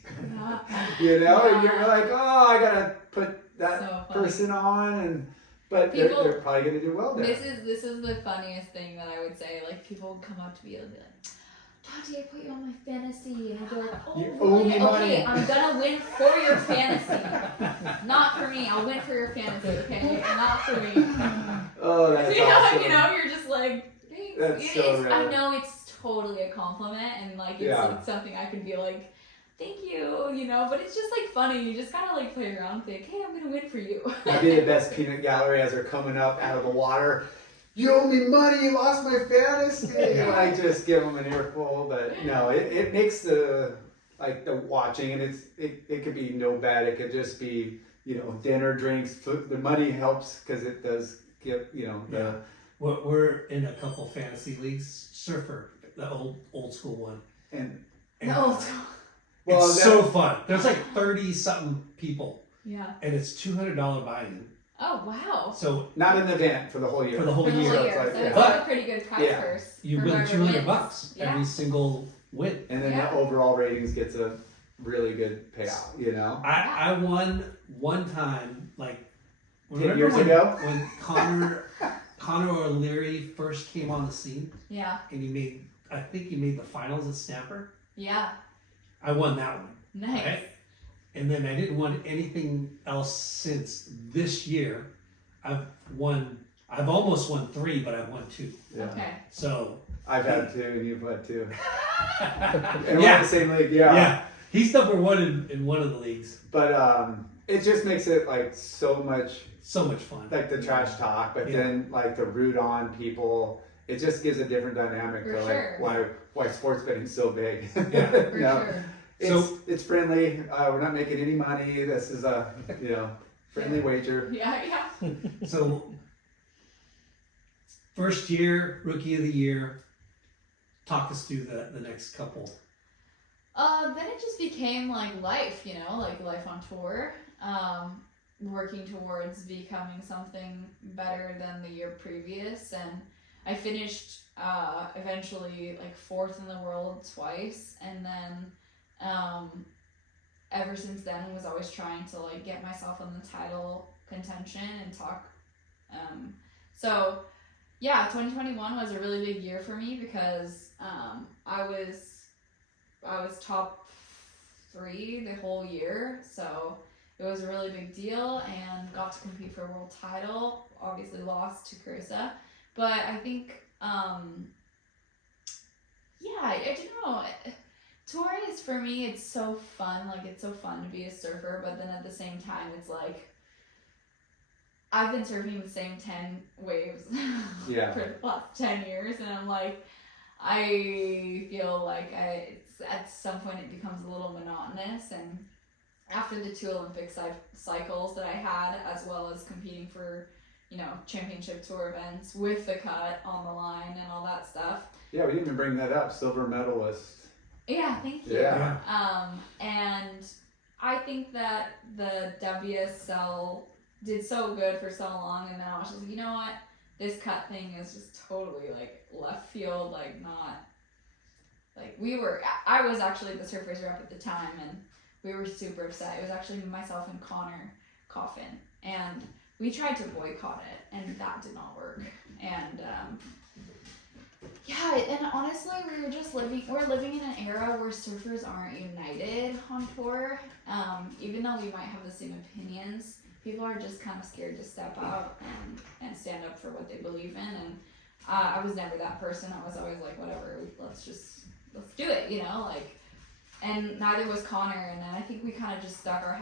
You know, and you're like, oh, I gotta put that person on, but people, they're probably gonna do well there. This is the funniest thing that I would say. Like people would come up to me and be like, Tati, I put you on my fantasy, and I'd be like, oh, you really? owe me money. Okay, I'm gonna win for your fantasy, not for me. I'll win for your fantasy, okay? Not for me. Oh, that's awesome. You know, you're just like, thanks. That's so right. I know it's totally a compliment, and like it's like something I can be like, thank you, you know. But it's just like funny. You just kind of like play around, and think, hey, I'm gonna win for you. That'd be the best peanut gallery as they're coming up out of the water. You owe me money, you lost my fantasy. And I just give them an earful, but no, it makes the watching, and it could be no bad. It could just be, dinner, drinks, food. The money helps because it does give, the. We're in a couple fantasy leagues, surfer, the old school one. And well, it's so fun. There's like 30 something people. Yeah. And it's $200 buy-in. Oh wow! So not an event for the whole year. For the whole year. So it's like a pretty good price first. You win $200 every single win, and then the overall ratings gets a really good payout. You know. I won one time, like 10 years ago when Connor O'Leary first came on the scene. Yeah. And I think he made the finals at Snapper. Yeah. I won that one. Nice. Right? And then I didn't win anything else since this year. I've almost won 3, but I've won 2. Yeah. Okay. So I've had 2 and you've had 2. And we're in the same league, Yeah. He's number 1 in one of the leagues. But it just makes it like so much fun. Like the trash talk, but then like the root on people. It just gives a different dynamic to like why sports betting's so big. Yeah. For sure. It's friendly. We're not making any money. This is a friendly wager. Yeah. So first year, rookie of the year. Talk us through the next couple. Then it just became like life, like life on tour. Working towards becoming something better than the year previous, and I finished eventually like 4th in the world twice, and then ever since then was always trying to like get myself in the title contention and talk. So yeah, 2021 was a really big year for me because I was top 3 the whole year, so it was a really big deal, and got to compete for a world title. Obviously lost to Carissa, but I think I don't know. Touring is, for me, it's so fun. Like, it's so fun to be a surfer, but then at the same time, it's like, I've been surfing the same 10 waves for the last 10 years, and I'm like, I feel like at some point it becomes a little monotonous, and after the 2 Olympic cycles that I had, as well as competing for, championship tour events with the cut on the line and all that stuff. Yeah, we didn't even bring that up. Silver medalist. Yeah, thank you. Yeah. And I think that the WSL did so good for so long, and then I was just like, you know what? This cut thing is just totally like left field, like not like I was actually the Surfers rep at the time, and we were super upset. It was actually myself and Connor Coffin, and we tried to boycott it, and that did not work. And and honestly, we're living in an era where surfers aren't united on tour. Even though we might have the same opinions, people are just kind of scared to step out and stand up for what they believe in. And I was never that person. I was always like, whatever, let's do it, and neither was Connor. And then I think we kind of just stuck our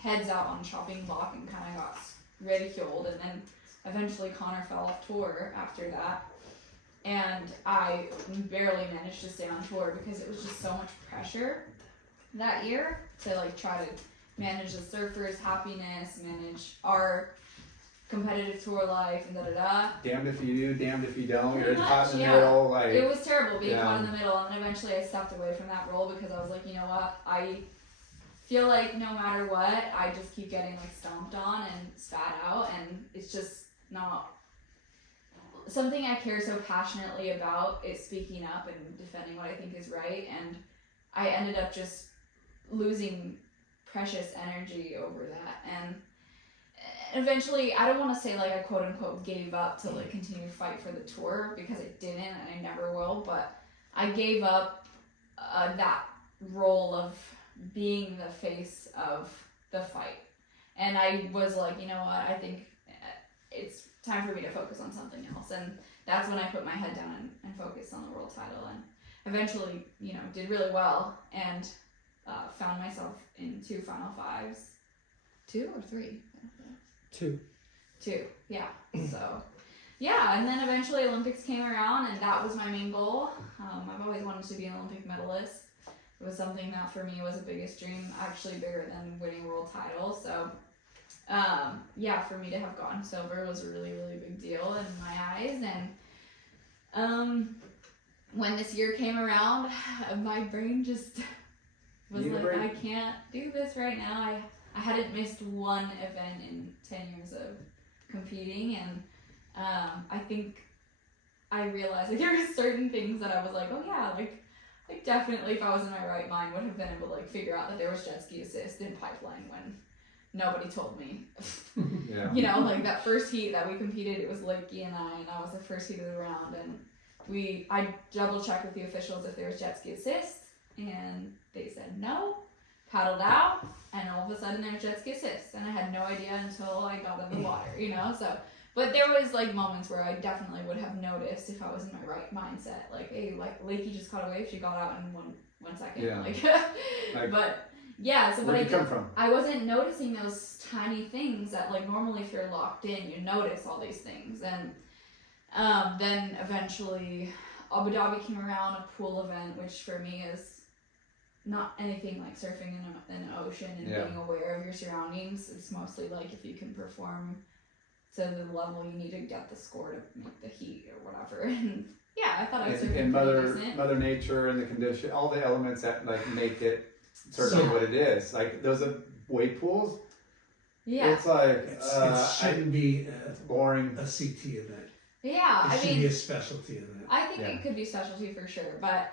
heads out on chopping block and kind of got ridiculed, and then eventually Connor fell off tour after that. And I barely managed to stay on tour because it was just so much pressure that year to like try to manage the surfers' happiness, manage our competitive tour life, and Damned if you do, damned if you don't. Pretty You're caught much, in the yeah. middle. Like, it was terrible being caught in the middle, and eventually I stepped away from that role because I was like, you know what, I feel like no matter what, I just keep getting like stomped on and spat out, and it's just not something I care so passionately about, is speaking up and defending what I think is right, and I ended up just losing precious energy over that, and eventually, I don't want to say like I quote unquote gave up to like continue to fight for the tour, because I didn't and I never will, but I gave up that role of being the face of the fight, and I was like, you know what, I think it's time for me to focus on something else, and that's when I put my head down and focused on the world title, and eventually, you know, did really well, and found myself in 2 Final Fives. 2 or 3? 2, yeah. So, yeah, and then eventually Olympics came around, and that was my main goal. I've always wanted to be an Olympic medalist. It was something that for me was the biggest dream, actually bigger than winning a world title. So, yeah, for me to have gotten silver was a really, really big deal in my eyes. And when this year came around, my brain just was like, I can't do this right now. I hadn't missed one event in 10 years of competing, and I think I realized like there were certain things that I was like, oh yeah, like definitely if I was in my right mind would have been able to like figure out that there was jet ski assist in pipeline when nobody told me. Yeah. You know, like that first heat that we competed, it was Lakey and I was the first heat of the round, and I double checked with the officials if there was jet ski assist, and they said no. Paddled out, and all of a sudden there's jet ski assist, and I had no idea until I got in the water, you know. So, but there was like moments where I definitely would have noticed if I was in my right mindset, like, hey, like Lakey just caught a wave, she got out in one second, Yeah. like, but yeah. So, where'd you come from? I wasn't noticing those tiny things that like normally if you're locked in, you notice all these things, and then eventually Abu Dhabi came around, a pool event, which for me is not anything like surfing in an ocean and being aware of your surroundings. It's mostly like if you can perform to the level you need to get the score to make the heat or whatever. And yeah, I thought I was surfing and pretty decent. Mother Nature and the condition, all the elements that like make it surfing what it is. Like those are wave pools. Yeah, it's like it shouldn't be boring. a CT event. Yeah, it should be a specialty event. I think it could be specialty for sure, but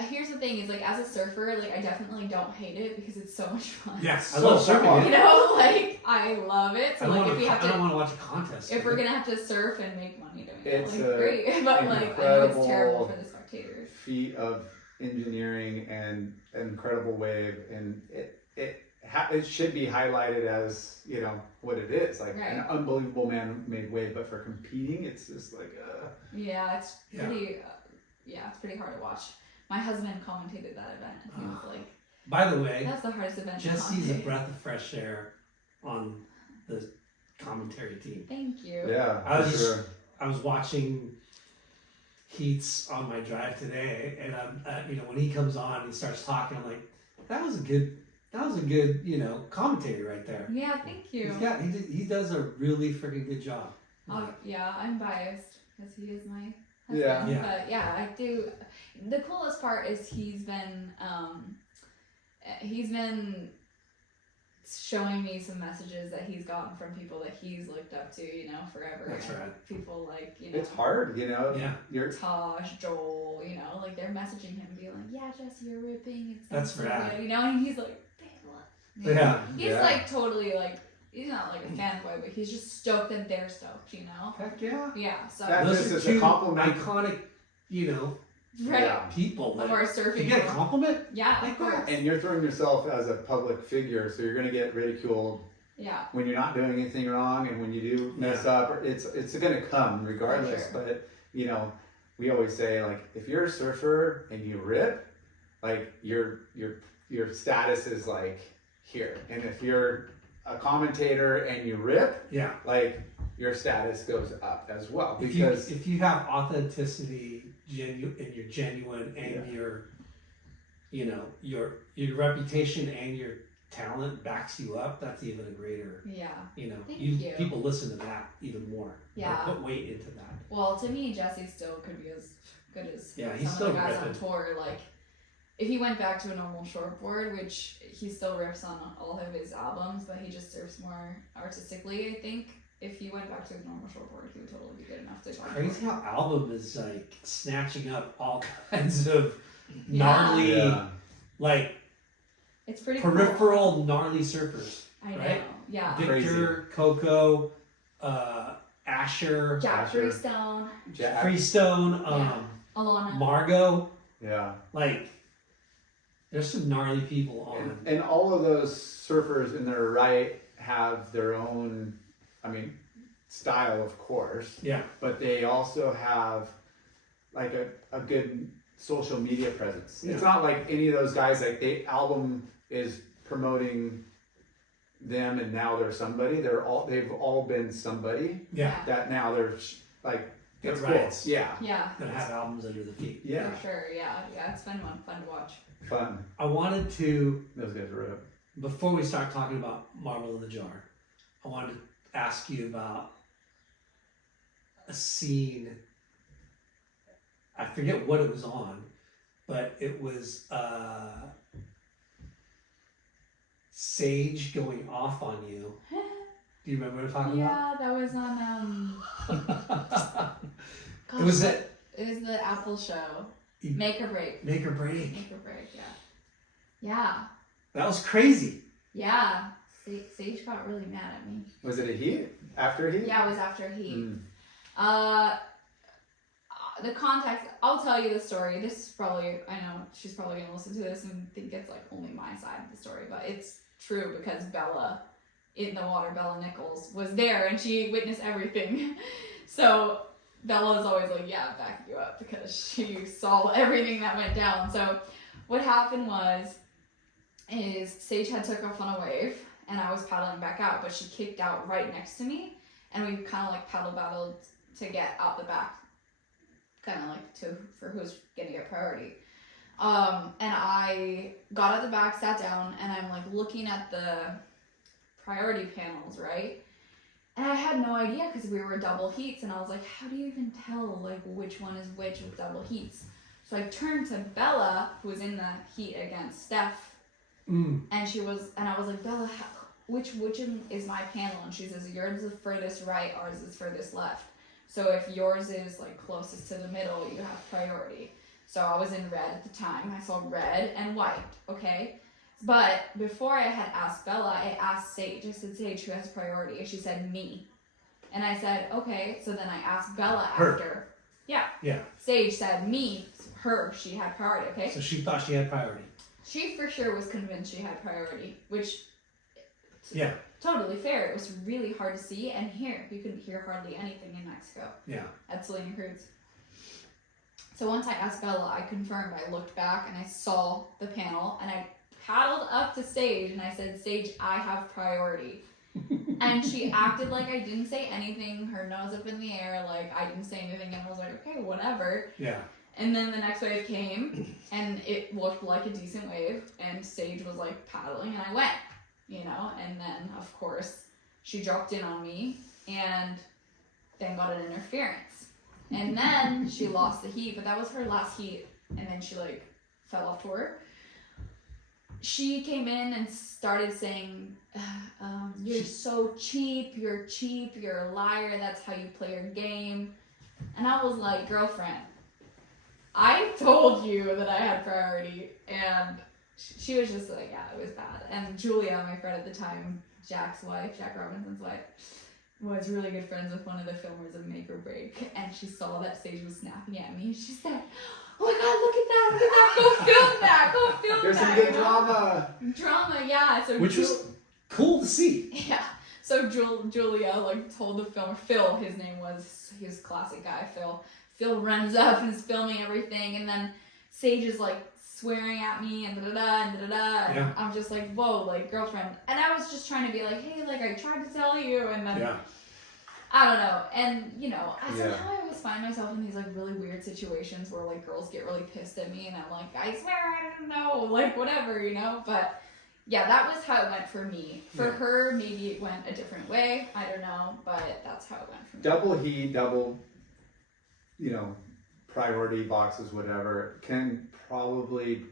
here's the thing: is like as a surfer, like I definitely don't hate it because it's so much fun. Yes, I love surfing. You know, like I love it. So I like if we have to, I don't want to watch a contest. If we're gonna have to surf and make money doing It's it, like great. But like I know it's terrible for the spectators. Feat of engineering and incredible wave, and it should be highlighted as, you know, what it is, like an unbelievable man-made wave. But for competing, it's just like yeah, it's pretty it's pretty hard to watch. My husband commentated that event, and he was like, by the way, that's the hardest event. Jesse's a breath of fresh air on the commentary team. Thank you. Yeah, I was watching heats on my drive today, and you know, when he comes on and starts talking, I'm like, that was a good, you know, commentary right there. Yeah, thank you. He does a really freaking good job. Yeah, I'm biased because he is my husband. Yeah. But yeah, I do. The coolest part is he's been showing me some messages that he's gotten from people that he's looked up to, you know, forever. That's right. People like, you know, it's hard, you know. Yeah. You're Tosh, Joel, you know, like they're messaging him, being like, "Yeah, Jesse, you're ripping. It's That's so rad. good," you know, and he's like, "Babe, what?" Yeah. He's like totally like. He's not like a fanboy, but he's just stoked that they're stoked, you know? Heck yeah. Yeah, so. Those are two iconic, you know, right. people. Who are surfing. You get a compliment? Yeah, of course. And you're throwing yourself as a public figure, so you're going to get ridiculed when you're not doing anything wrong, and when you do mess up, it's going to come regardless. Sure. But, you know, we always say, like, if you're a surfer and you rip, like, your status is, like, here. And if you're a commentator and you rip, Yeah. like your status goes up as well. Because if you have authenticity, and you're genuine, and your reputation and your talent backs you up, that's even a greater. Yeah. Thank you you. people listen to that even more. Yeah. Or put weight into that. Well, to me, Jesse still could be as good as he's some of the still guys on ripping. tour. Like, if he went back to a normal shortboard, which he still rips on all of his albums, but he just surfs more artistically, I think. If he went back to his normal shortboard, he would totally be good enough to go. Crazy how album is like snatching up all kinds of gnarly, like it's pretty peripheral cool. gnarly surfers. I know. Right? Yeah. Victor, Coco, Asher, Jack Freestone. Freestone, Alana. Margot. Yeah. Like, there's some gnarly people on. And all of those surfers in their right have their own, style, of course. Yeah. But they also have like a good social media presence. Yeah. It's not like any of those guys, like the album is promoting them and now they're somebody. They've all been somebody. Yeah. That now they're like, it's cool. Right. Yeah. Yeah. That have albums under the feet. Yeah. For sure. Yeah. Yeah. It's fun to watch. Fun. I wanted to, Those guys are up. before we start talking about Marble in the Jar, I wanted to ask you about a scene. I forget what it was on, but it was Sage going off on you. Do you remember what I'm talking Yeah, that was on about? gosh, It was it was the Apple show. Make or break. Make or break. Make or break, yeah. Yeah. That was crazy. Yeah. Sage got really mad at me. Was it a heat? After heat? Yeah, it was after Heat. Mm. The context, I'll tell you the story. This is probably, I know she's probably going to listen to this and think it's like only my side of the story, but it's true because Bella in the water, Bella Nichols, was there and she witnessed everything. So Bella's always like, yeah, back you up because she saw everything that went down. So what happened is Sage had took off on a wave and I was paddling back out, but she kicked out right next to me and we kind of like paddle battled to get out the back, kind of like for who's gonna get priority. And I got at the back, sat down, and I'm like looking at the priority panels, right? And I had no idea because we were double heats, and I was like, how do you even tell like which one is which with double heats? So I turned to Bella, who was in the heat against Steph, and I was like, Bella, which is my panel? And she says, yours is furthest right, ours is furthest left. So if yours is like closest to the middle, you have priority. So I was in red at the time. I saw red and white, okay? But before I had asked Bella, I asked Sage. I said, Sage, who has priority? And she said, me. And I said, okay. So then I asked Bella after. Yeah. Sage said, me, her, she had priority, okay? So she thought she had priority. She for sure was convinced she had priority, which... Yeah. Totally fair. It was really hard to see and hear. You couldn't hear hardly anything in Mexico. Yeah. At Selena Cruz. So once I asked Bella, I confirmed. I looked back and I saw the panel and I paddled up to Sage and I said, Sage, I have priority. And she acted like I didn't say anything, her nose up in the air, like I didn't say anything, and I was like, okay, whatever. Yeah. And then the next wave came and it looked like a decent wave and Sage was like paddling and I went. And then of course she dropped in on me and then got an interference. And then she lost the heat, but that was her last heat. And then she like fell off tour. She came in and started saying, you're so cheap, you're a liar, that's how you play your game. And I was like, girlfriend, I told you that I had priority. And she was just like, yeah, it was bad. And Julia, my friend at the time, Jack Robinson's wife, was really good friends with one of the filmers of Make or Break. And she saw that Sage was snapping at me. She said, oh my God, look at that. Go film that. There's some good drama. Drama, yeah. So Which was cool to see. Yeah. So Julia like told the filmer, Phil, his name was, he was a classic guy, Phil. Phil runs up and is filming everything. And then Sage is like swearing at me and da-da-da and da-da-da. And Yeah. I'm just like, whoa, like, girlfriend. And I was just trying to be like, hey, like, I tried to tell you. And then, I don't know. And, you know, somehow I always find myself in these, like, really weird situations where, like, girls get really pissed at me. And I'm like, I swear I didn't know. Like, whatever, you know? But, yeah, that was how it went for me. For her, maybe it went a different way. I don't know. But that's how it went for me. Double heat, double, you know, priority boxes, whatever, can probably,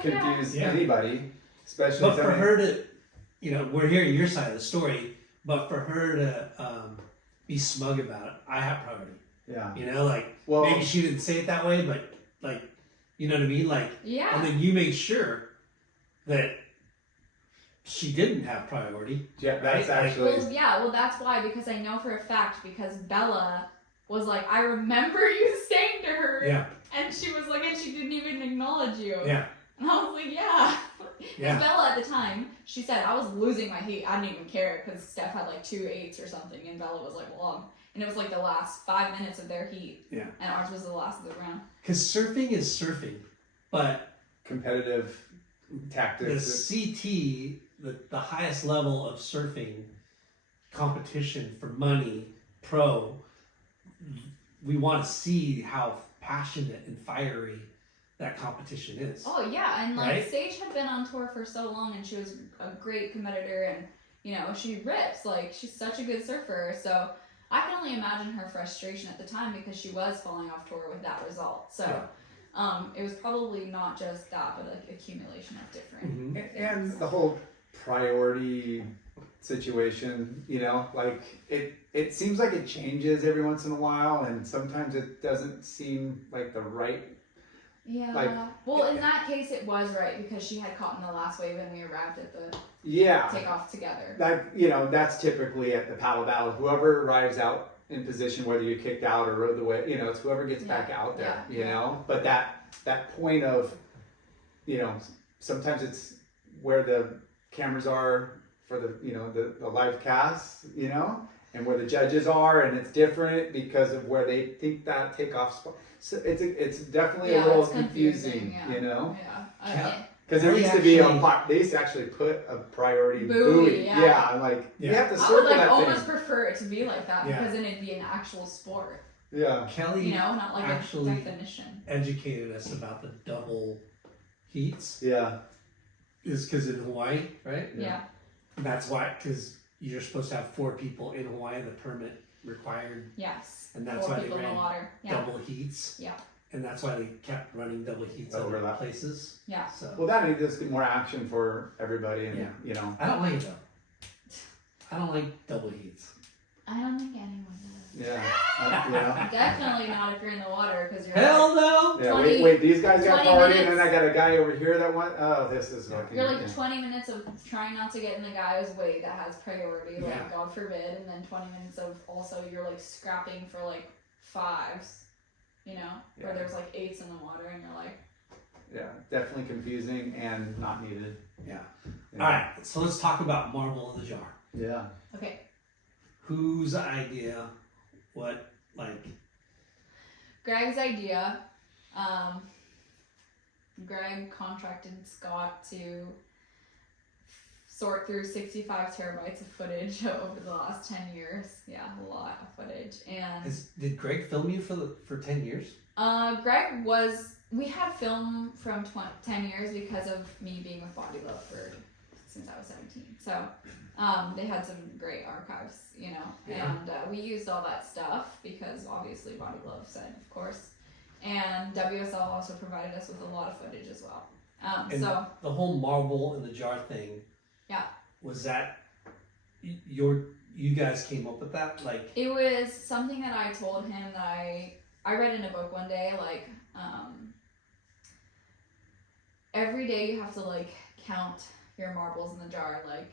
confuse anybody, especially. But for her to, you know, we're hearing your side of the story, but for her to be smug about it, I have priority. Yeah. You know, like, maybe she didn't say it that way, but, like, you know what I mean? Like, and then you made sure that she didn't have priority. Yeah, that's actually. Well, that's why, because I know for a fact, because Bella was like, I remember you saying to her. Yeah. And she was like, and she didn't even acknowledge you. Yeah. And I was like, Because Bella at the time, she said, I was losing my heat. I didn't even care because Steph had like 2 8s or something. And Bella was like, well, and it was like the last 5 minutes of their heat. Yeah. And ours was the last of the round. Because surfing is surfing, but competitive tactics. The CT, the highest level of surfing competition for money, pro, we want to see how passionate and fiery that competition is. Oh yeah, and like Sage had been on tour for so long, and she was a great competitor, and you know she rips. Like she's such a good surfer, so I can only imagine her frustration at the time because she was falling off tour with that result. So it was probably not just that, but like accumulation of different things. And the whole priority situation, you know, like it seems like it changes every once in a while, and sometimes it doesn't seem like the right. Yeah. Like, well, in that case, it was right because she had caught in the last wave, and we arrived at the takeoff together. Like, you know, that's typically at the paddle battle. Whoever arrives out in position, whether you kicked out or rode the wave, you know, it's whoever gets back out there. You know, but that point of, you know, sometimes it's where the cameras are for the, you know, the live cast, you know, and where the judges are, and it's different because of where they think that takeoff spot. So it's definitely a little confusing, you know. Because there used to be they used to actually put a priority buoy. You have to circle that I would almost prefer it to be like that because then it'd be an actual sport. Yeah. Kelly, you know, not like actually a definition. Educated us about the double heats. Yeah. Is because in Hawaii, right? Yeah. And that's why, because you're supposed to have 4 people in Hawaii, the permit required. Yes. And that's 4 why they people in ran the water. double heats. Yeah. And that's why they kept running double heats over places. Yeah. So. Well, that needs just more action for everybody, and you know. I don't like it though. I don't like double heats. I don't think anyone does. Yeah. Definitely not if you're in the water because you're. Hell no. Yeah. Wait. These guys got party, and then I got a guy over here that wants. Oh, this is fucking. You're like 20 minutes of trying not to get in the guy's way that has priority, like God forbid, and then 20 minutes of also you're like scrapping for like 5s. You know, where there's like 8s in the water, and you're like. Yeah, definitely confusing and not needed. Yeah. All right, so let's talk about Marble in the Jar. Yeah. Okay. Whose idea? What, like? Greg's idea. Greg contracted Scott to sort through 65 terabytes of footage over the last 10 years. Yeah, a lot of footage. And did Greg film you for 10 years? Greg we had film from 10 years because of me being with Body Love since I was 17. So they had some great archives, you know, and we used all that stuff because obviously Body Love said, of course. And WSL also provided us with a lot of footage as well. And so the whole Marble in the Jar thing. Yeah. Was that you guys came up with that? Like it was something that I told him that I read in a book one day, like every day you have to like count your marbles in the jar, like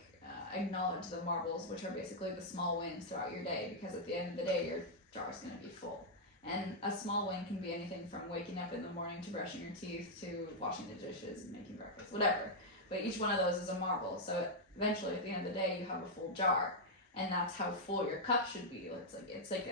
acknowledge the marbles, which are basically the small wins throughout your day, because at the end of the day your jar is going to be full. And a small win can be anything from waking up in the morning to brushing your teeth to washing the dishes and making breakfast, whatever. But each one of those is a marble. So eventually at the end of the day you have a full jar, and that's how full your cup should be. It's like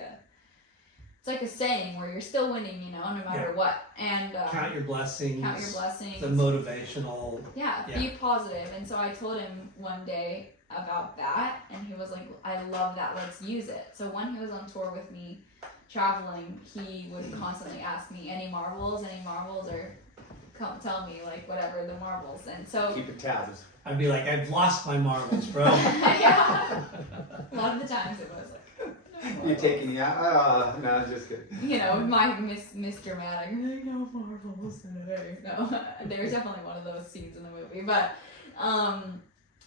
it's like a saying where you're still winning, no matter what. And count your blessings. Count your blessings. The motivational. Yeah, be positive. And so I told him one day about that, and he was like, I love that, let's use it. So when he was on tour with me, traveling, he would constantly ask me, any marbles, or come tell me, like, whatever, the marbles. And so keep tabs. I'd be like, I've lost my marbles, bro. Yeah. A lot of the times it was like, you're taking out. No, just kidding. My Miss Dramatic, no marbles today. No, there's definitely one of those scenes in the movie. But,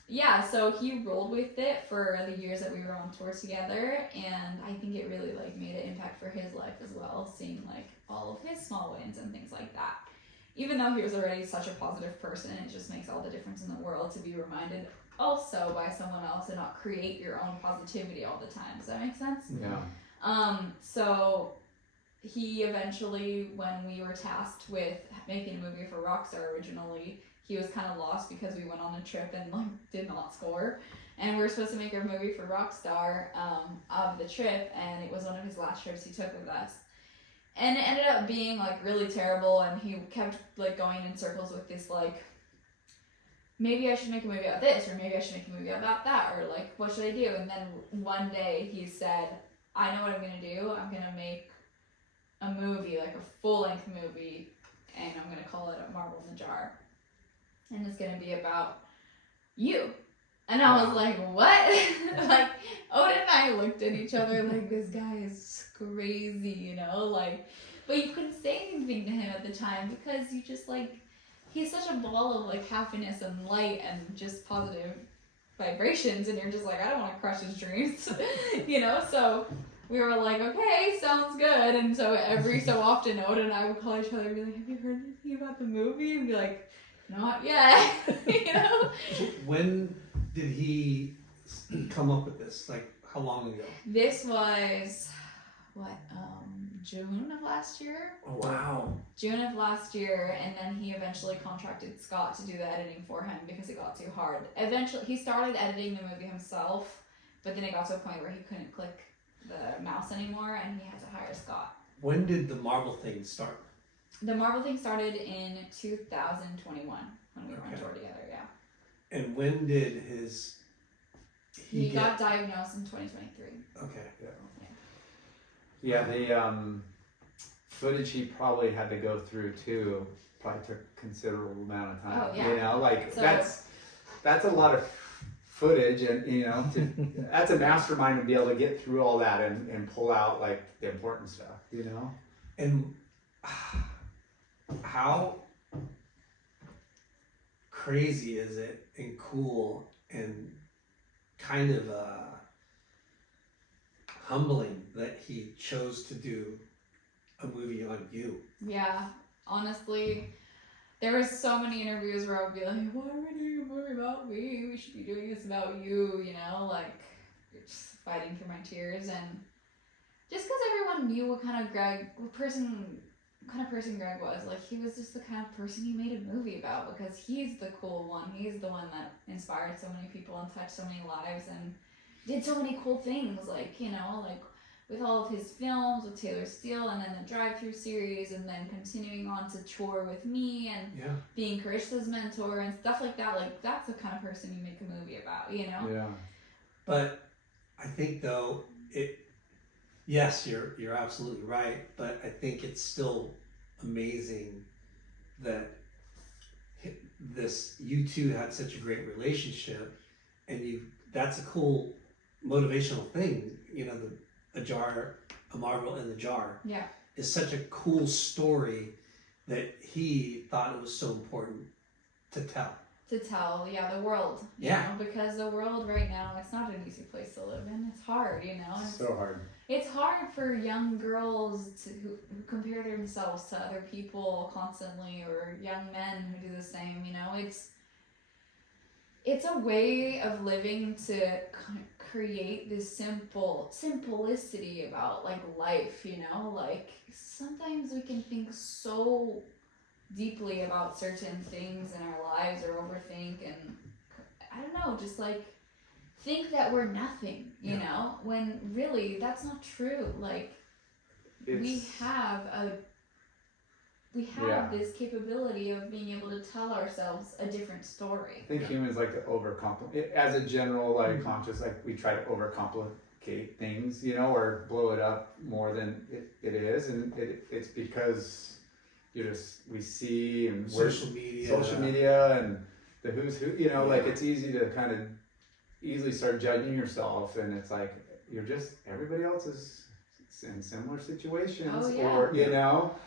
yeah, so he rolled with it for the years that we were on tour together, and I think it really, like, made an impact for his life as well, seeing, like, all of his small wins and things like that. Even though he was already such a positive person, it just makes all the difference in the world to be reminded also by someone else and not create your own positivity all the time. Does that make sense? Yeah. So he eventually, when we were tasked with making a movie for Rockstar originally, he was kind of lost because we went on a trip and like did not score. And we were supposed to make a movie for Rockstar of the trip, and it was one of his last trips he took with us. And it ended up being like really terrible, and he kept like going in circles with this like, maybe I should make a movie about this, or maybe I should make a movie about that, or like, what should I do? And then one day he said, I know what I'm gonna do. I'm gonna make a movie, like a full-length movie, and I'm gonna call it A Marble in the Jar. And it's gonna be about you. And I was like, what? Like, Odin and I looked at each other like, this guy is crazy, like, but you couldn't say anything to him at the time because you just like, he's such a ball of like happiness and light and just positive vibrations, and you're just like, I don't want to crush his dreams, so we were like, okay, sounds good. And so every so often Odin and I would call each other and be like, have you heard anything about the movie? And be like, not yet. When did he come up with this? Like, how long ago? This was June of last year. Oh wow. June of last year, and then he eventually contracted Scott to do the editing for him because it got too hard. Eventually, he started editing the movie himself, but then it got to a point where he couldn't click the mouse anymore, and he had to hire Scott. When did the marble thing start? The Marvel thing started in 2021 when we were on tour together, yeah. And when did he got diagnosed in 2023. Okay. Yeah, the footage he probably had to go through too probably took a considerable amount of time. Oh, yeah. So, that's a lot of footage, and that's a mastermind to be able to get through all that and pull out like the important stuff, And how crazy is it and cool and kind of humbling that he chose to do a movie on you. Yeah, honestly, there were so many interviews where I would be like, why are we doing a movie about me? We should be doing this about you, like, just fighting through my tears. And just because everyone knew what kind of person Greg was, like, he was just the kind of person you made a movie about because he's the cool one. He's the one that inspired so many people and touched so many lives and did so many cool things, like, like with all of his films with Taylor Steele, and then the drive-through series, and then continuing on to tour with me and being Karisha's mentor and stuff like that. Like, that's the kind of person you make a movie about, Yeah. But I think though yes, you're absolutely right, but I think it's still amazing that you two had such a great relationship, and that's a cool motivational thing, a marble in the jar is such a cool story that he thought it was so important to tell. The world, because the world right now, it's not an easy place to live in. It's hard, It's so hard. It's hard for young girls who compare themselves to other people constantly, or young men who do the same, It's a way of living to create this simplicity about, like, life, Like, sometimes we can think so deeply about certain things in our lives or overthink, and I don't know, just like think that we're nothing, when really that's not true. Like, we have this capability of being able to tell ourselves a different story. I think humans like to overcomplicate, as a general conscious, like we try to overcomplicate things, or blow it up more than it is, and it's because we see and social media and the who's who, like it's easy to kind of easily start judging yourself, and it's like you're just everybody else is in similar situations, or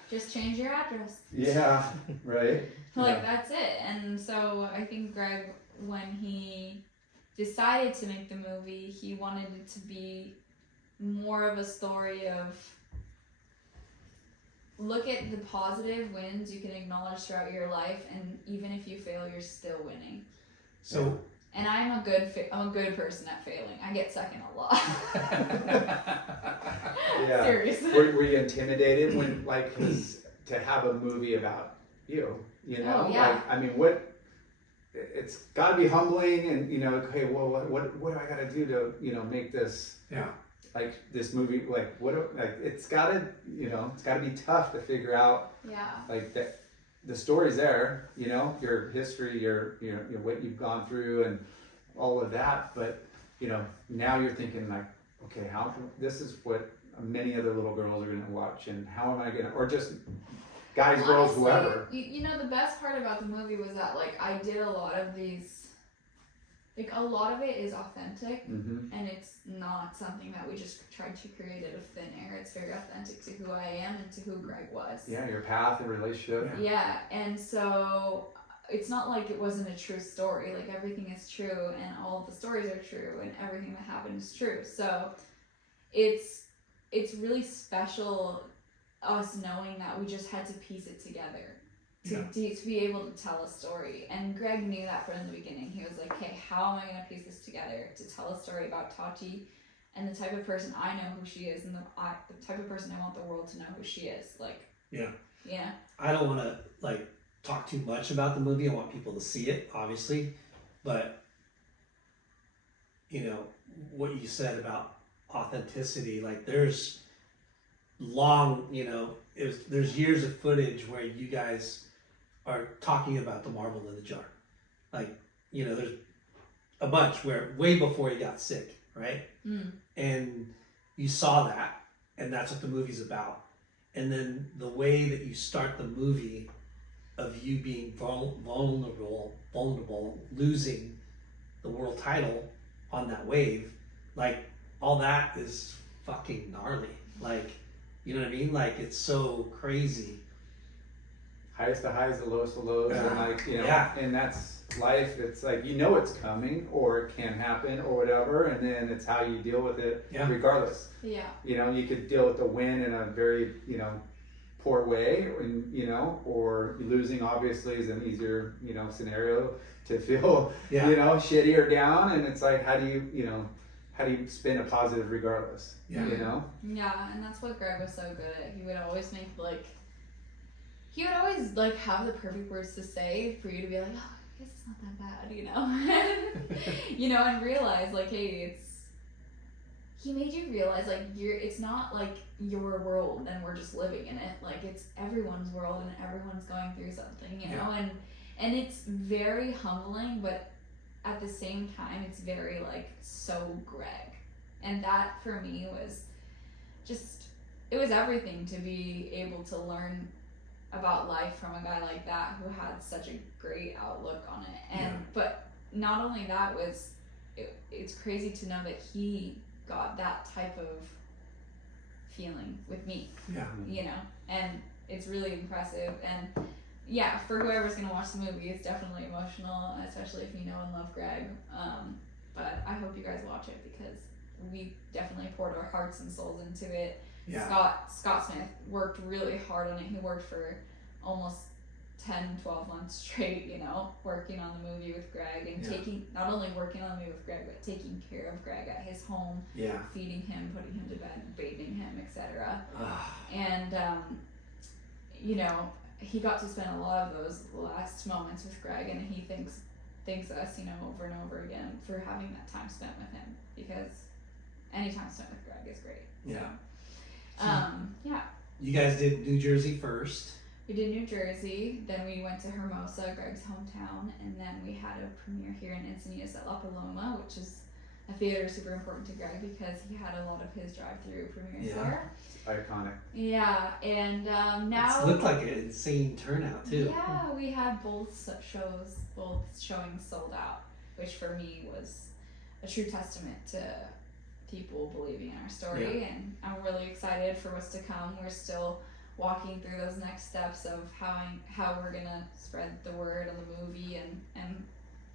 just change your address. Yeah, right. That's it. And so I think Greg, when he decided to make the movie, he wanted it to be more of a story of look at the positive wins you can acknowledge throughout your life, and even if you fail, you're still winning. So. And I'm a good person at failing. I get second a lot. Yeah. Seriously. Were you intimidated when to have a movie about you? Oh, yeah. It's got to be humbling, and okay, well, what do I got to do to make this this movie it's got to be tough to figure out that. The story's there, your history, your what you've gone through and all of that. But, now you're thinking okay, this is what many other little girls are going to watch, and how am I going to, or just guys, honestly, girls, whoever. The best part about the movie was that, I did a lot of these, a lot of it is authentic, and it's not something that we just tried to create out of thin air. It's very authentic to who I am and to who Greg was. Yeah, your path and relationship. Yeah, and so it's not like it wasn't a true story. Everything is true, and all of the stories are true, and everything that happened is true. So it's really special us knowing that we just had to piece it together. To be able to tell a story. And Greg knew that from the beginning. He was like, okay, how am I going to piece this together to tell a story about Tati and the type of person I know who she is, and the type of person I want the world to know who she is. Yeah. I don't want to talk too much about the movie. I want people to see it, obviously. But, what you said about authenticity, there's there's years of footage where you guys are talking about the marble in the jar. There's a bunch where way before he got sick, right? And you saw that, and that's what the movie's about. And then the way that you start the movie of you being vulnerable, losing the world title on that wave, all that is fucking gnarly. You know what I mean? It's so crazy. Highest to highs, the lowest to lows, and and that's life. It's it's coming, or it can happen, or whatever, and then it's how you deal with it, regardless. Yeah. You could deal with the win in a very, poor way, or losing obviously is an easier, scenario to feel, shitty or down, and it's how do you spin a positive regardless? Yeah. Yeah, and that's what Greg was so good at. He would always make have the perfect words to say for you to be like, oh, I guess it's not that bad, and realize hey, he made you realize it's not your world and we're just living in it. It's everyone's world and everyone's going through something, and it's very humbling, but at the same time it's very so Greg. And that for me was it was everything to be able to learn about life from a guy like that who had such a great outlook on it. And but not only that was it's crazy to know that he got that type of feeling with me. And it's really impressive. And for whoever's gonna watch the movie, it's definitely emotional, especially if you know and love Greg. But I hope you guys watch it because we definitely poured our hearts and souls into it. Scott Smith worked really hard on it. He worked for almost 10-12 months straight, working on the movie with Greg and not only working on the movie with Greg, but taking care of Greg at his home, feeding him, putting him to bed, bathing him, etc. And he got to spend a lot of those last moments with Greg, and he thanks us, over and over again for having that time spent with him, because any time spent with Greg is great. Yeah. You guys did New Jersey first. We did New Jersey, then we went to Hermosa, Greg's hometown, and then we had a premiere here in Encinitas at La Paloma, which is a theater super important to Greg because he had a lot of his drive-through premieres there. Iconic. Yeah, and now... It looked like an insane turnout, too. Yeah, we had both showings sold out, which for me was a true testament to people believing in our story, and I'm really excited for what's to come. We're still walking through those next steps of how we're gonna spread the word on the movie and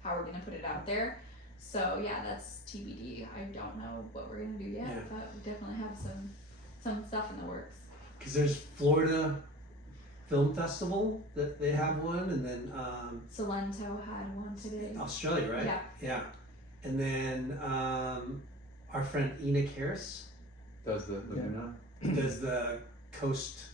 how we're gonna put it out there. So yeah, that's TBD. I don't know what we're gonna do yet, but we definitely have some stuff in the works. Because there's Florida Film Festival that they have one, and then Salento had one today. Australia, right? Yeah. And then our friend Enoch Harris does the Laguna. Does the Coast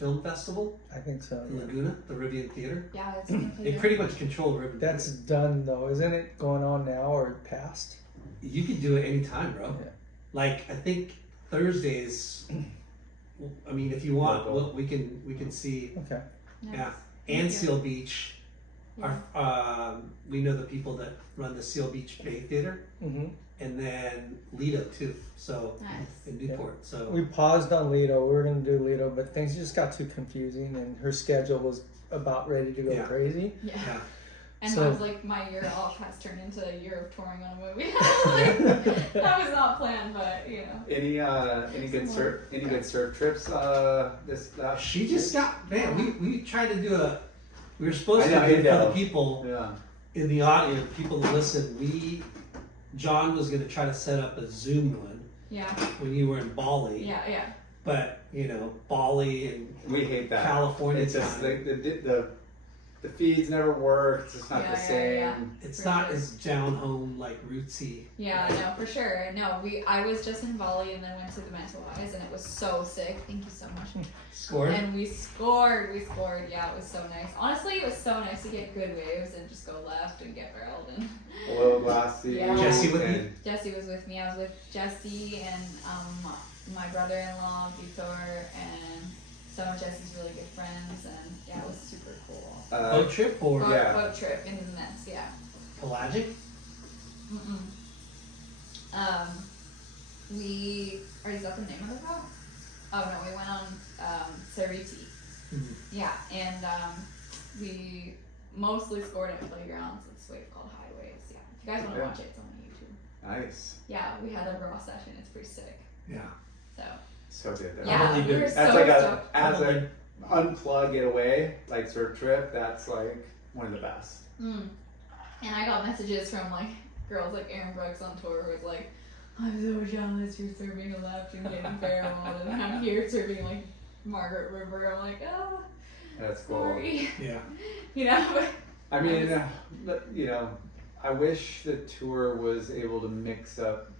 Film Festival. I think so. In Laguna, the Rivian Theater. Yeah, it's they pretty much control the Rivian. That's done though, isn't it? Going on now or past? You can do it anytime, bro. Yeah. Like I think Thursdays. I mean, if you want, we can see. Okay. Nice. Yeah, and Seal Beach. Yeah. Our we know the people that run the Seal Beach Bay Theater, and then Lido too. So in Newport. So we paused on Lido. We were gonna do Lido, but things just got too confusing, and her schedule was about ready to go crazy. Yeah. And So, I was like, my year off has turned into a year of touring on a movie. Like, that was not planned, but you know. Any good surf trips? This she just got We tried to do we were supposed to do for the people in the audience, people that listen. John was going to try to set up a Zoom one. Yeah. When you were in Bali. Yeah. But Bali and we hate that. California. It's just the feeds never work. It's just not the same. Yeah. It's not as down home like rootsy. Yeah, no, for sure. No, I was just in Bali and then went to the Mentawais and it was so sick. Thank you so much. Scored. And we scored. Yeah, it was so nice. Honestly, it was so nice to get good waves and just go left and get barreled and. Hello, Glassy. Yeah. Jesse with you? Jesse was with me. I was with Jesse and my brother-in-law Vitor and some of Jesse's really good friends, and yeah, it was super cool. Boat trip or boat trip in the Mets, yeah. Pelagic? Is that the name of the boat? Oh no, we went on Cerviti. Yeah, and we mostly scored at playgrounds. It's a wave called Highways. Yeah, if you guys want to watch it, it's on YouTube. Nice. Yeah, we had a raw session. It's pretty sick. Yeah. So good. Yeah, we were as an unplug getaway, like surf trip, that's like one of the best. And I got messages from like girls like Aaron Brooks on tour who was like, I'm so jealous you're surfing a left and getting barreled and I'm here surfing like Margaret River. I'm like, oh, that's cool. Sorry. Yeah. I mean, I wish the tour was able to mix up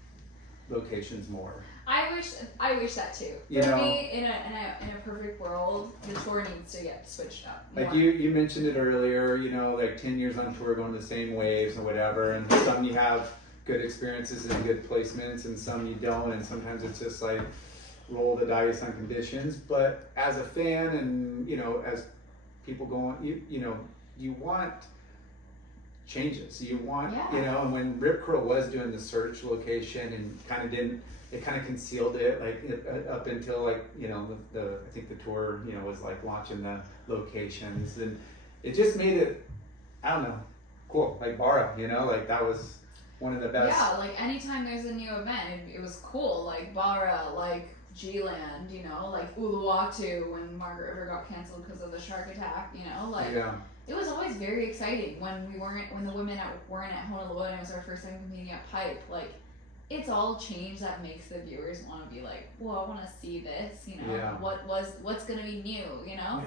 locations more. I wish that too. For me, in a perfect world, the tour needs to get switched up more. Like you mentioned it earlier, like 10 years on tour going the same waves and whatever, and some you have good experiences and good placements and some you don't, and sometimes it's just like roll the dice on conditions. But as a fan and as people go on, you want changes. You want and when Rip Curl was doing the search location and it kind of concealed it, like up until like I think the tour was like launching the locations, and it just made it, I don't know, cool. Like Bara, like that was one of the best. Yeah, like anytime there's a new event, it was cool. Like Bara, like G-Land, like Uluwatu when Margaret River got canceled because of the shark attack. It was always very exciting when the women weren't at Honolulu and it was our first time competing at Pipe. Like, it's all change that makes the viewers want to be like, well, I want to see this, what's going to be new, Yeah.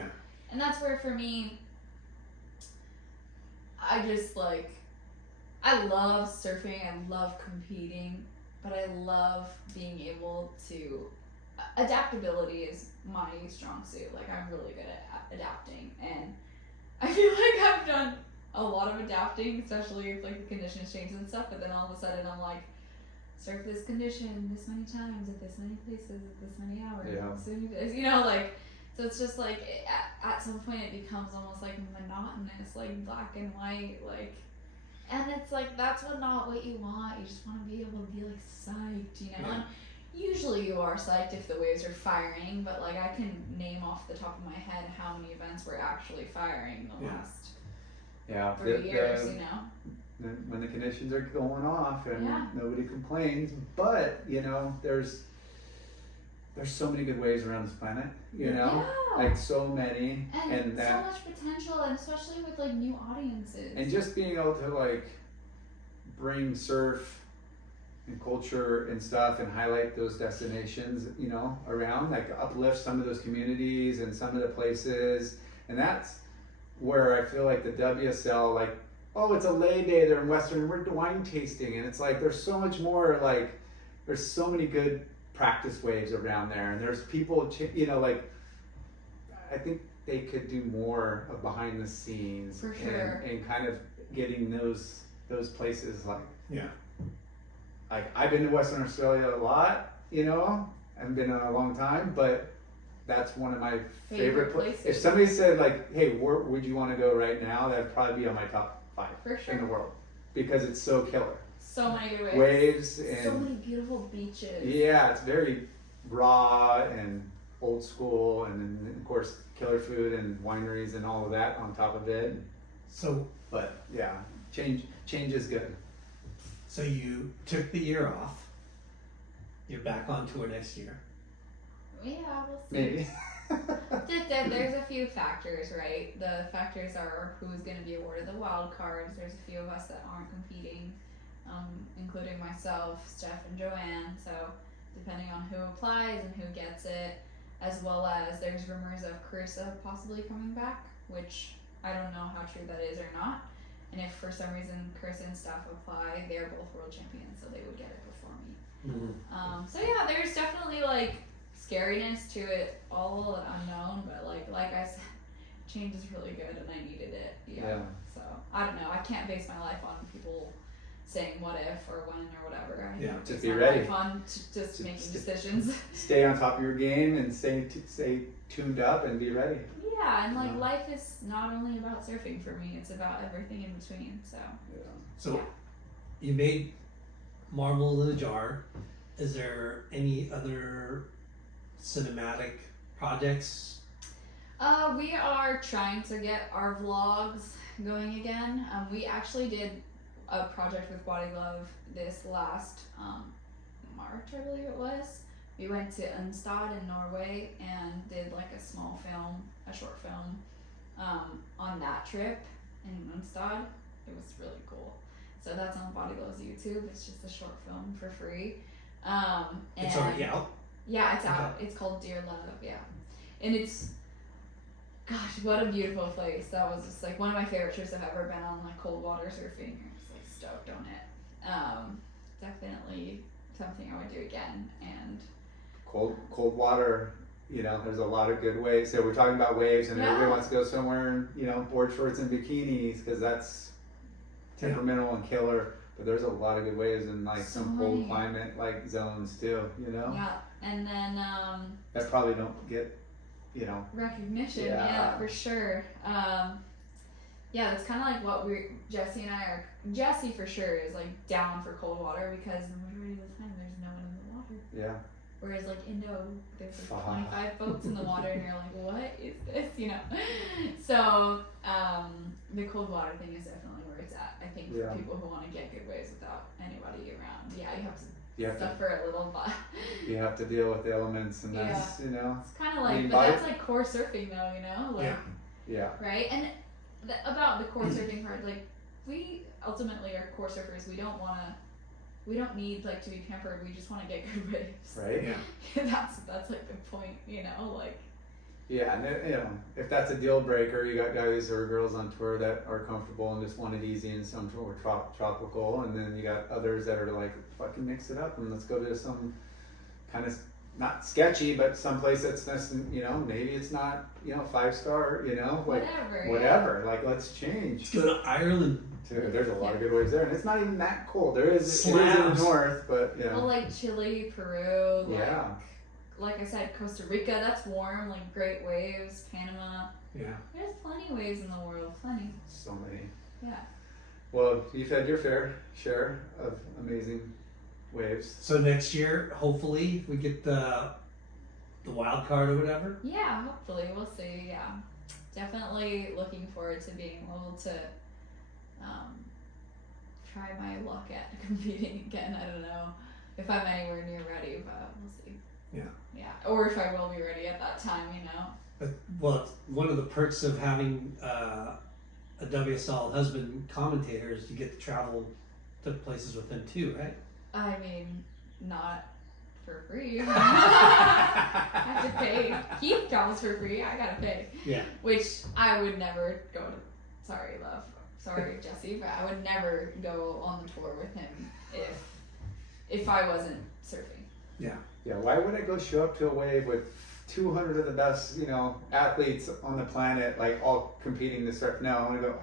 And that's where for me, I just like, I love surfing, I love competing, but I love being able to, adaptability is my strong suit. Like, I'm really good at adapting, and I feel like I've done a lot of adapting, especially if like the conditions change and stuff, but then all of a sudden I'm like, surf this condition this many times at this many places at this many hours. Yeah. This many days, you know, like, so it's just like at some point it becomes almost like monotonous, like black and white, like, and it's like that's not what you want. You just want to be able to be like psyched, you know. Yeah. And usually you are psyched if the waves are firing, but like I can name off the top of my head how many events were actually firing the last 3 years, you know. When the conditions are going off and Yeah. nobody complains, but you know, there's so many good waves around this planet, you know, Yeah. like so many, And that, so much potential, and especially with like new audiences. and just being able to like bring surf and culture and stuff and highlight those destinations, you know, around, like uplift some of those communities and some of the places. And that's where I feel like the WSL, like, oh, it's a lay day, they're in Western, we're wine tasting, and it's like there's so much more, like there's so many good practice waves around there, and there's people, you know, like I think they could do more of behind the scenes For sure. and kind of getting those places, like, Yeah. like I've been to Western Australia a lot, you know, I've been a long time, but that's one of my favorite places. If somebody said like, hey, where would you want to go right now, that'd probably be on my top 5 For sure. in the world, because it's so killer. So many good waves. Waves and so many beautiful beaches. yeah, it's very raw and old school, and then of course killer food and wineries and all of that on top of it. So But yeah, change is good. so you took the year off. You're back on tour next year. Yeah, we'll see. Maybe. There's a few factors, right? The factors are who's going to be awarded the wild cards. There's a few of us that aren't competing, including myself, Steph, and Joanne. So depending on who applies and who gets it, as well as there's rumors of Carissa possibly coming back, which I don't know how true that is or not. And if for some reason Carissa and Steph apply, they're both world champions, so they would get it before me. Mm-hmm. So yeah, there's definitely like scariness to it, all unknown, but like I said, change is really good and I needed it. Yeah. So I don't know. I can't base my life on people saying what if or when or whatever. I Yeah, just base be my ready. life on just making decisions. Stay on top of your game and stay tuned up and be ready. Yeah, and like Yeah. life is not only about surfing for me; it's about everything in between. So Yeah. So Yeah. you made Marble in a Jar. Is there any other cinematic projects? we are trying to get our vlogs going again. We actually did a project with Body Love this last March, I believe it was. We went to Unstad in Norway and did like a small film, a short film, on that trip in Unstad. It was really cool. So that's on Body Love's YouTube. It's just a short film for free. And It's already out. yeah, it's out. It's called Dear Love, yeah. And it's, gosh, what a beautiful place. That was just like one of my favorite trips I've ever been on, like cold water surfing. I was like stoked on it. Definitely something I would do again. And Cold water, you know, there's a lot of good waves. So we're talking about waves, and everybody Yeah. wants to go somewhere, you know, board shorts and bikinis, because that's temperamental and killer. But there's a lot of good waves in like So some cold many. climate like zones too, you know, yeah, and then that probably don't get, you know. recognition, Yeah. yeah, for sure. Yeah, that's kind of like what Jesse for sure is like down for cold water, because the majority of the time there's no one in the water. Yeah. Whereas like Indo, there's like Fuck. 25 boats in the water, and you're like, what is this? You know. So the cold water thing is definitely where it's at. I think for Yeah. people who want to get good waves without anybody around, yeah, you have to You have to suffer a little, but you have to deal with the elements, and that's, you know. it's kind of like, mean, but that's like core surfing though, you know, like, Yeah. Yeah. right? And about the core surfing part, like we ultimately are core surfers. We don't need like to be pampered. We just want to get good waves. Right. Yeah. That's like the point, you know, like. Yeah, and you know, if that's a deal breaker, you got guys or girls on tour that are comfortable and just want it easy and some tour tropical, and then you got others that are like, fucking mix it up and let's go to some kind of not sketchy, but someplace that's maybe it's not 5-star, like whatever. Like let's change. Let's go to Ireland. Dude, there's a lot of good waves there, and it's not even that cold. It is in the north, but yeah. Well, like Chile, Peru, Yeah. like I said, Costa Rica, that's warm, like great waves, Panama. Yeah. There's plenty of waves in the world, plenty. So many. Yeah. Well, you've had your fair share of amazing waves. So next year, hopefully, we get the wild card or whatever. Yeah, hopefully, we'll see. Yeah, definitely looking forward to being able to try my luck at competing again. I don't know if I'm anywhere near ready, but we'll see. Yeah. Yeah, or if I will be ready at that time, But, well, one of the perks of having a WSL husband commentator is you get to travel to places with him too, right? I mean, not for free. I have to pay. He travels for free. I gotta pay. Yeah. Which I would never go to. Sorry, love. Sorry, Jesse, but I would never go on the tour with him if I wasn't surfing. Yeah. Yeah, why would I go show up to a wave with 200 of the best, athletes on the planet, like all competing to surf? No, I want to go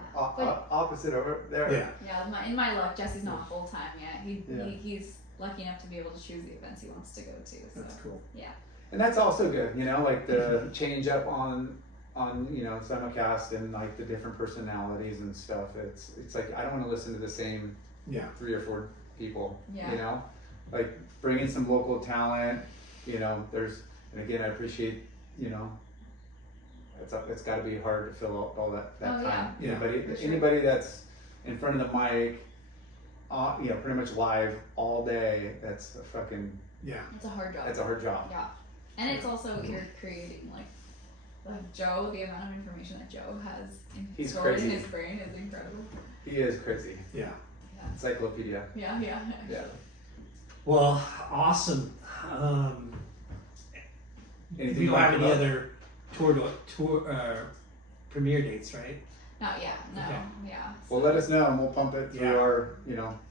opposite over there. Yeah. Yeah, in my luck, Jesse's not full time yet. Yeah. He's lucky enough to be able to choose the events he wants to go to. So. That's cool. Yeah. And that's also good, like the change up on simulcast and like the different personalities and stuff. It's like I don't want to listen to the same 3 or 4 people. Yeah. Like bring in some local talent. And again, I appreciate it's got to be hard to fill out all that time. Yeah. Anybody that's in front of the mic, pretty much live all day. That's a fucking It's a hard job. That's a hard job. Yeah, and it's also you're creating like Joe. The amount of information that Joe has stored in his brain is incredible. He is crazy. Yeah. Encyclopedia. Yeah. Well, awesome. We don't have any other tour premiere dates, right? Not yet. No. Okay. Yeah. Well, let us know and we'll pump it through our,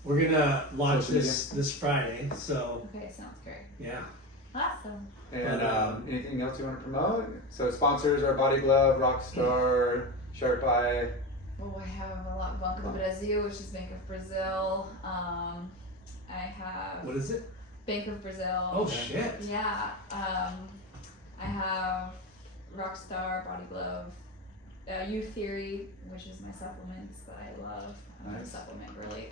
We're gonna launch Social this Friday, so Okay, sounds great. yeah. Awesome. And anything else you want to promote? So sponsors are Body Glove, Rockstar, Sharp Eye. Oh, I have a lot. Banco do Brasil, which is Bank of Brazil. I have What is it? Bank of Brazil. Oh shit. Yeah. I have Rockstar, Body Glove, Youth Theory, which is my supplements that I love. I'm a supplement really.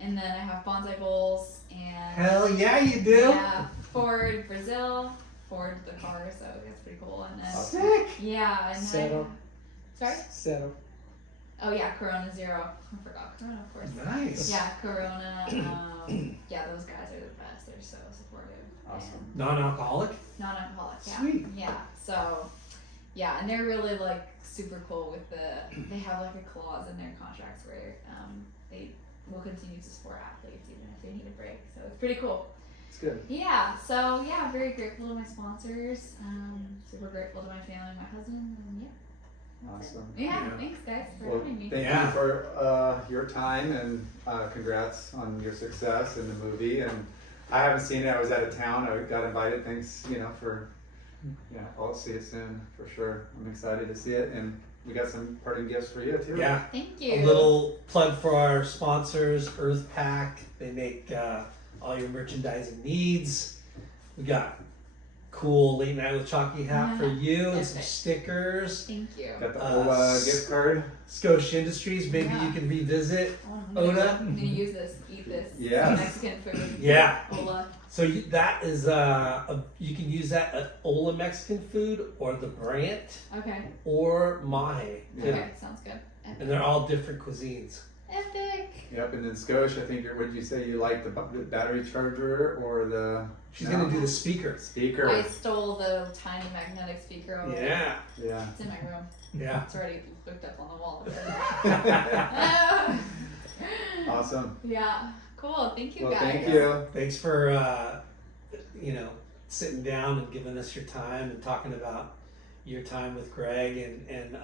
And then I have Bonsai Bowls and Hell yeah, you do. yeah, Ford Brazil, Ford the car, so that's pretty cool. And then Sick. yeah, and Settle. sorry. Settle. Oh yeah, Corona Zero. I forgot Corona, of course. Nice. Yeah, Corona. Yeah, those guys are the best. They're so supportive. Awesome. Non-alcoholic. Non-alcoholic. Yeah. Sweet. Yeah. So, yeah, and they're really like super cool with they have like a clause in their contracts where they will continue to support athletes even if they need a break. So it's pretty cool. It's good. Yeah. So yeah, very grateful to my sponsors. Super grateful to my family, my husband, and yeah. Awesome. Yeah. Thanks guys for having me. Thank you for your time and congrats on your success in the movie. And I haven't seen it. I was out of town. I got invited. Thanks, I'll see it soon for sure. I'm excited to see it, and we got some parting gifts for you too. Yeah. Thank you. A little plug for our sponsors, Earth Pack. They make all your merchandising needs. We got cool Late Night with Chalky hat for you and some stickers. Thank you. Got the Ola gift card. Scotia Industries, maybe you can revisit. Oda. I'm gonna use this, eat this. Yes. Mexican food. Yeah. Ola. So that is you can use that at Ola Mexican food or the Brant Okay. or Mahe. Okay, sounds good. Epic. And they're all different cuisines. Epic. Yep, and then Scotia, I think what did you say you like the battery charger or the? She's gonna do the speaker. Speaker. I stole the tiny magnetic speaker over there. Yeah. It's in my room. Yeah. It's already hooked up on the wall. Awesome. Yeah. Cool. Thank you Well, guys. thank you. Thanks for sitting down and giving us your time and talking about your time with Greg and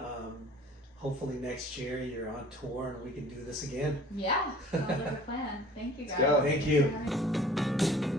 hopefully next year you're on tour and we can do this again. Yeah. Sounds like a plan. Thank you guys. Let's go. Thank you. Bye.